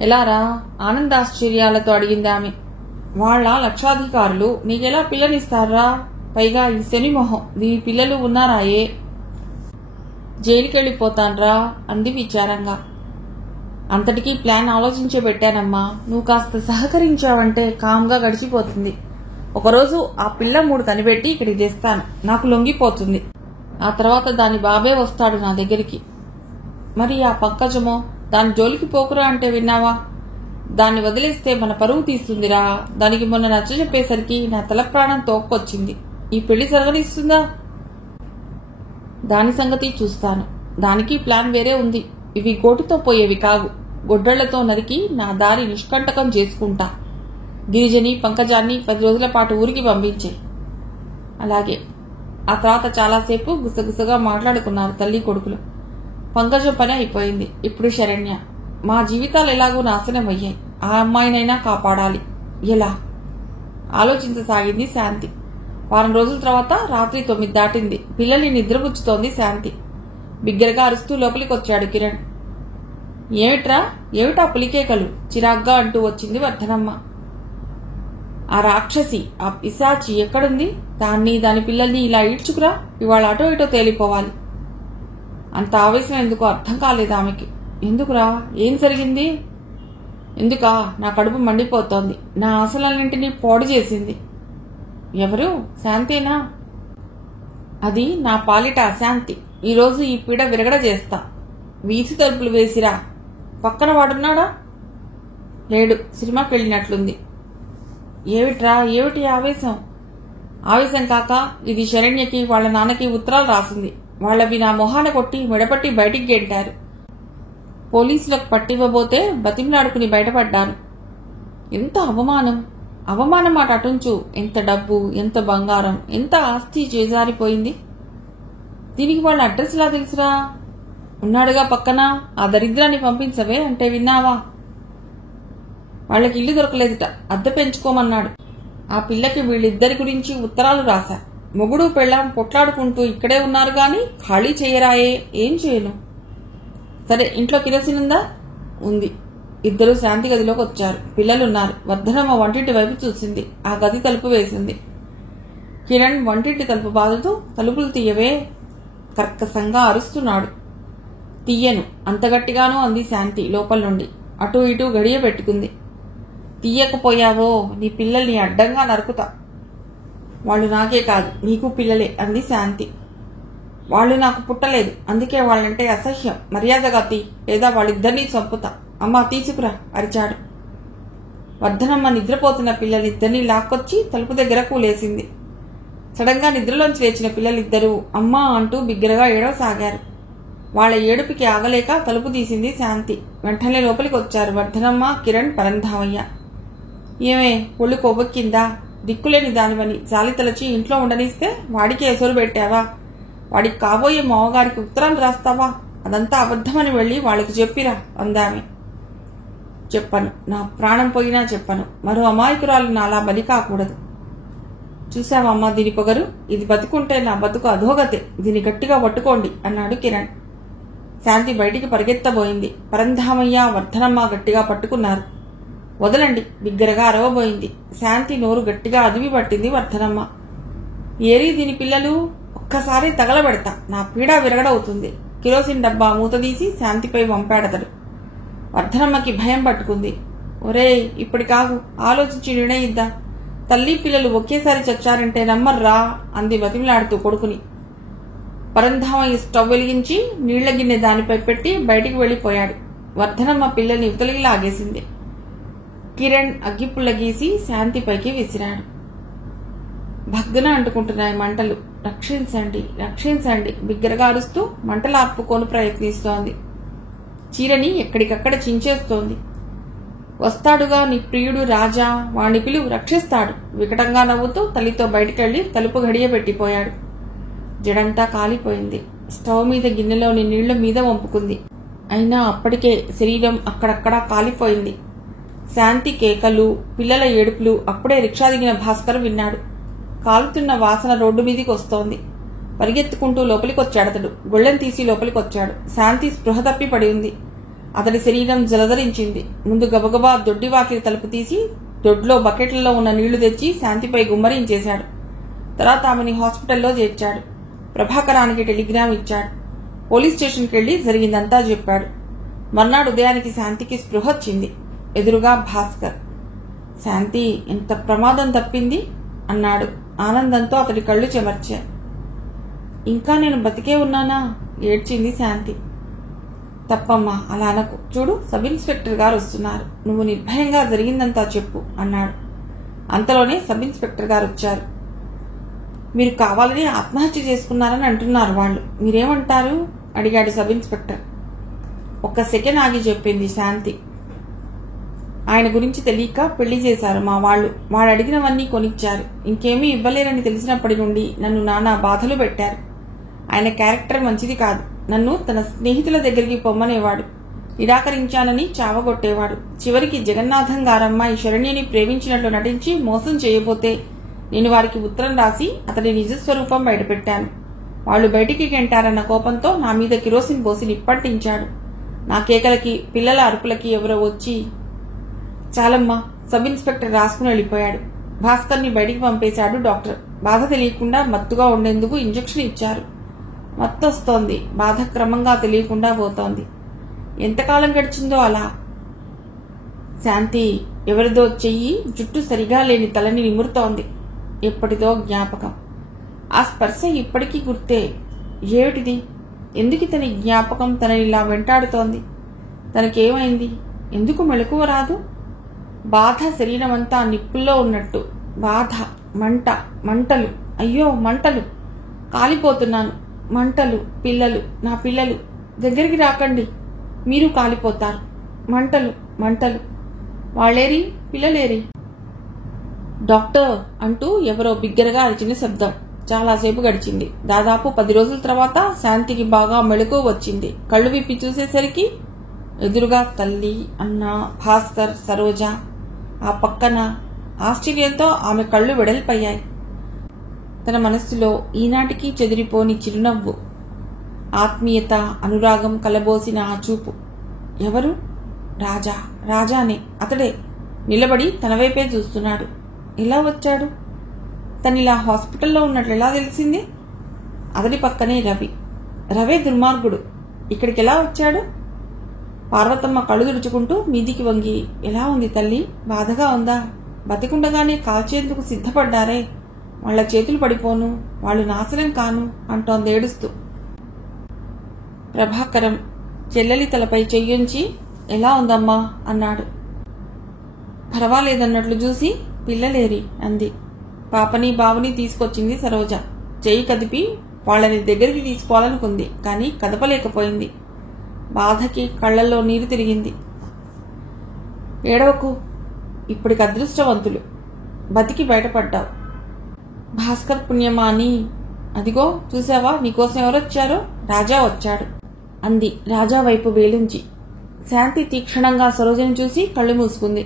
ఎలారా ఆనందాశ్చర్యాలతో అడిగింది ఆమె. వాళ్ళ లక్షాధికారులు నీకెలా పిల్లనిస్తారా? పైగా ఈ శని మొహం దీని పిల్లలు ఉన్నారాయే. జైలుకెళ్ళిపోతాన్రా అంది విచారంగా. అంతటికీ ప్లాన్ ఆలోచించే పెట్టానమ్మా. నువ్వు కాస్త సహకరించావంటే కామ్గా గడిచిపోతుంది. ఒకరోజు ఆ పిల్ల 3 కనిపెట్టి ఇక్కడికి తెస్తాను. నాకు లొంగిపోతుంది. ఆ తర్వాత దాని బాబే వస్తాడు నా దగ్గరికి. మరి ఆ పంకజమో దాని జోలికి పోకురా అంటే విన్నావా? దాన్ని వదిలేస్తే మన పరువు తీస్తుందిరా. దానికి మొన్న నచ్చ చెప్పేసరికి నా తల ప్రాణం తోక్కొచ్చింది. ఈ పెళ్లి జరగనిస్తుందా? దాని సంగతి చూస్తాను. దానికి ప్లాన్ వేరే ఉంది. ఇవి గోటుతో పోయేవి కావు. గొడ్డళ్లతో నరికి నా దారి నిష్కంటకం చేసుకుంటా. గిరిజని, పంకజాన్ని 10 రోజుల పాటు ఊరికి పంపించే. అలాగే. ఆ తర్వాత చాలాసేపు గుసగుసగా మాట్లాడుకున్నారు తల్లి కొడుకులు. పంకజం పని అయిపోయింది. ఇప్పుడు శరణ్య. మా జీవితాలు ఎలాగూ నాశనం అయ్యాయి. ఆ అమ్మాయినైనా కాపాడాలి. ఎలా ఆలోచించసాగింది శాంతి. వారం రోజుల తర్వాత రాత్రి 9 దాటింది. పిల్లల్ని నిద్రపుచ్చుతోంది శాంతి. బిగ్గరగా అరుస్తూ లోపలికి వచ్చాడు కిరణ్. ఏమిటా పులికేకలు చిరాగ్గా అంటూ వచ్చింది వర్ధనమ్మ. ఆ రాక్షసి, ఆ పిశాచి ఎక్కడుంది? దాని పిల్లల్ని ఇలా ఈడ్చుకురా. ఇవాళ అటో ఇటో తేలిపోవాలి. అంత ఆవేశం ఎందుకో అర్థం కాలేదు ఆమెకి. ఎందుకురా? ఏం జరిగింది? ఎందుకా? నా కడుపు మండిపోతోంది. నా ఆశలన్నింటినీ పాడు చేసింది. ఎవరు? శాంతేనా? అది నా పాలిట అశాంతి. ఈరోజు ఈ పీడ విరగడ చేస్తా. వీధి తలుపులు వేసిరా. పక్కన వాడున్నాడా? లేడు. సినిమాకి వెళ్ళినట్లుంది. ఏమిటి ఆవేశం? ఆవేశం కాక ఇది శరణ్యకి వాళ్ళ నాన్నకి ఉత్తరాలు రాసింది. వాళ్ళవి నా మొహాన కొట్టి మెడపట్టి బయటికి గెంటారు. పోలీసులకు పట్టివ్వబోతే బతిమలాడుకుని బయటపడ్డాను. ఎంత అవమానం! అవమానం మాట అటుంచు. ఎంత డబ్బు, ఎంత బంగారం, ఎంత ఆస్తి చేజారిపోయింది. దీనికి వాళ్ళ అడ్రస్ ఎలా తెలుసురా? ఉన్నాడుగా పక్కన. ఆ దరిద్రాన్ని పంపించవే అంటే విన్నావా? వాళ్ళకి ఇల్లు దొరకలేదుట. అద్దె పెంచుకోమన్నాడు. ఆ పిల్లకి వీళ్ళిద్దరి గురించి ఉత్తరాలు రాశా. మొగుడు పెళ్ళాం పొట్లాడుకుంటూ ఇక్కడే ఉన్నారు గాని ఖాళీ చేయరాయే. ఏం చేయను? సరే, ఇంట్లో కిరోసినుందా? ఉంది. ఇద్దరు శాంతి గదిలోకి వచ్చారు. పిల్లలున్నారు. వర్ధనమ్మ వంటింటి వైపు చూసింది. ఆ గది తలుపు వేసింది. కిరణ్ వంటింటి తలుపు బాదుతూ తలుపులు తీయవే కర్కశంగా అరుస్తున్నాడు. తీయను. అంత గట్టిగానూ అంది శాంతి లోపల నుండి. అటూ ఇటూ గడియ పెట్టుకుంది. తీయకపోయావో నీ పిల్లల్ని అడ్డంగా నరుకుతా. వాళ్ళు నాకే కాదు నీకు పిల్లలే అంది శాంతి. వాళ్ళు నాకు పుట్టలేదు. అందుకే వాళ్ళంటే అసహ్యం. మర్యాదగా తీ, లేదా వాళ్ళిద్దరినీ చంపుతా. అమ్మా తీసుకురా అరిచాడు. వర్ధనమ్మ నిద్రపోతున్న పిల్లలిద్దరినీ లాక్కొచ్చి తలుపు దగ్గర కూలేసింది. సడన్ గా నిద్రలోంచి లేచిన పిల్లలిద్దరూ అమ్మా అంటూ బిగ్గరగా ఏడవసాగారు. వాళ్ల ఏడుపుకి ఆగలేక తలుపు తీసింది శాంతి. వెంటనే లోపలికి వచ్చారు వర్ధనమ్మ, కిరణ్, పరంధామయ్య. ఏమే ఒళ్ళు కొవ్వెక్కిందా? దిక్కులేని దానివని జాలి తలచి ఇంట్లో ఉండనిస్తే వాడికి ఎసరు పెట్టావా? వాడికి కాబోయే మావగారికి ఉత్తరాలు రాస్తావా? అదంతా అబద్ధమని వెళ్ళి వాళ్ళకి చెప్పిరా అందామె. చెప్పను. నా ప్రాణం పోయినా చెప్పను. మరో అమాయకురాలు నాలా బలి కాకూడదు. చూసావమ్మా దీని పొగరు? ఇది బతుకుంటే నా బతుకు అధోగతే. దీన్ని గట్టిగా పట్టుకోండి అన్నాడు కిరణ్. శాంతి బయటికి పరిగెత్తబోయింది. పరంధామయ్య, వర్ధనమ్మ గట్టిగా పట్టుకున్నారు. వదలండి బిగ్గరగా అరవబోయింది. శాంతి నోరు గట్టిగా అదిమి పట్టింది వర్ధనమ్మ. ఏరీ దీని పిల్లలు? ఒక్కసారి తగలబెడతా. నా పీడ విరగడవుతుంది. కిరోసిన్ డబ్బా మూతదీసి శాంతిపై వంపాడతడు. వర్ధనమ్మకి భయం పట్టుకుంది. ఒరే ఇప్పటి కాదు, ఆలోచించి నిర్ణయిద్దా. తల్లి పిల్లలు ఒకేసారి చచ్చారంటే నమ్మర్రా అంది బతిమిలాడుతూ కొడుకుని. పరంధామయ్య స్టవ్ వెలిగించి నీళ్ల గిన్నె దానిపై పెట్టి బయటికి వెళ్లిపోయాడు. వర్ధనమ్మ పిల్లల్ని ఇవతలికి లాగేసింది. కిరణ్ అగ్గిపుల్ల గీసి శాంతిపైకి విసిరాడు. భగ్గున అంటుకుంటున్నాయి మంటలు. రక్షించండి, రక్షించండి బిగ్గరగా అరుస్తూ మంటలు ఆర్పుకొని ప్రయత్నిస్తోంది. చీరని ఎక్కడికక్కడ చించేస్తోంది. వస్తాడుగా నీ ప్రియుడు రాజా, వాణ్ణి పిలువు, రక్షిస్తాడు. వికటంగా నవ్వుతూ తల్లితో బయటికెళ్లి తలుపు గడియ పెట్టిపోయాడు. జడంతా కాలిపోయింది. స్టవ్ మీద గిన్నెలోని నీళ్ల మీద వంపుకుంది. అయినా అప్పటికే శరీరం అక్కడక్కడా కాలిపోయింది. శాంతి కేకలు, పిల్లల ఏడుపులు అప్పుడే రిక్షా దిగిన భాస్కర్ విన్నాడు. కాలుతున్న వాసన రోడ్డు మీదికి వస్తోంది. పరిగెత్తుకుంటూ లోపలికొచ్చాడతడు. గొళ్ళెం తీసి లోపలికొచ్చాడు. శాంతి స్పృహ తప్పి పడి ఉంది. అతడి శరీరం జలధరించింది. ముందు గబగబా దొడ్డివాకిలి తలుపు తీసి దొడ్లో బకెట్లలో ఉన్న నీళ్లు తెచ్చి శాంతిపై గుమ్మరించేశాడు. తర్వాత ఆమెని హాస్పిటల్లో చేర్చాడు. ప్రభాకరానికి టెలిగ్రామ్ ఇచ్చాడు. పోలీస్ స్టేషన్కి వెళ్లి జరిగిందంతా చెప్పాడు. మర్నాడు ఉదయానికి శాంతికి స్పృహ వచ్చింది. ఎదురుగా భాస్కర్. శాంతి, ఎంత ప్రమాదం తప్పింది అన్నాడు. ఆనందంతో అతడి కళ్ళు చెమర్చాయి. ఇంకా నేను బతికే ఉన్నానా? ఏడ్చింది శాంతి. తప్పమ్మా, అలా అనకు. చూడు, సబ్ ఇన్స్పెక్టర్ గారు వస్తున్నారు. నువ్వు నిర్భయంగా జరిగిందంతా చెప్పు అన్నాడు. అంతలోనే సబ్ ఇన్స్పెక్టర్ గారు వచ్చారు. మీరు కావాలని ఆత్మహత్య చేసుకున్నారని అంటున్నారు వాళ్ళు. మీరేమంటారు అడిగాడు సబ్ ఇన్స్పెక్టర్. ఒక్క సెకండ్ ఆగి చెప్పింది శాంతి. ఆయన గురించి తెలియక పెళ్లి చేశారు మా వాళ్ళు. వాడు అడిగినవన్నీ కొనిచ్చారు. ఇంకేమీ ఇవ్వలేరని తెలిసినప్పటి నుండి నన్ను నానా బాధలు పెట్టారు. ఆయన క్యారెక్టర్ మంచిది కాదు. నన్ను తన స్నేహితుల దగ్గరికి పొమ్మనేవాడు. నిరాకరించానని చావగొట్టేవాడు. చివరికి జగన్నాథం గారమ్మాయి శరణ్యని ప్రేమించినట్లు నటించి మోసం చేయబోతే నేను వారికి ఉత్తరం రాసి అతడి నిజస్వరూపం బయటపెట్టాను. వాళ్లు బయటికి గెంటారన్న కోపంతో నా మీద కిరోసిన్ పోసి నిప్పంటించాడు. నా కేకలకి, పిల్లల అరుపులకి ఎవరో వచ్చి చాలమ్మా, సబ్ ఇన్స్పెక్టర్ రాసుకుని వెళ్ళిపోయాడు. భాస్కర్ని బయటికి పంపేశాడు డాక్టర్. బాధ తెలియకుండా మత్తుగా ఉండేందుకు ఇంజెక్షన్ ఇచ్చారు. మత్తొస్తోంది. బాధ క్రమంగా తెలియకుండా పోతోంది. ఎంతకాలం గడిచిందో అలా. శాంతి ఎవరిదో చెయ్యి జుట్టు సరిగా లేని తలని నిమురుతోంది. ఎప్పటిదో జ్ఞాపకం. ఆ స్పర్శ ఇప్పటికీ గుర్తే. ఏమిటిది? ఎందుకు తన జ్ఞాపకం తననిలా వెంటాడుతోంది? తనకేమైంది? ఎందుకు మెలకువ రాదు? బాధ శరీరమంతా నిప్పుల్లో ఉన్నట్టు. బాధ, మంట, మంటలు. అయ్యో మంటలు! కాలిపోతున్నాను. మంటలు. పిల్లలు, నా పిల్లలు. దగ్గరికి రాకండి, మీరు కాలిపోతారు. మంటలు, మంటలు. వాళ్ళేరి, పిల్లలేరి? డాక్టర్ అంటూ ఎవరో బిగ్గరగా అరిచిన శబ్దం. చాలాసేపు గడిచింది. దాదాపు 10 రోజుల తర్వాత శాంతికి బాగా మెళకువ వచ్చింది. కళ్ళు విప్పి చూసేసరికి ఎదురుగా తల్లి, అన్న, భాస్కర్, సరోజ. ఆ పక్కన. ఆశ్చర్యంతో ఆమె కళ్ళు వెడల్పయ్యాయి. తన మనస్సులో ఈనాటికి చెదిరిపోని చిరునవ్వు, ఆత్మీయత, అనురాగం కలబోసిన ఆ చూపు. ఎవరు? రాజా. రాజానే. అతడే నిలబడి తన వైపే చూస్తున్నాడు. ఎలా వచ్చాడు? తనిలా హాస్పిటల్లో ఉన్నట్లు ఎలా తెలిసింది? అతడి పక్కనే రవి. రవే దుర్మార్గుడు. ఇక్కడికి ఎలా వచ్చాడు? పార్వతమ్మ కళ్ళు తుడుచుకుంటూ మీదికి వంగి, ఎలా ఉంది తల్లి? బాధగా ఉందా? బతికుండగానే కాల్చేందుకు సిద్ధపడ్డారే, వాళ్ల చేతులు పడిపోను, వాళ్ళు నాశనం కాను అంటోంది ఏడుస్తూ. ప్రభాకరం చెల్లెలి తలపై చెయ్యుంచి, ఎలా ఉందమ్మా అన్నాడు. పర్వాలేదన్నట్లు చూసి, పిల్లలేరి అంది. పాపని బావని తీసుకొచ్చింది సరోజ. చెయ్యి కదిపి వాళ్ళని దగ్గరికి తీసుకోవాలనుకుంది, కానీ కదపలేకపోయింది. బాధకి కళ్లల్లో నీరు తిరిగింది. ఏడవకు, ఇప్పటికి అదృష్టవంతులు, బతికి బయటపడ్డావు. భాస్కర్ పుణ్యమా అని. అదిగో చూసావా, నీకోసం ఎవరొచ్చారో? రాజా వచ్చాడు అంది రాజా వైపు వేలుంచి. శాంతి తీక్షణంగా సరోజని చూసి కళ్ళు మూసుకుంది.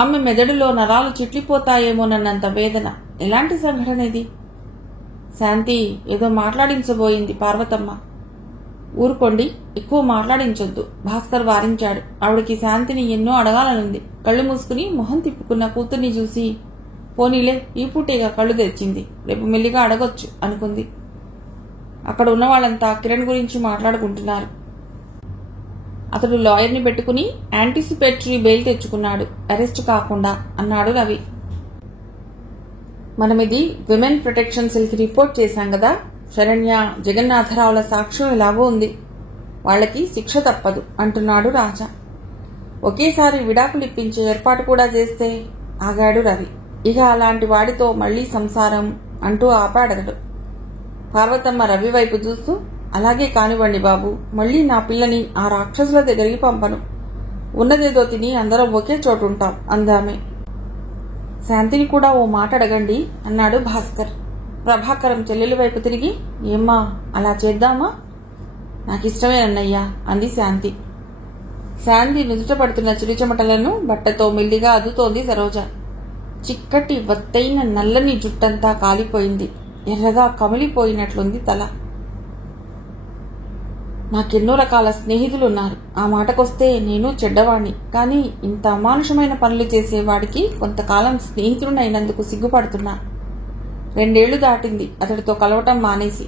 ఆమె మెదడులో నరాలు చిట్లిపోతాయేమోనన్నంత వేదన. ఎలాంటి సంఘటన ఇది? శాంతి ఏదో మాట్లాడించబోయింది పార్వతమ్మ. ఊరుకోండి, ఎక్కువ మాట్లాడించొద్దు, భాస్కర్ వారించాడు. ఆవిడకి శాంతిని ఎన్నో అడగాలనుంది. కళ్ళు మూసుకుని మొహం తిప్పుకున్న కూతుర్ని చూసి, పోనీలే, ఈ పూటేగా కళ్ళు తెచ్చింది, రేపు మెల్లిగా అడగొచ్చు అనుకుంది. అక్కడ ఉన్న వాళ్ళంతా కిరణ్ గురించి మాట్లాడుకుంటున్నారు. అతడు లాయర్ని పెట్టుకుని యాంటిసిపేటరీ బెయిల్ తెచ్చుకున్నాడు, అరెస్ట్ కాకుండా అన్నాడు రవి. మనమిది విమెన్ ప్రొటెక్షన్ సెల్కి రిపోర్ట్ చేశాం కదా. శరణ్య, జగన్నాథరావుల సాక్ష్యం ఎలాగో ఉంది. వాళ్ళకి శిక్ష తప్పదు అంటున్నాడు రాజా. ఒకేసారి విడాకులు ఇప్పించే ఏర్పాటు కూడా చేస్తే ఆగాడు రవి. ఇక అలాంటి వాడితో మళ్లీ సంసారం అంటూ ఆపాడతడు. పార్వతమ్మ రవి వైపు చూస్తూ, అలాగే కానివ్వండి బాబు, మళ్లీ నా పిల్లని ఆ రాక్షసుల దగ్గరికి పంపను. ఉన్నదేదో తిని అందరం ఒకే చోటుంటాం అందామే. శాంతిని కూడా ఓ మాట అడగండి అన్నాడు భాస్కర్. ప్రభాకరం చెల్లెలి వైపు తిరిగి, ఏమ్మా అలా చేద్దామా? నాకిష్టమే అన్నయ్యా అంది శాంతి. శాంతి నుదుట పడుతున్న చిరుచెమటలను బట్టతో మెల్లిగా అద్దుతోంది సరోజ. చిక్కటి వత్తైన నల్లని జుట్టంతా కాలిపోయింది. ఎర్రగా కమిలిపోయినట్లుంది తల. నాకెన్నో రకాల స్నేహితులున్నారు. ఆ మాటకొస్తే నేను చెడ్డవాణ్ణి. కానీ ఇంత అమానుషమైన పనులు చేసేవాడికి కొంతకాలం స్నేహితుడినైనందుకు సిగ్గుపడుతున్నా. 2 ఏళ్లు దాటింది అతడితో కలవటం మానేసి.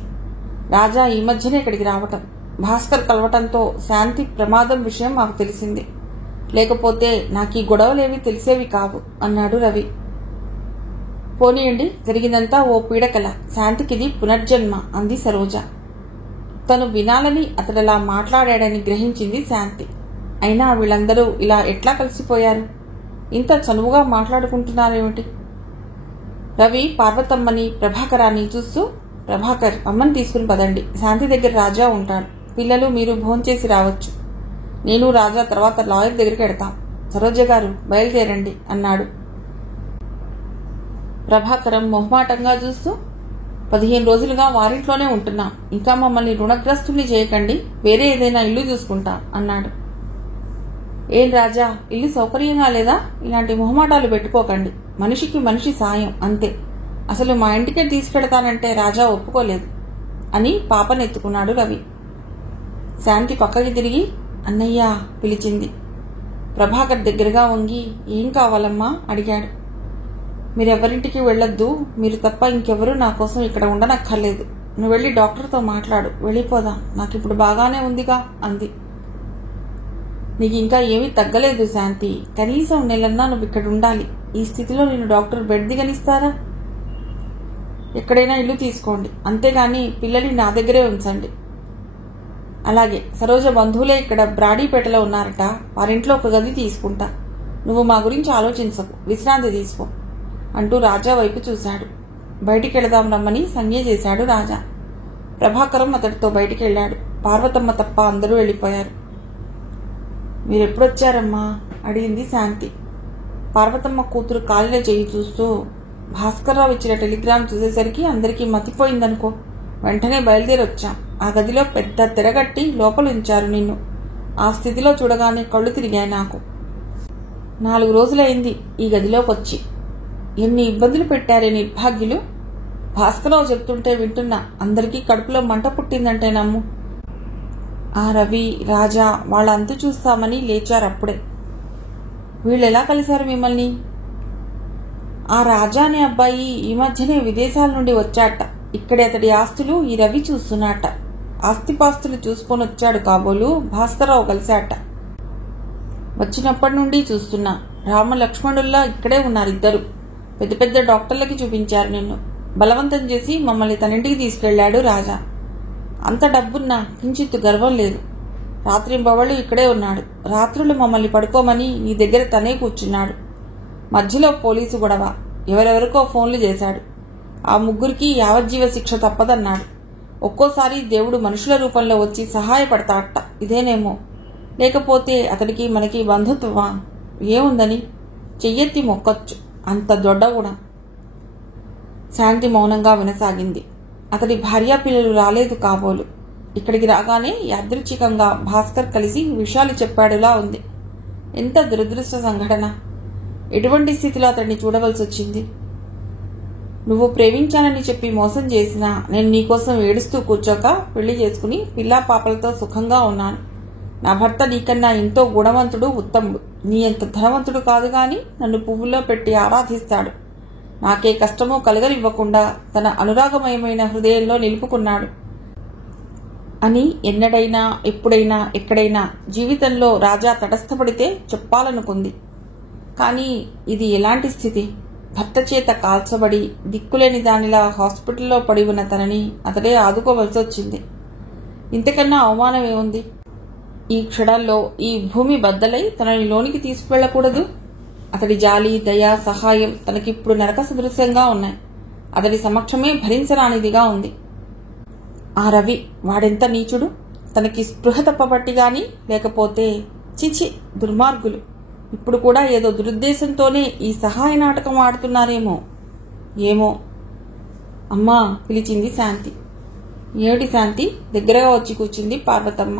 రాజా ఈ మధ్యనే ఇక్కడికి రావటం, భాస్కర్ కలవటంతో శాంతి ప్రమాదం విషయం మాకు తెలిసింది. లేకపోతే నాకీ గొడవలేవి తెలిసేవి కావు అన్నాడు రవి. పోనీయండి, జరిగిందంతా ఓ పీడకల. శాంతికిది పునర్జన్మ అంది సరోజ. తను వినాలని అతడలా మాట్లాడాడని గ్రహించింది శాంతి. అయినా వీళ్ళందరూ ఇలా ఎట్లా కలిసిపోయారు? ఇంత చనువుగా మాట్లాడుకుంటున్నారేమిటి? రవి పార్వతమ్మని ప్రభాకరాన్ని చూస్తూ, ప్రభాకర్, అమ్మని తీసుకుని పదండి. శాంతి దగ్గర రాజా ఉంటాడు. పిల్లలు మీరు భోంచేసి రావచ్చు. నేను రాజా తర్వాత లాయర్ దగ్గరికి వెడతాం. సరోజ గారు బయలుదేరండి అన్నాడు. ప్రభాకరం మొహమాటంగా చూస్తూ, 15 రోజులుగా వారింట్లోనే ఉంటున్నాం. ఇంకా మమ్మల్ని రుణగ్రస్తుల్ని చేయకండి. వేరే ఏదైనా ఇల్లు చూసుకుంటాం అన్నాడు. ఏం రాజా, ఇల్లు సౌకర్యంగా లేదా? ఇలాంటి మొహమాటాలు పెట్టుకోకండి. మనిషికి మనిషి సాయం అంతే. అసలు మా ఇంటికే తీసుకెడతానంటే రాజా ఒప్పుకోలేదు అని పాపనెత్తుకున్నాడు రవి. శాంతి పక్కకి తిరిగి అన్నయ్య పిలిచింది. ప్రభాకర్ దగ్గరగా వంగి, ఏం కావాలమ్మా అడిగాడు. మీరెవరింటికి వెళ్లొద్దు. మీరు తప్ప ఇంకెవరూ నా కోసం ఇక్కడ ఉండనక్కర్లేదు. నువ్వు వెళ్ళి డాక్టర్తో మాట్లాడు. వెళ్ళిపోదాం. నాకిప్పుడు బాగానే ఉందిగా అంది. నీకు ఇంకా ఏమీ తగ్గలేదు శాంతి. కనీసం నెలన్నా నువ్వు ఇక్కడ ఉండాలి. ఈ స్థితిలో నేను డాక్టర్ బెడ్ దిగనిస్తారా? ఎక్కడైనా ఇల్లు తీసుకోండి. అంతేగాని పిల్లల్ని నా దగ్గరే ఉంచండి. అలాగే, సరోజ బంధువులే ఇక్కడ బ్రాడీపేటలో ఉన్నారట. వారింట్లో ఒక గది తీసుకుంటా. నువ్వు మా గురించి ఆలోచించకు, విశ్రాంతి తీసుకో అంటూ రాజా వైపు చూశాడు. బయటికి వెళదాం రమ్మని సంజ్ఞ చేశాడు రాజా. ప్రభాకరం అతడితో బయటికి వెళ్లాడు. పార్వతమ్మ తప్ప అందరూ వెళ్లిపోయారు. మీరెప్పుడొచ్చారమ్మా అడిగింది శాంతి. పార్వతమ్మ కూతురు కాలిన చెయ్యి చూస్తూ, భాస్కర్రావు ఇచ్చిన టెలిగ్రామ్ చూసేసరికి అందరికీ మతిపోయిందనుకో. వెంటనే బయలుదేరొచ్చాం. ఆ గదిలో పెద్ద తెరగట్టి లోపల ఉంచారు నిన్ను. ఆ స్థితిలో చూడగానే కళ్ళు తిరిగాయి నాకు. 4 రోజులైంది ఈ గదిలోకొచ్చి. ఎన్ని ఇబ్బందులు పెట్టారే నిర్భాగ్యులు. భాస్కర్రావు చెప్తుంటే వింటున్నా. అందరికీ కడుపులో మంట పుట్టిందంటే నమ్ము. ఆ రవి, రాజా వాళ్ళ అంతు చూస్తామని లేచారప్పుడే. వీళ్ళెలా కలిశారు మిమ్మల్ని? ఆ రాజా అనే అబ్బాయి ఈ మధ్యనే విదేశాల నుండి వచ్చాట. ఇక్కడే అతడి ఆస్తులు ఈ రవి చూస్తున్నాట. ఆస్తిపాస్తులు చూసుకొని వచ్చాడు కాబోలు. భాస్కర్రావు కలిశాట. వచ్చినప్పటి నుండి చూస్తున్నా. రామ లక్ష్మణుల్లా ఇక్కడే ఉన్నారిద్దరు. పెద్ద పెద్ద డాక్టర్లకి చూపించారు నిన్ను. బలవంతం చేసి మమ్మల్ని తనింటికి తీసుకెళ్లాడు రాజా. అంత డబ్బున్నా కించిత్తు గర్వం లేదు. రాత్రింబవళ్ళు ఇక్కడే ఉన్నాడు. రాత్రులు మమ్మల్ని పడుకోమని నీ దగ్గర తనే కూర్చున్నాడు. మధ్యలో పోలీసు గొడవ. ఎవరెవరికో ఫోన్లు చేశాడు. ఆ ముగ్గురికి యావజ్జీవ శిక్ష తప్పదన్నాడు. ఒక్కోసారి దేవుడు మనుషుల రూపంలో వచ్చి సహాయపడతాడట. ఇదేనేమో. లేకపోతే అతడికి మనకి బంధుత్వమా? ఏముందని చెయ్యెత్తి మొక్కొచ్చు. అంత దొడ్డగుణం. శాంతి మౌనంగా వినసాగింది. అతడి భార్యాపిల్లలు రాలేదు కాబోలు. ఇక్కడికి రాగానే యాదృచ్ఛికంగా భాస్కర్ కలిసి విషయాలు చెప్పాడులా ఉంది. ఎంత దురదృష్ట సంఘటన. ఎటువంటి స్థితిలో అతడిని చూడవలసి వచ్చింది. నువ్వు ప్రేమించానని చెప్పి మోసం చేసినా నేను నీకోసం ఏడుస్తూ కూర్చోక పెళ్లి చేసుకుని పిల్లా పాపలతో సుఖంగా ఉన్నాను. నా భర్త నీకన్నా ఎంతో గుణవంతుడు, ఉత్తముడు. నీ ఎంత ధనవంతుడు కాదు గాని నన్ను పువ్వుల్లో పెట్టి ఆరాధిస్తాడు. నాకే కష్టమో కలగనివ్వకుండా తన అనురాగమయమైన హృదయంలో నిలుపుకున్నాడు అని ఎన్నడైనా, ఎప్పుడైనా, ఎక్కడైనా జీవితంలో రాజా తటస్థపడితే చెప్పాలనుకుంది. కానీ ఇది ఎలాంటి స్థితి? భర్త చేత కాల్చబడి దిక్కులేని దానిలా హాస్పిటల్లో పడి ఉన్న తనని అతడే ఆదుకోవలసి వచ్చింది. ఇంతకన్నా అవమానం ఏముంది? ఈ క్షణంలో ఈ భూమి బద్దలై తనని లోనికి తీసుకువెళ్లకూడదు. అతడి జాలి, దయ, సహాయం తనకిప్పుడు నరక సదృశ్యంగా ఉన్నాయి. అతడి సమక్షమే భరించరానిదిగా ఉంది. ఆ రవి వాడెంత నీచుడు! తనకి స్పృహ తప్పబట్టిగాని, లేకపోతే చిచి దుర్మార్గులు ఇప్పుడు కూడా ఏదో దురుద్దేశంతోనే ఈ సహాయ నాటకం ఆడుతున్నారేమో. ఏమో. అమ్మా పిలిచింది శాంతి. ఏమిటి శాంతి? దగ్గరగా వచ్చి కూర్చుంది పార్వతమ్మ.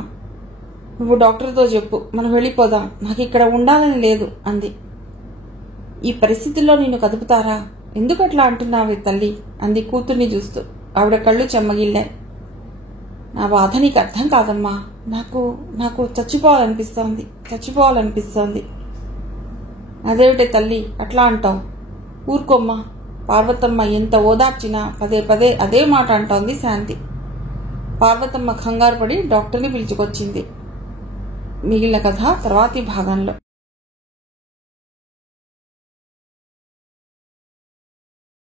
నువ్వు డాక్టర్తో చెప్పు, మనం వెళ్ళిపోదాం, నాకు ఇక్కడ ఉండాలని లేదు అంది. ఈ పరిస్థితుల్లో నిన్ను కదుపుతారా? ఎందుకట్లా అంటున్నావే తల్లి అంది కూతుర్ని చూస్తూ. ఆవిడ కళ్ళు చెమ్మగిల్లాయి. నా బాధ నీకు అర్థం కాదమ్మా. నాకు చచ్చిపోవాలనిపిస్తోంది. అదేమిటే తల్లి అట్లా అంటావు? ఊరుకోమ్మా. పార్వతమ్మ ఎంత ఓదార్చినా పదే పదే అదే మాట అంటోంది శాంతి. పార్వతమ్మ కంగారు పడి డాక్టర్ని పిలుచుకొచ్చింది. మిగిలిన కథ తర్వాతి భాగంలో.